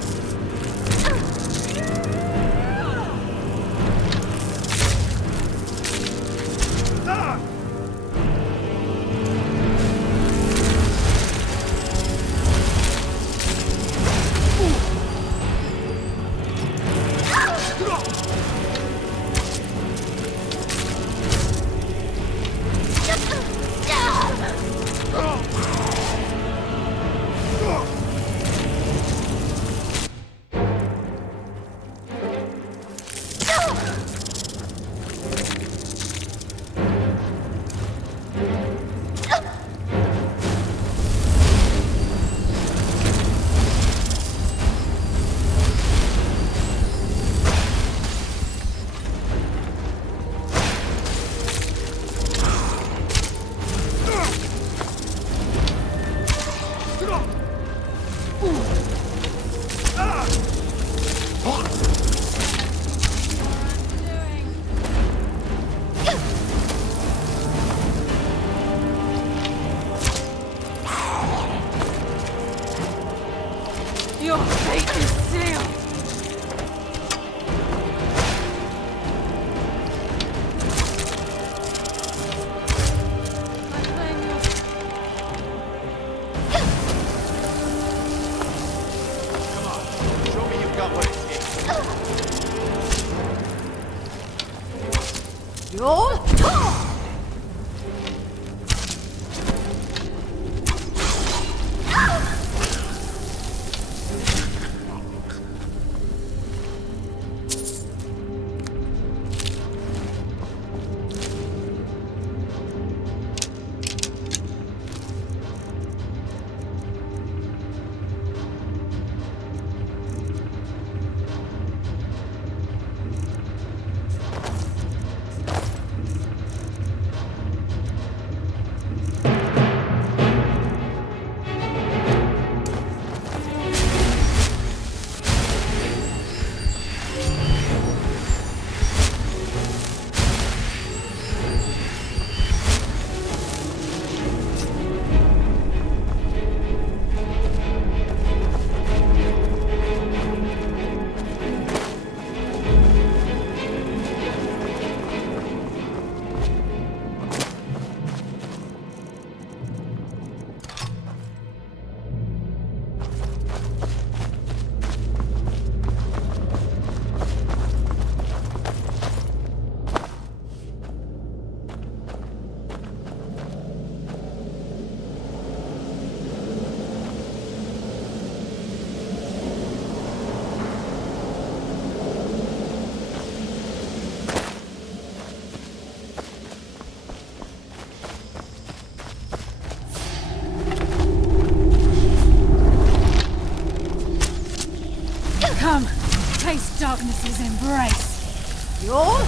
darkness's embrace. Your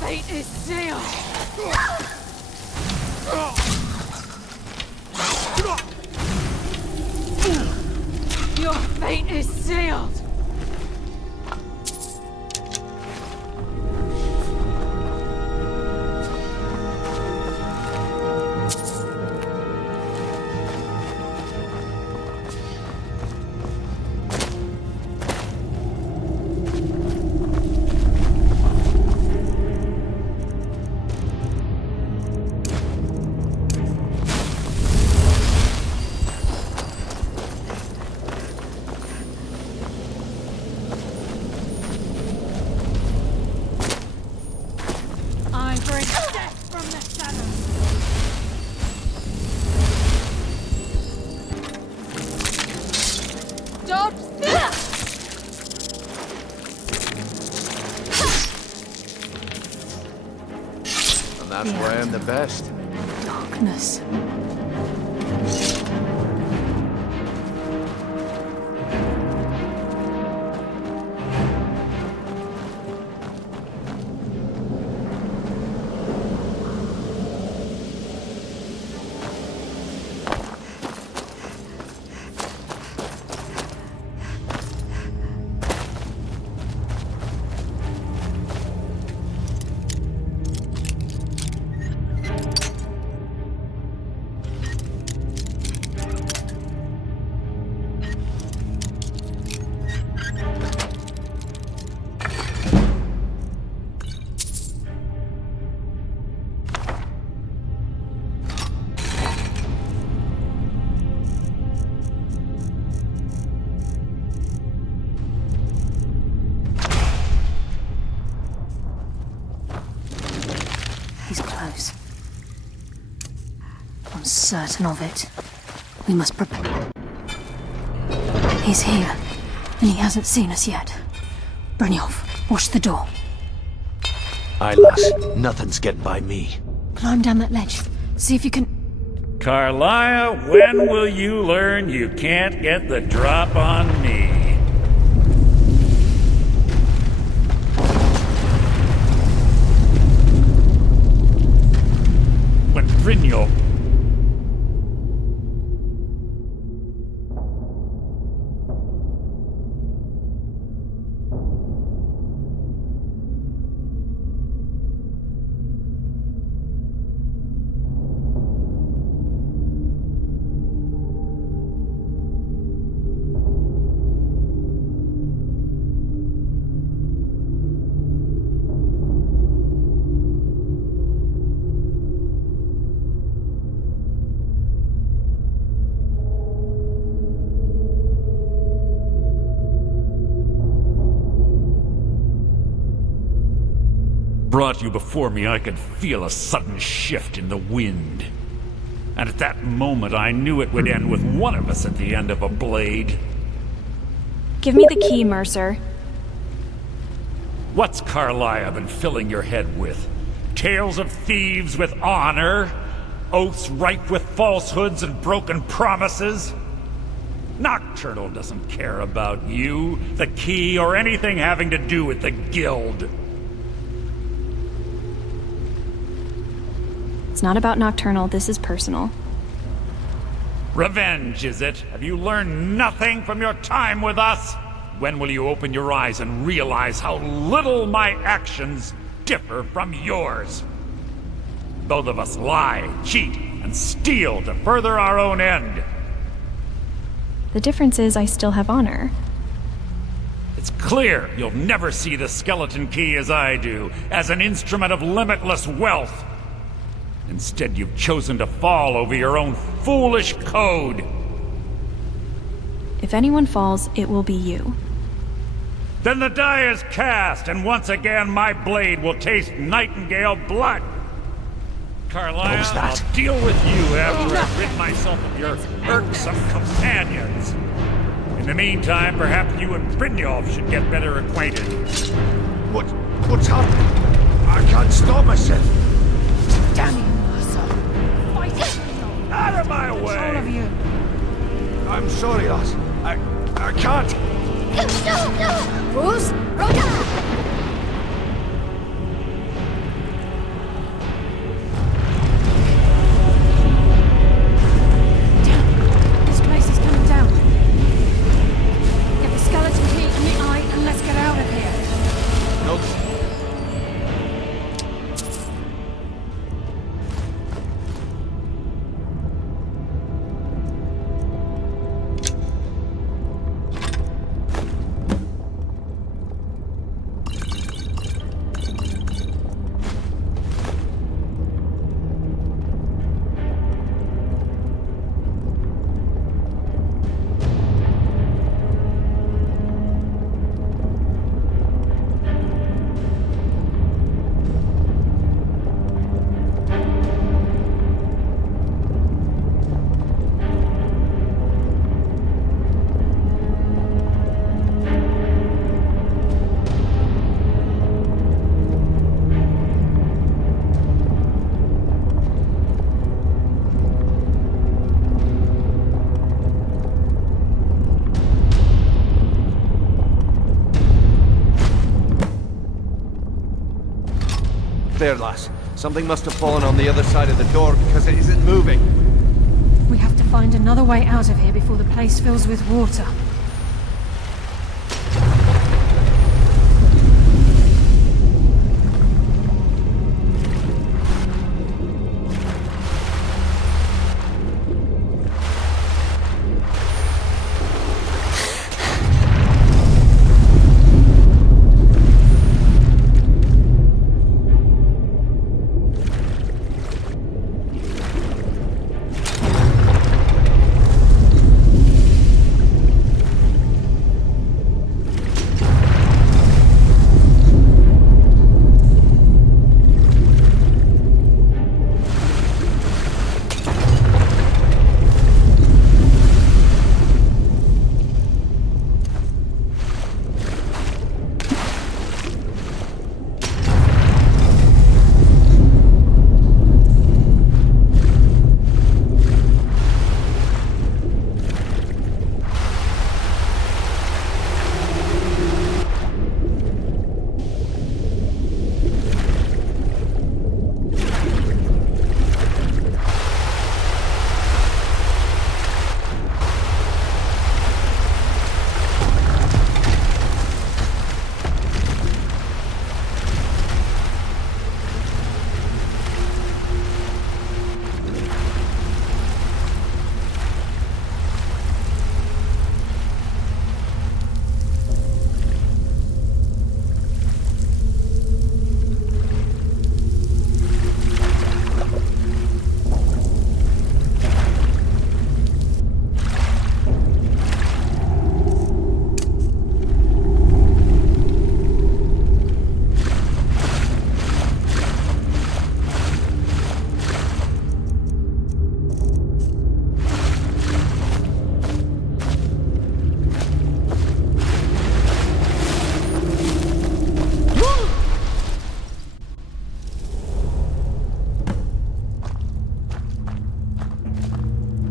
fate is sealed. Your fate is sealed. That's where I am the best. Darkness. He's close. I'm certain of it. We must prepare. He's here, and he hasn't seen us yet. Brynjolf, watch the door. Aye, lass. Nothing's getting by me. Climb down that ledge. See if you can... Carlisle, when will you learn you can't get the drop on me? When Brynjolf... brought you before me, I could feel a sudden shift in the wind. And at that moment, I knew it would end with one of us at the end of a blade. Give me the key, Mercer. What's Carlisle been filling your head with? Tales of thieves with honor? Oaths ripe with falsehoods and broken promises? Nocturnal doesn't care about you, the key, or anything having to do with the Guild. It's not about Nocturnal, this is personal. Revenge, is it? Have you learned nothing from your time with us? When will you open your eyes and realize how little my actions differ from yours? Both of us lie, cheat, and steal to further our own end. The difference is I still have honor. It's clear you'll never see the skeleton key as I do, as an instrument of limitless wealth. Instead, you've chosen to fall over your own foolish code. If anyone falls, it will be you. Then the die is cast, and once again my blade will taste Nightingale blood. Carlisle, I'll deal with you after I've rid myself of your irksome companions. In the meantime, perhaps you and Brynjolf should get better acquainted. What's happening? I can't stop myself. Damn you, Mercer. Out of my way! All of you. I'm sorry, lass. I can't. Bruce, Rhoda! This place is coming down. Get the skeleton key in the eye and let's get out of here. Nope. There, lass. Something must have fallen on the other side of the door because it isn't moving. We have to find another way out of here before the place fills with water.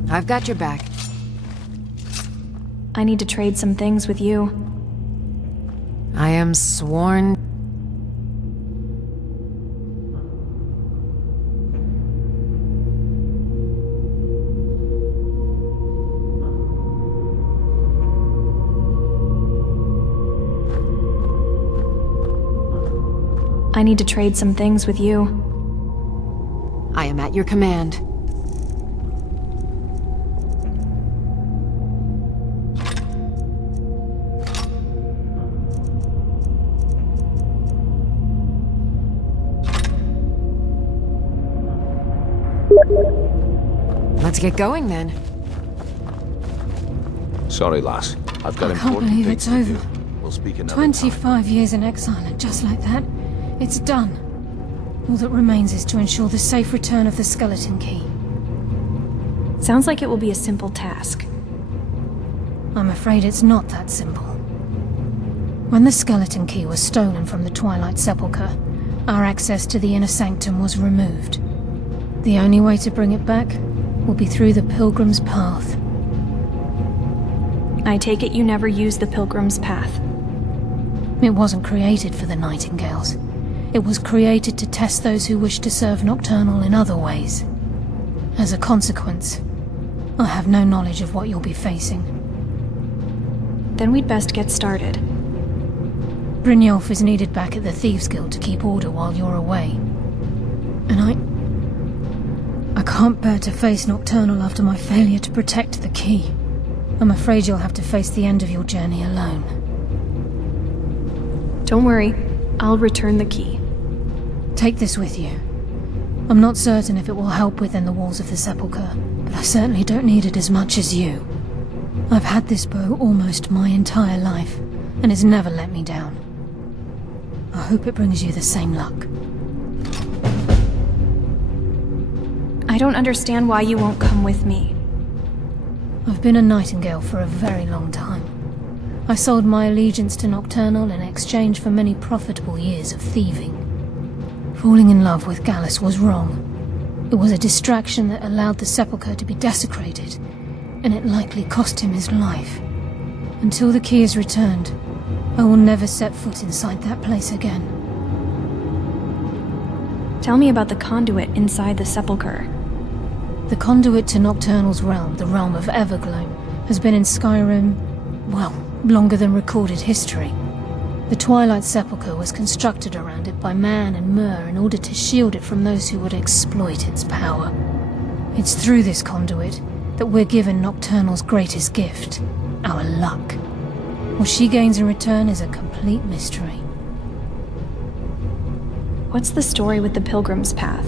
I've got your back. I need to trade some things with you. I am sworn... I need to trade some things with you. I am at your command. Let's get going then. Sorry, lass. I've got I can't important believe things it's to over. do. We'll speak another time. 25 years in exile, and just like that, it's done. All that remains is to ensure the safe return of the skeleton key. Sounds like it will be a simple task. I'm afraid it's not that simple. When the skeleton key was stolen from the Twilight Sepulchre, our access to the inner sanctum was removed. The only way to bring it back will be through the Pilgrim's Path. I take it you never used the Pilgrim's Path. It wasn't created for the Nightingales. It was created to test those who wish to serve Nocturnal in other ways. As a consequence, I have no knowledge of what you'll be facing. Then we'd best get started. Brynjolf is needed back at the Thieves Guild to keep order while you're away. And I can't bear to face Nocturnal after my failure to protect the key. I'm afraid you'll have to face the end of your journey alone. Don't worry, I'll return the key. Take this with you. I'm not certain if it will help within the walls of the Sepulchre, but I certainly don't need it as much as you. I've had this bow almost my entire life, and it's never let me down. I hope it brings you the same luck. I don't understand why you won't come with me. I've been a Nightingale for a very long time. I sold my allegiance to Nocturnal in exchange for many profitable years of thieving. Falling in love with Gallus was wrong. It was a distraction that allowed the Sepulchre to be desecrated, and it likely cost him his life. Until the key is returned, I will never set foot inside that place again. Tell me about the conduit inside the Sepulchre. The conduit to Nocturnal's realm, the realm of Everglow, has been in Skyrim, well, longer than recorded history. The Twilight Sepulchre was constructed around it by man and Myr in order to shield it from those who would exploit its power. It's through this conduit that we're given Nocturnal's greatest gift, our luck. What she gains in return is a complete mystery. What's the story with the Pilgrim's Path?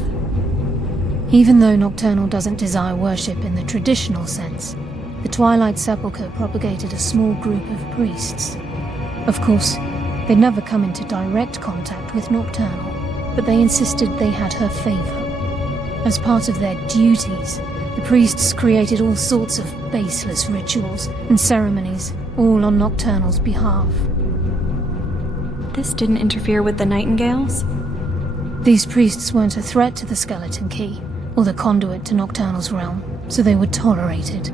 Even though Nocturnal doesn't desire worship in the traditional sense, the Twilight Sepulchre propagated a small group of priests. Of course, they'd never come into direct contact with Nocturnal, but they insisted they had her favor. As part of their duties, the priests created all sorts of baseless rituals and ceremonies, all on Nocturnal's behalf. This didn't interfere with the Nightingales? These priests weren't a threat to the Skeleton Key, or the conduit to Nocturnal's realm, so they were tolerated.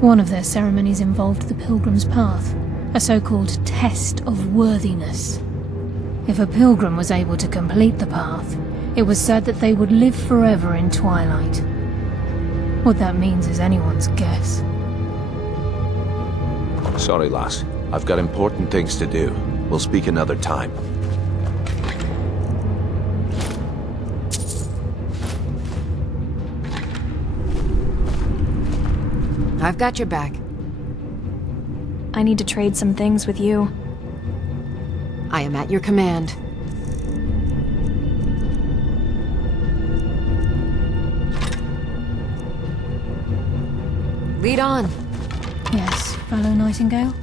One of their ceremonies involved the Pilgrim's Path, a so-called test of worthiness. If a pilgrim was able to complete the path, it was said that they would live forever in Twilight. What that means is anyone's guess. Sorry, lass. I've got important things to do. We'll speak another time. I've got your back. I need to trade some things with you. I am at your command. Lead on. Yes, fellow Nightingale?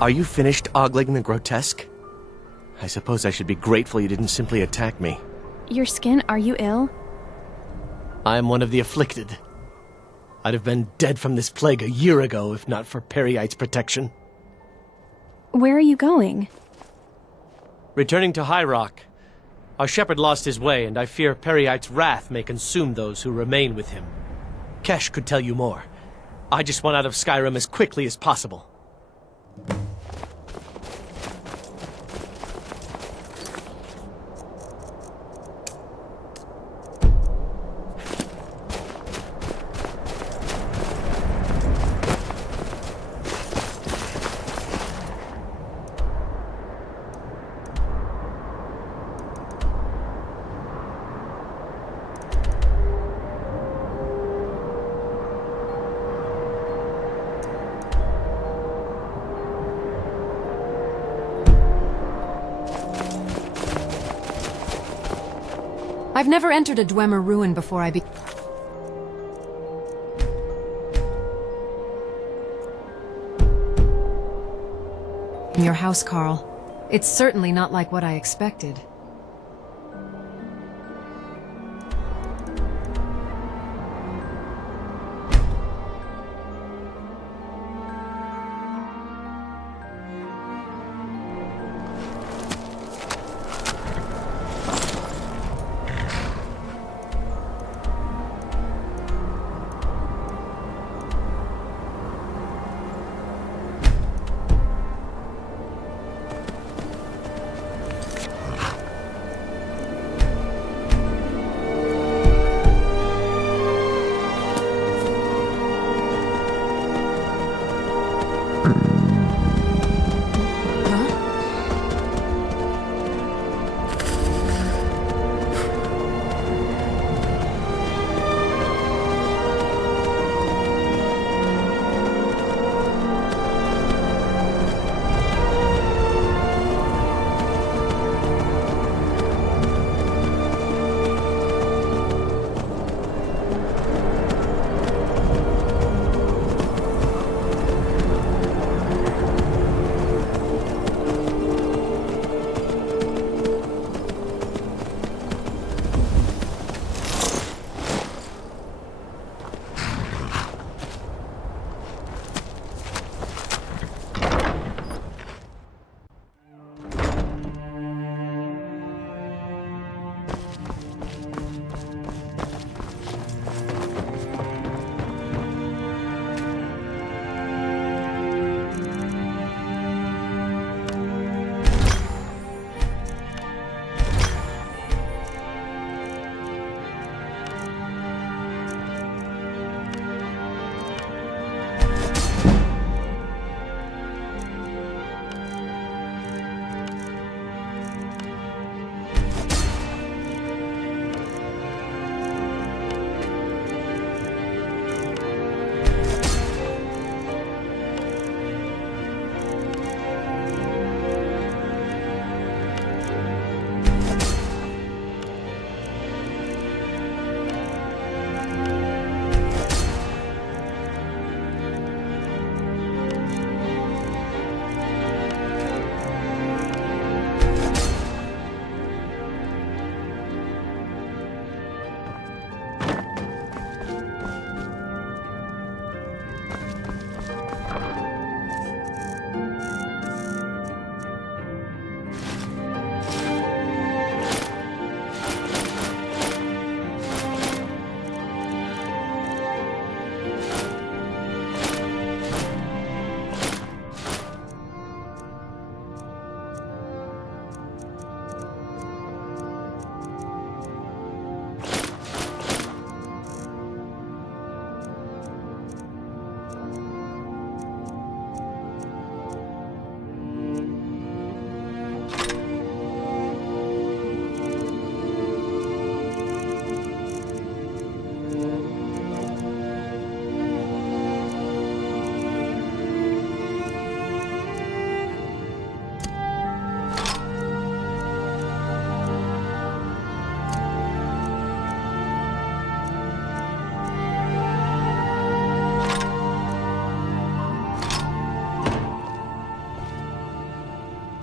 Are you finished ogling the grotesque? I suppose I should be grateful you didn't simply attack me. Your skin, are you ill? I am one of the afflicted. I'd have been dead from this plague a year ago if not for Periite's protection. Where are you going? Returning to High Rock. Our shepherd lost his way, and I fear Periite's wrath may consume those who remain with him. Kesh could tell you more. I just want out of Skyrim as quickly as possible. I've never entered a Dwemer ruin before I in your house, Carl. It's certainly not like what I expected.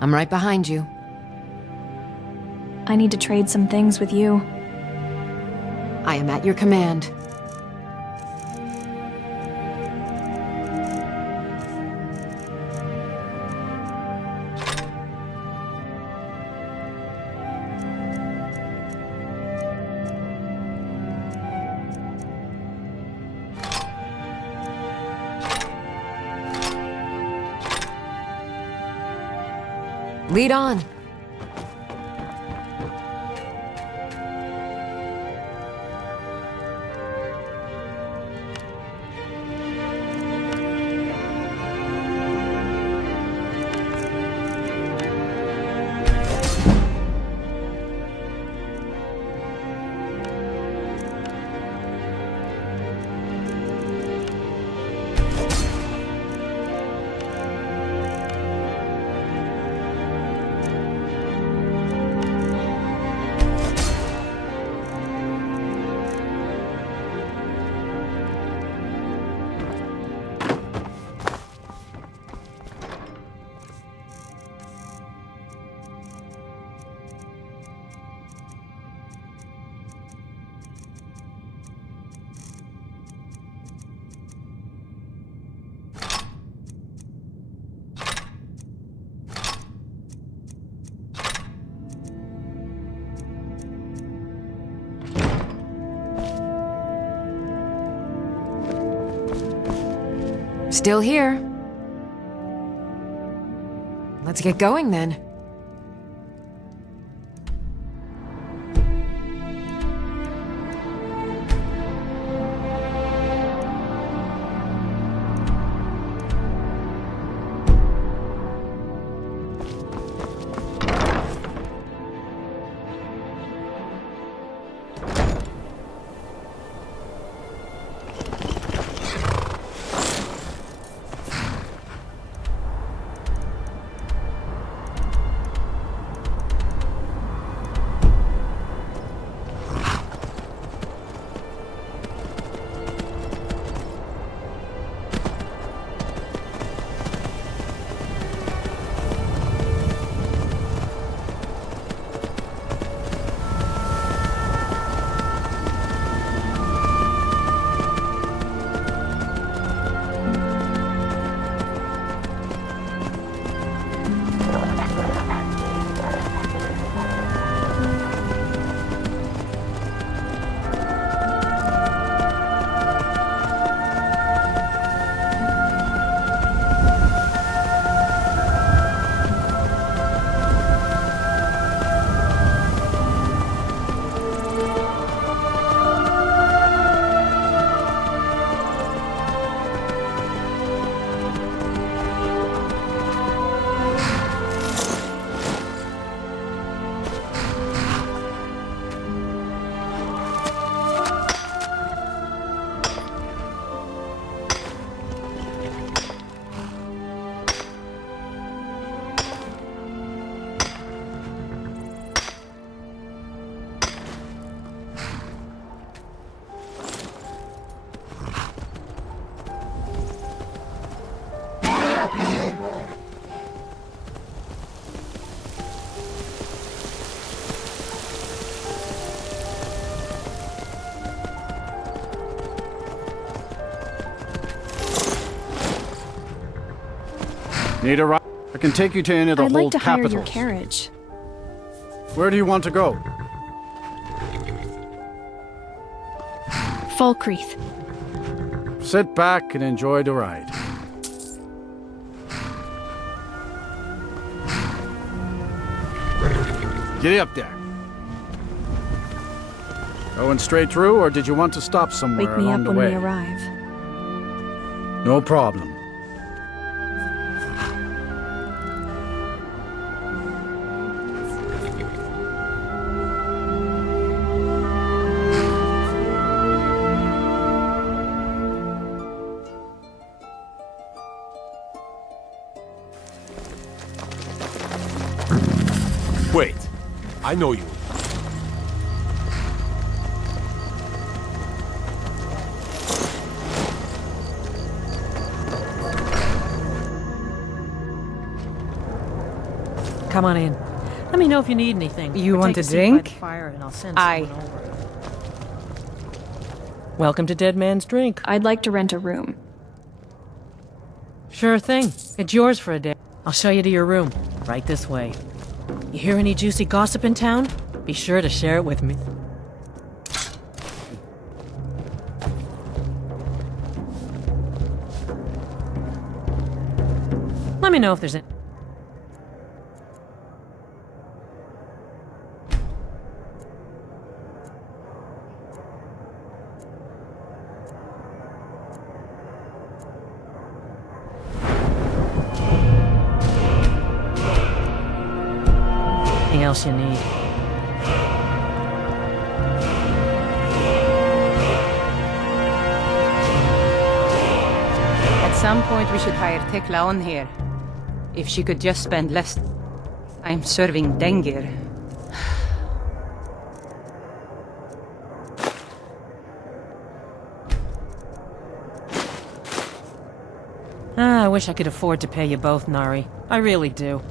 I'm right behind you. I need to trade some things with you. I am at your command. Lead on. Still here. Let's get going then. Need a ride? I can take you to any of the I'd whole like to hire capitals. your carriage. Where do you want to go? Falkreath. Sit back and enjoy the ride. Get up there. Going straight through, or did you want to stop somewhere Wake me along up the when way? we arrive. No problem. Wait, I know you. Come on in. Let me know if you need anything. You Or want take a seat by drink? the fire and I'll send someone over. Welcome to Dead Man's Drink. I'd like to rent a room. Sure thing. It's yours for a day. I'll show you to your room. Right this way. You hear any juicy gossip in town? Be sure to share it with me. Let me know if there's any. Anything else you need? At some point, we should hire Tekla on here. If she could just spend less time serving Dengir. I wish I could afford to pay you both, Nari. I really do.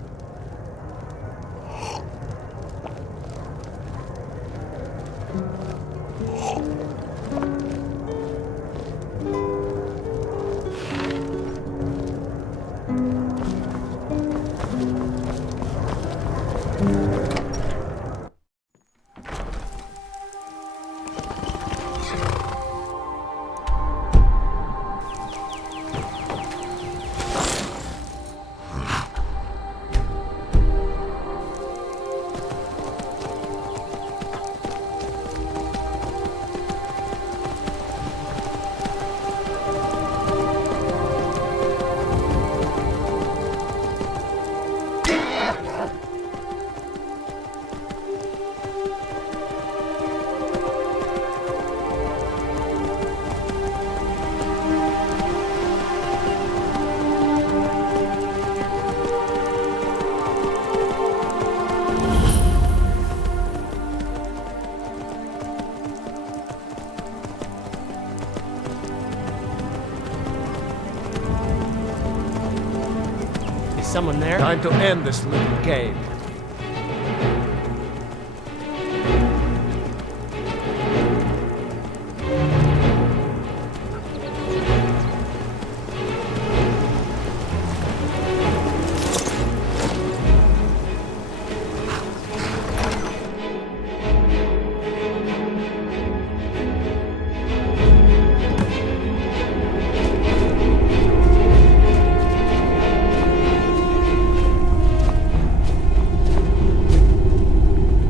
Someone there? Time to end this little game.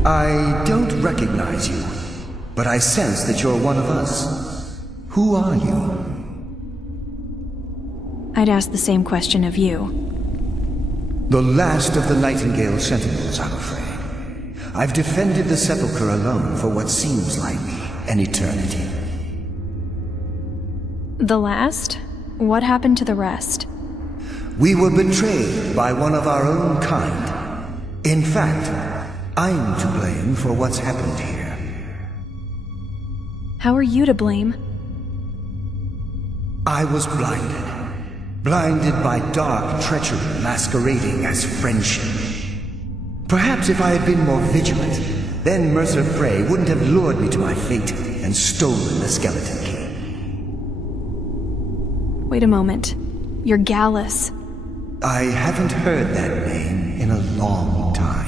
I don't recognize you, but I sense that you're one of us. Who are you? I'd ask the same question of you. The last of the Nightingale Sentinels, I'm afraid. I've defended the Sepulchre alone for what seems like an eternity. The last? What happened to the rest? We were betrayed by one of our own kind. In fact, I'm to blame for what's happened here. How are you to blame? I was blinded. Blinded by dark treachery masquerading as friendship. Perhaps if I had been more vigilant, then Mercer Frey wouldn't have lured me to my fate and stolen the skeleton key. Wait a moment. You're Gallus. I haven't heard that name in a long time.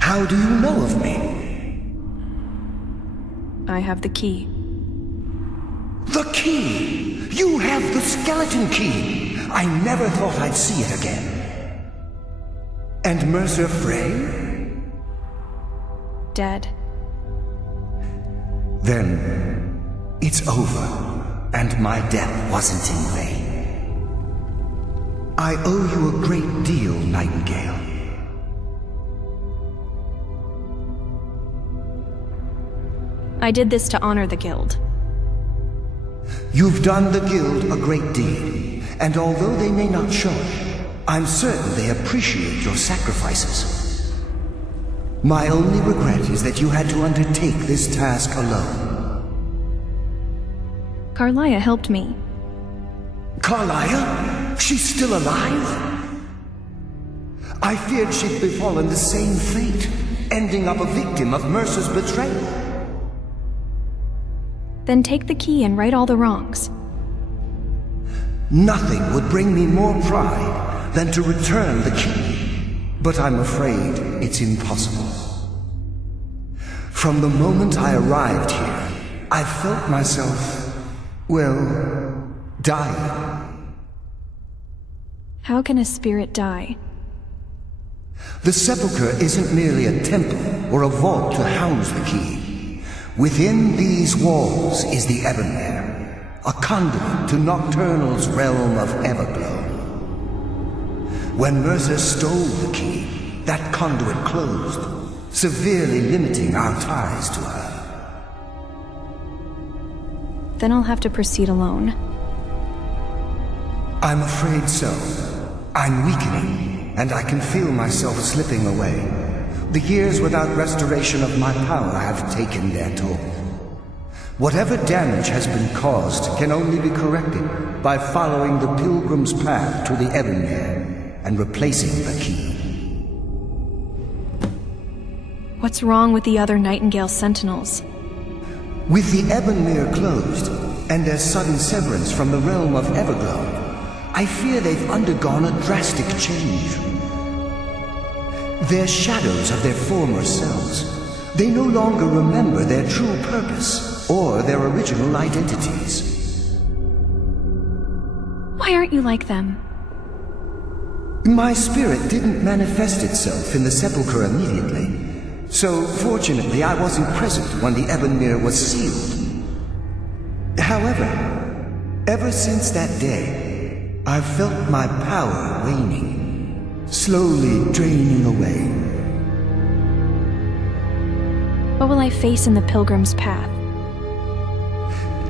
How do you know of me? I have the key. The key! You have the skeleton key! I never thought I'd see it again. And Mercer Frey? Dead. Then it's over, and my death wasn't in vain. I owe you a great deal, Nightingale. I did this to honor the Guild. You've done the Guild a great deed, and although they may not show it, I'm certain they appreciate your sacrifices. My only regret is that you had to undertake this task alone. Carlia helped me. Carlia? She's still alive? I feared she'd befallen the same fate, ending up a victim of Mercer's betrayal. Then take the key and right all the wrongs. Nothing would bring me more pride than to return the key, but I'm afraid it's impossible. From the moment I arrived here, I felt myself, well, dying. How can a spirit die? The Sepulchre isn't merely a temple or a vault to house the key. Within these walls is the Ebonmere, a conduit to Nocturnal's realm of Everglow. When Mercer stole the key, that conduit closed, severely limiting our ties to her. Then I'll have to proceed alone. I'm afraid so. I'm weakening, and I can feel myself slipping away. The years without restoration of my power have taken their toll. Whatever damage has been caused can only be corrected by following the pilgrim's path to the Ebonmere and replacing the key. What's wrong with the other Nightingale Sentinels? With the Ebonmere closed, and their sudden severance from the realm of Everglow, I fear they've undergone a drastic change. They're shadows of their former selves. They no longer remember their true purpose or their original identities. Why aren't you like them? My spirit didn't manifest itself in the Sepulchre immediately. So, fortunately, I wasn't present when the Ebonmere was sealed. However, ever since that day, I've felt my power waning, slowly draining away. What will I face in the Pilgrim's Path?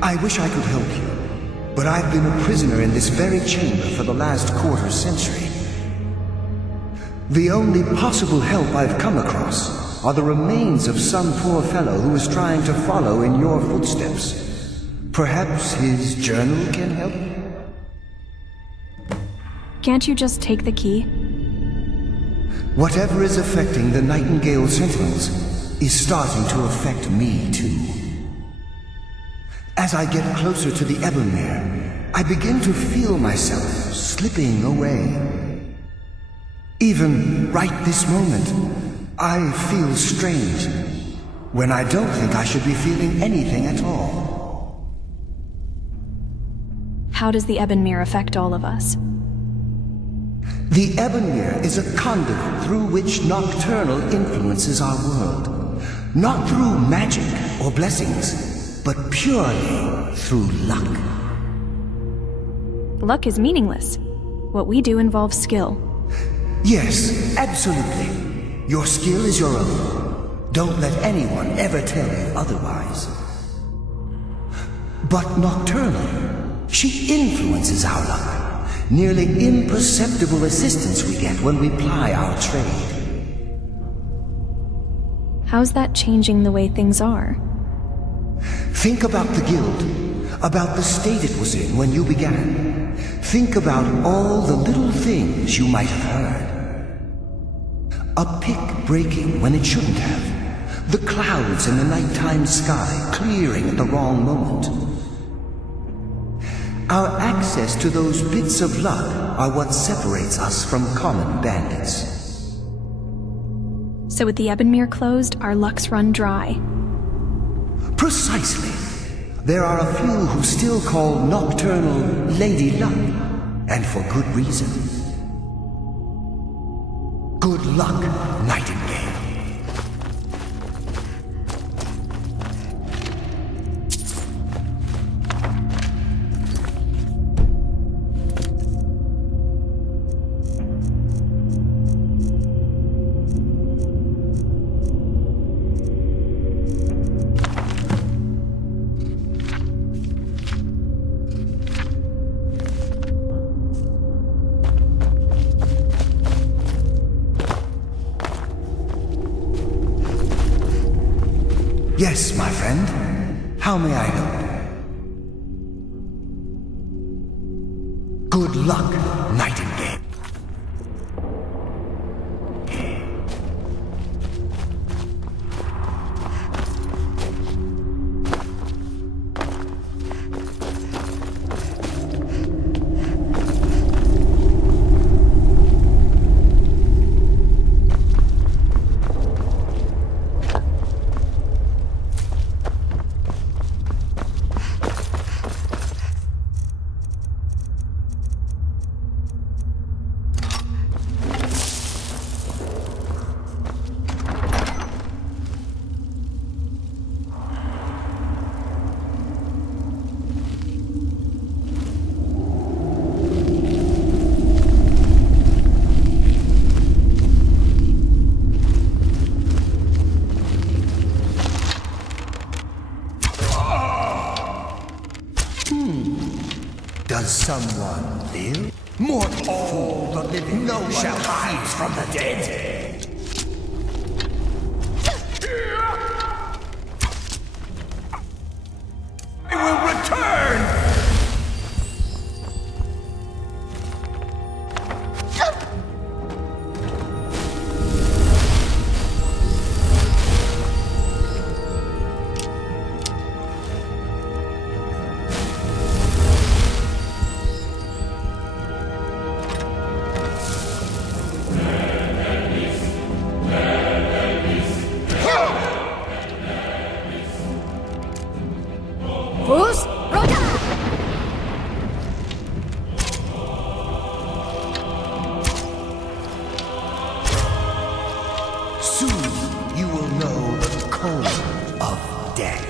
I wish I could help you, but I've been a prisoner in this very chamber for the last quarter century. The only possible help I've come across are the remains of some poor fellow who is trying to follow in your footsteps. Perhaps his journal can help? Can't you just take the key? Whatever is affecting the Nightingale Sentinels is starting to affect me too. As I get closer to the Ebonmere, I begin to feel myself slipping away. Even right this moment, I feel strange, when I don't think I should be feeling anything at all. How does the Ebonmere affect all of us? The Ebonmere is a conduit through which Nocturnal influences our world. Not through magic or blessings, but purely through luck. Luck is meaningless. What we do involves skill. Yes, absolutely. Your skill is your own. Don't let anyone ever tell you otherwise. But Nocturnal, she influences our luck. Nearly imperceptible assistance we get when we ply our trade. How's that changing the way things are? Think about the Guild, about the state it was in when you began. Think about all the little things you might have heard. A pick breaking when it shouldn't have. The clouds in the nighttime sky clearing at the wrong moment. Our access to those bits of luck are what separates us from common bandits. So with the Ebonmere closed, our lucks run dry. Precisely. There are a few who still call Nocturnal Lady Luck, and for good reason. Good luck, Nightingale. Yes, my friend. How may I help? Good luck, Nightingale. Does someone live? Mortal, all the living no shall rise from the dead. I will return! Soon you will know the cold of death.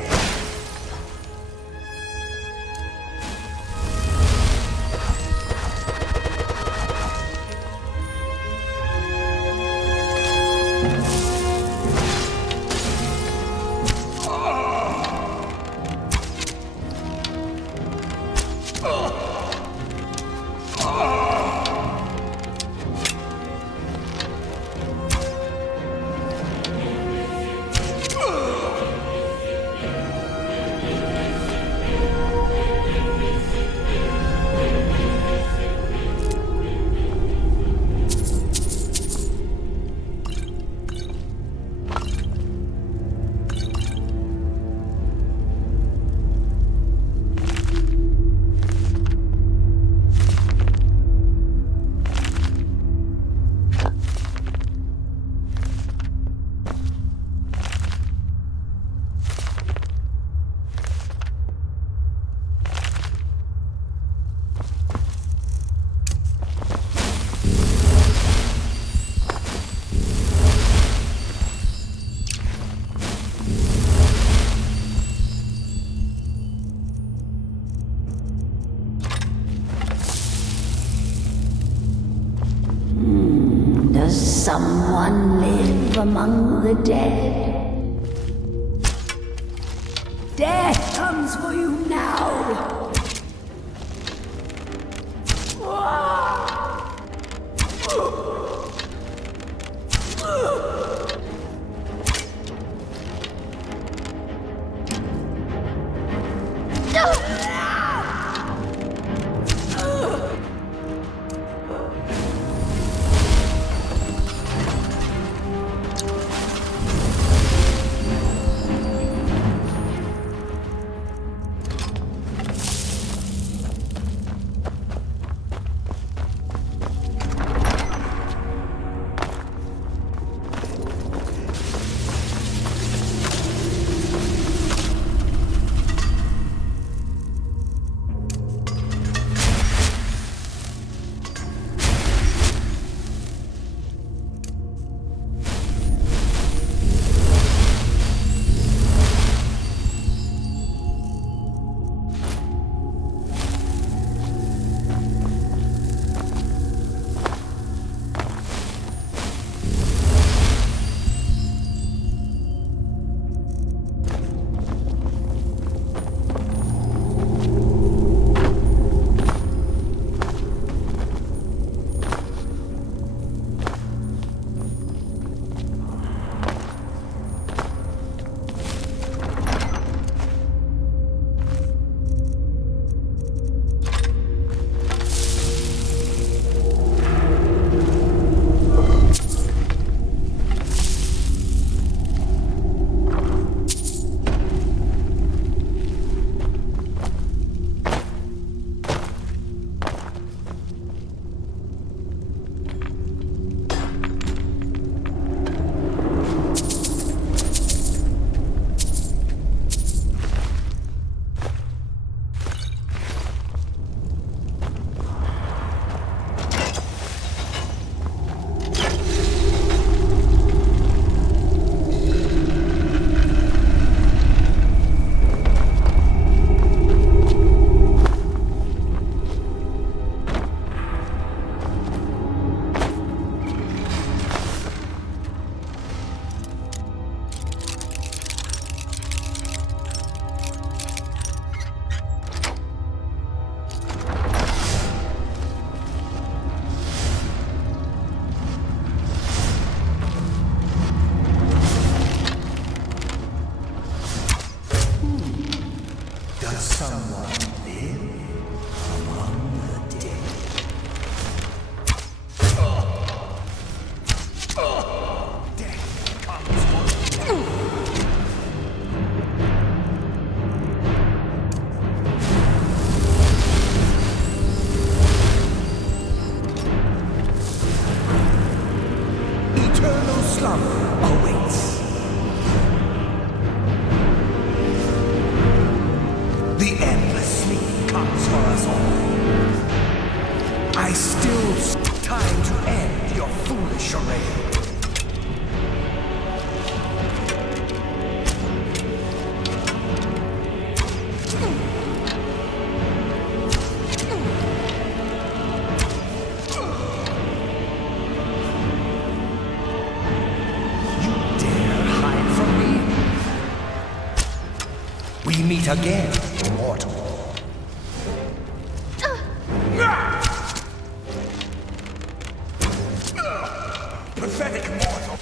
Does someone live among the dead? Death comes for you now! Does someone live among the dead? Death comes for eternal slumber awaits. The endless sleep comes for us all. I still time to end your foolish charade. You dare hide from me? We meet again, mortal. Pathetic mortal.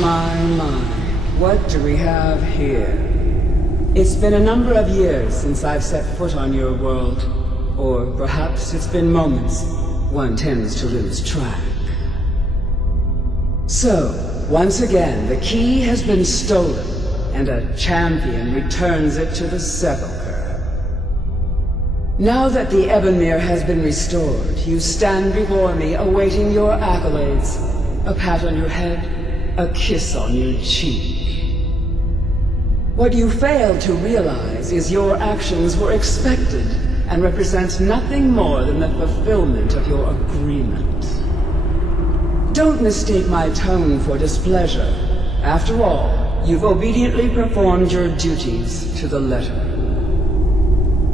My, what do we have here? It's been a number of years since I've set foot on your world. Or perhaps it's been moments. One tends to lose track. So, once again, the key has been stolen, and a champion returns it to the sepulchre. Now that the Ebonmere has been restored, you stand before me awaiting your accolades. A pat on your head, a kiss on your cheek. What you fail to realize is your actions were expected and represent nothing more than the fulfillment of your agreement. Don't mistake my tone for displeasure. After all, you've obediently performed your duties to the letter.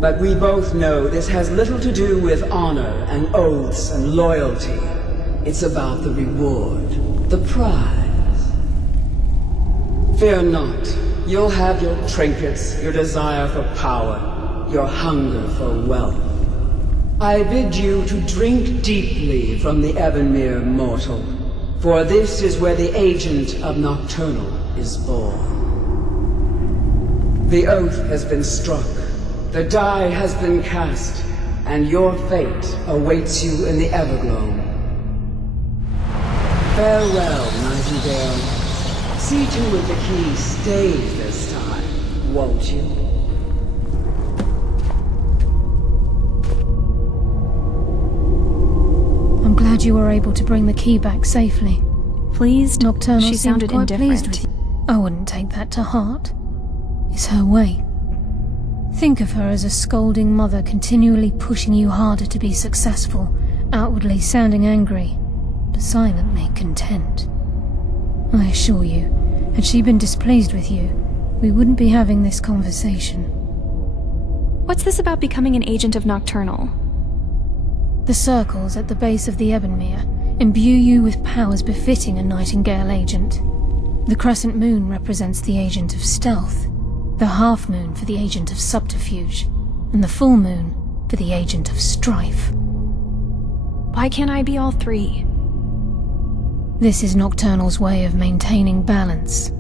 But we both know this has little to do with honor and oaths and loyalty. It's about the reward, the prize. Fear not. You'll have your trinkets, your desire for power, your hunger for wealth. I bid you to drink deeply from the Ebonmere mortal, for this is where the agent of Nocturnal is born. The oath has been struck, the die has been cast, and your fate awaits you in the Everglow. Farewell, Nightingale. See to it the key stays this time, won't you? I'm glad you were able to bring the key back safely. Pleased? Nocturnal She seemed sounded quite pleased indifferent. with you. I wouldn't take that to heart. It's her way. Think of her as a scolding mother continually pushing you harder to be successful, outwardly sounding angry, but silently content. I assure you, had she been displeased with you, we wouldn't be having this conversation. What's this about becoming an agent of Nocturnal? The circles at the base of the Ebonmere imbue you with powers befitting a Nightingale agent. The crescent moon represents the agent of stealth, the half moon for the agent of subterfuge, and the full moon for the agent of strife. Why can't I be all three? This is Nocturnal's way of maintaining balance.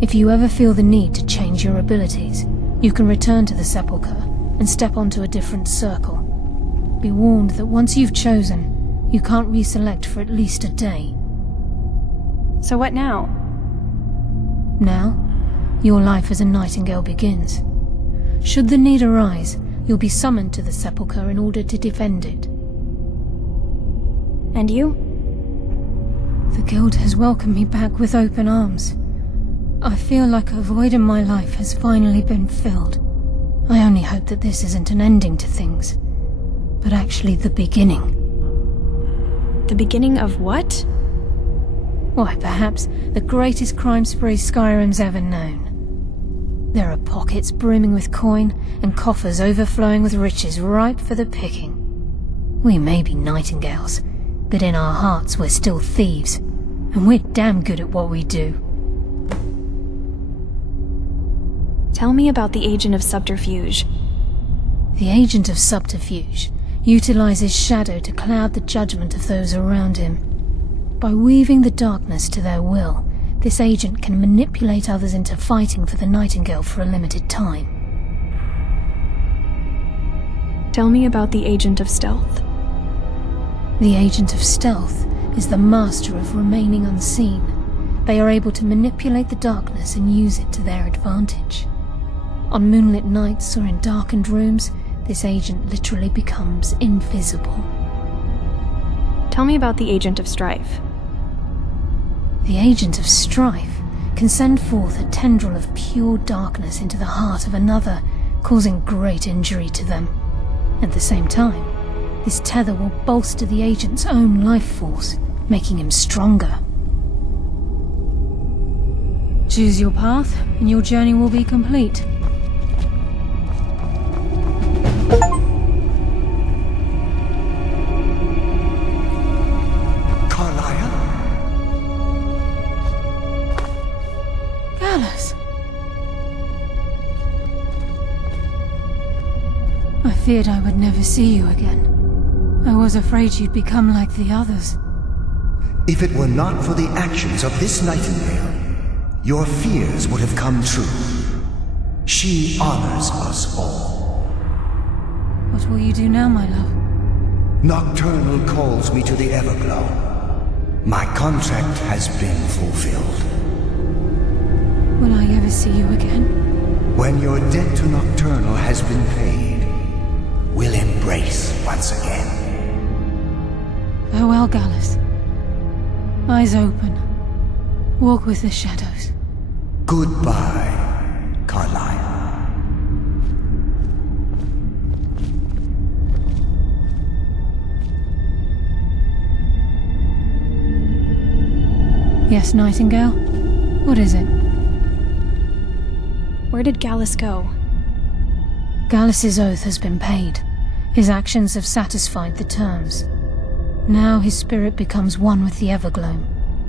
If you ever feel the need to change your abilities, you can return to the sepulchre and step onto a different circle. Be warned that once you've chosen, you can't reselect for at least a day. So what now? Now, your life as a Nightingale begins. Should the need arise, you'll be summoned to the sepulchre in order to defend it. And you? The Guild has welcomed me back with open arms. I feel like a void in my life has finally been filled. I only hope that this isn't an ending to things, but actually the beginning. The beginning of what? Why, perhaps the greatest crime spree Skyrim's ever known. There are pockets brimming with coin and coffers overflowing with riches ripe for the picking. We may be Nightingales, but in our hearts we're still thieves, and we're damn good at what we do. Tell me about the Agent of Subterfuge. The Agent of Subterfuge utilizes shadow to cloud the judgment of those around him. By weaving the darkness to their will, this agent can manipulate others into fighting for the Nightingale for a limited time. Tell me about the Agent of Stealth. The Agent of Stealth is the master of remaining unseen. They are able to manipulate the darkness and use it to their advantage. On moonlit nights or in darkened rooms, this agent literally becomes invisible. Tell me about the Agent of Strife. The Agent of Strife can send forth a tendril of pure darkness into the heart of another, causing great injury to them. At the same time, this tether will bolster the agent's own life force, making him stronger. Choose your path, and your journey will be complete. I feared I would never see you again. I was afraid you'd become like the others. If it were not for the actions of this nightingale, your fears would have come true. She honors us all. What will you do now, my love? Nocturnal calls me to the Everglow. My contract has been fulfilled. Will I ever see you again? When your debt to Nocturnal has been paid, we'll embrace once again. Farewell, Gallus. Eyes open. Walk with the shadows. Goodbye, Carlyle. Yes, Nightingale? What is it? Where did Gallus go? Gallus's oath has been paid. His actions have satisfied the terms. Now his spirit becomes one with the Everglow,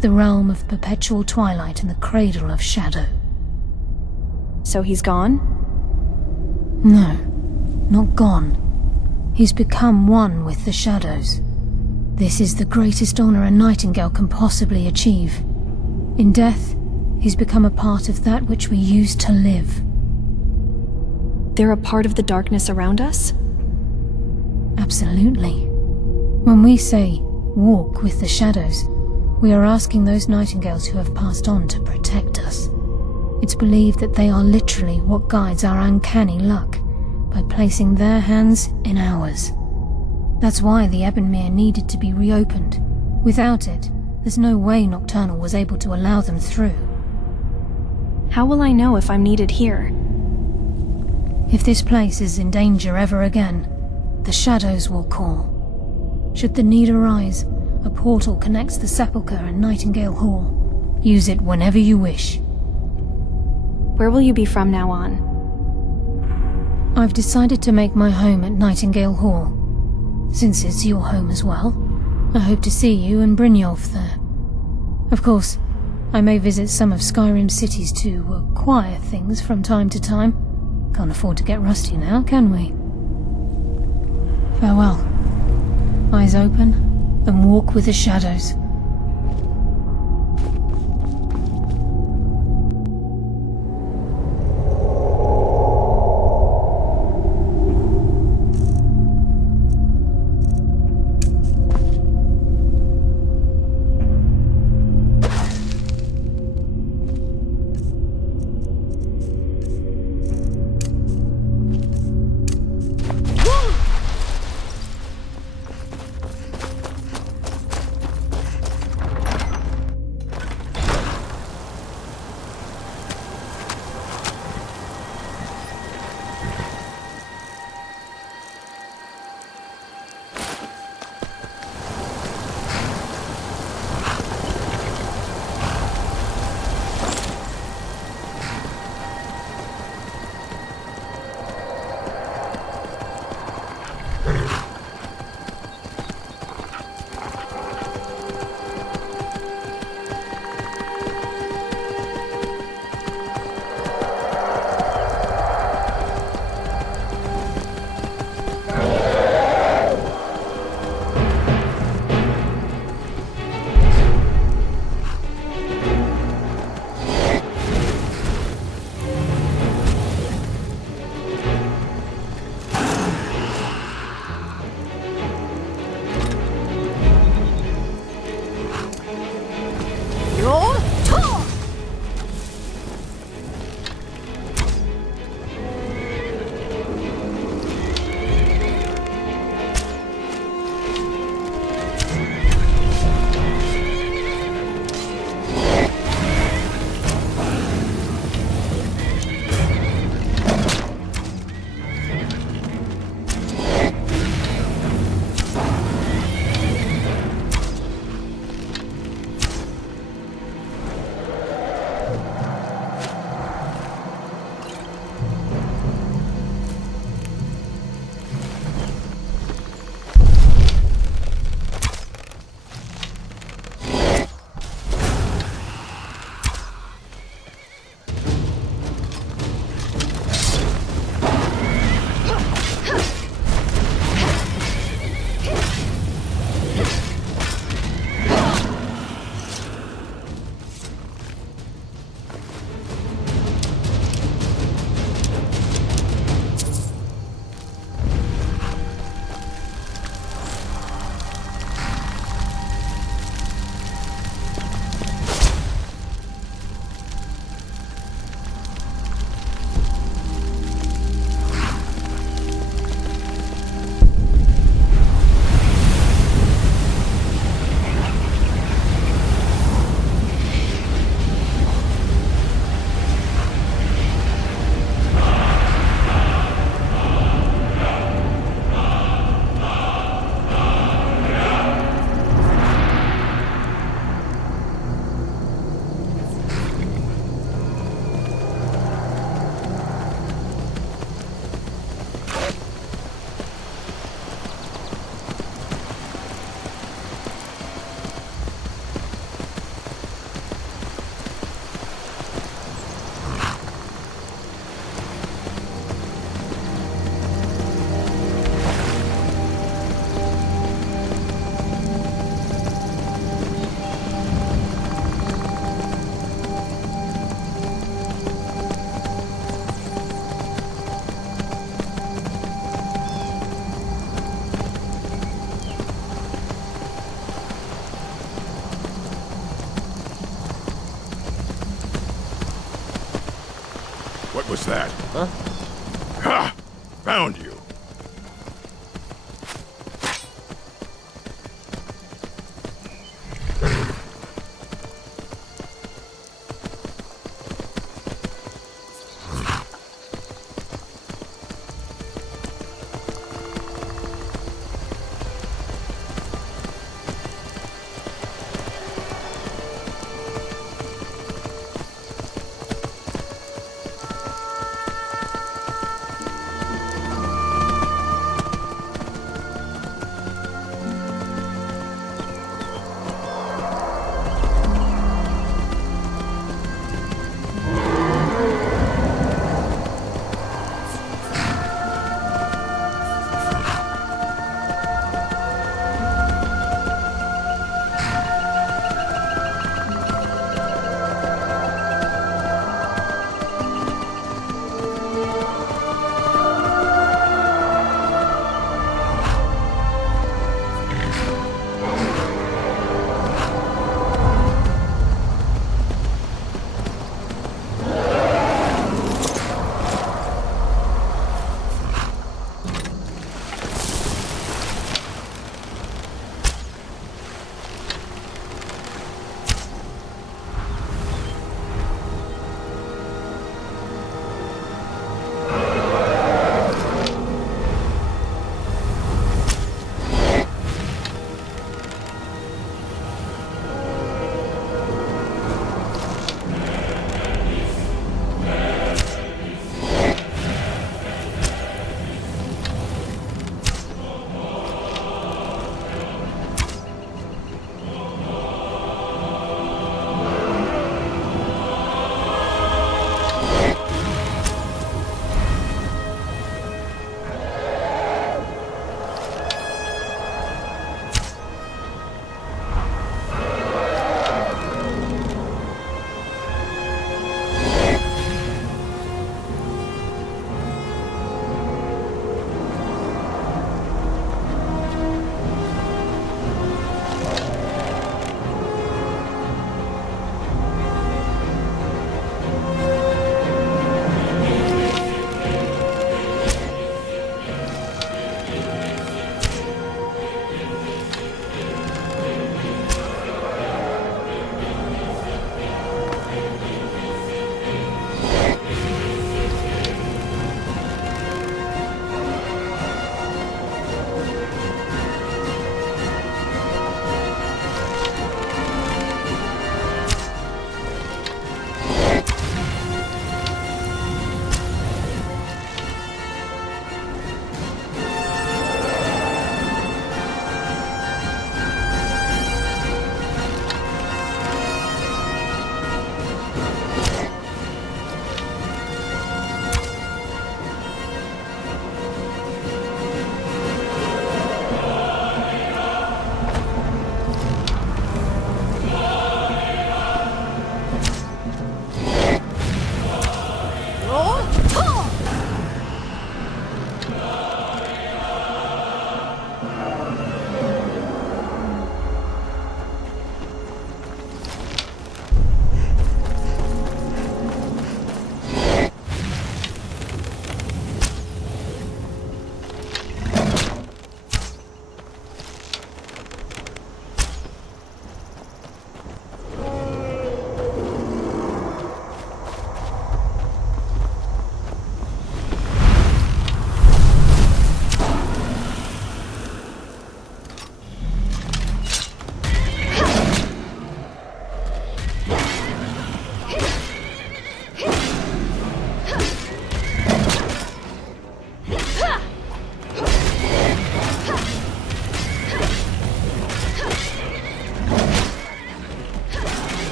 the realm of perpetual twilight and the cradle of shadow. So he's gone? No, not gone. He's become one with the shadows. This is the greatest honor a Nightingale can possibly achieve. In death, he's become a part of that which we used to live. They're a part of the darkness around us? Absolutely. When we say, walk with the shadows, we are asking those Nightingales who have passed on to protect us. It's believed that they are literally what guides our uncanny luck, by placing their hands in ours. That's why the Ebonmere needed to be reopened. Without it, there's no way Nocturnal was able to allow them through. How will I know if I'm needed here? If this place is in danger ever again, the shadows will call. Should the need arise, a portal connects the Sepulchre and Nightingale Hall. Use it whenever you wish. Where will you be from now on? I've decided to make my home at Nightingale Hall. Since it's your home as well, I hope to see you and Brynjolf there. Of course, I may visit some of Skyrim's cities to acquire things from time to time. Can't afford to get rusty now, can we? Farewell. Eyes open, and walk with the shadows. that? Huh? Ha! Found you.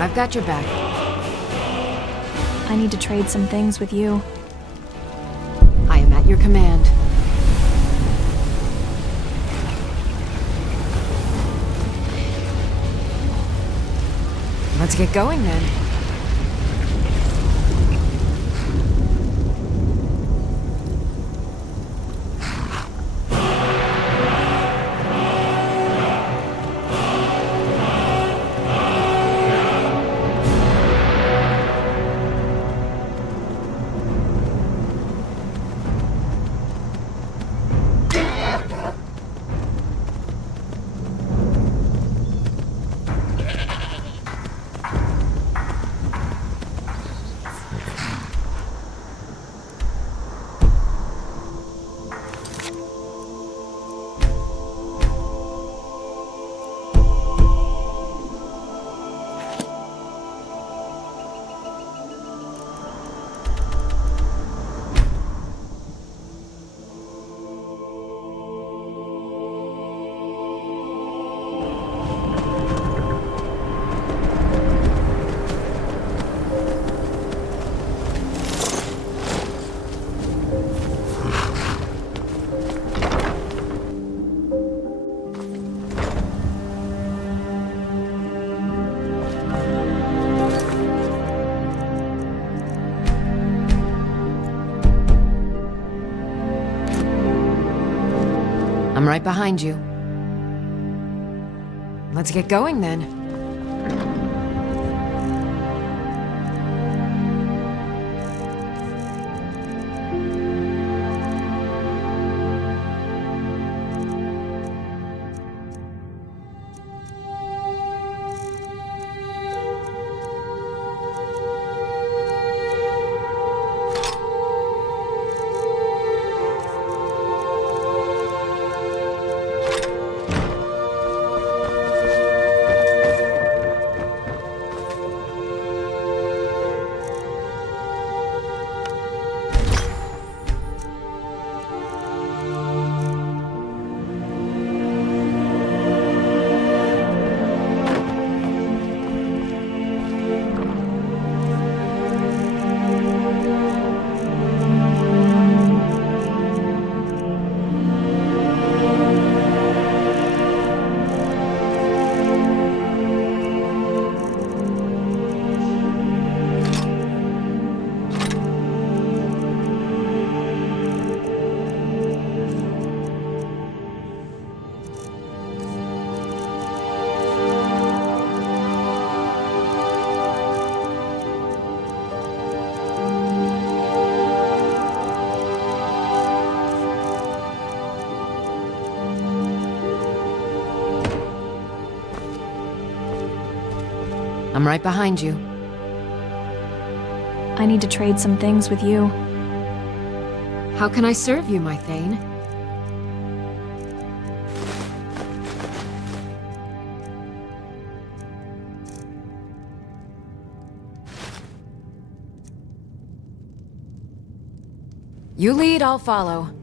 I've got your back. I need to trade some things with you. I am at your command. Let's get going then. I'm right behind you. Let's get going then. I'm right behind you. I need to trade some things with you. How can I serve you, my Thane? You lead, I'll follow.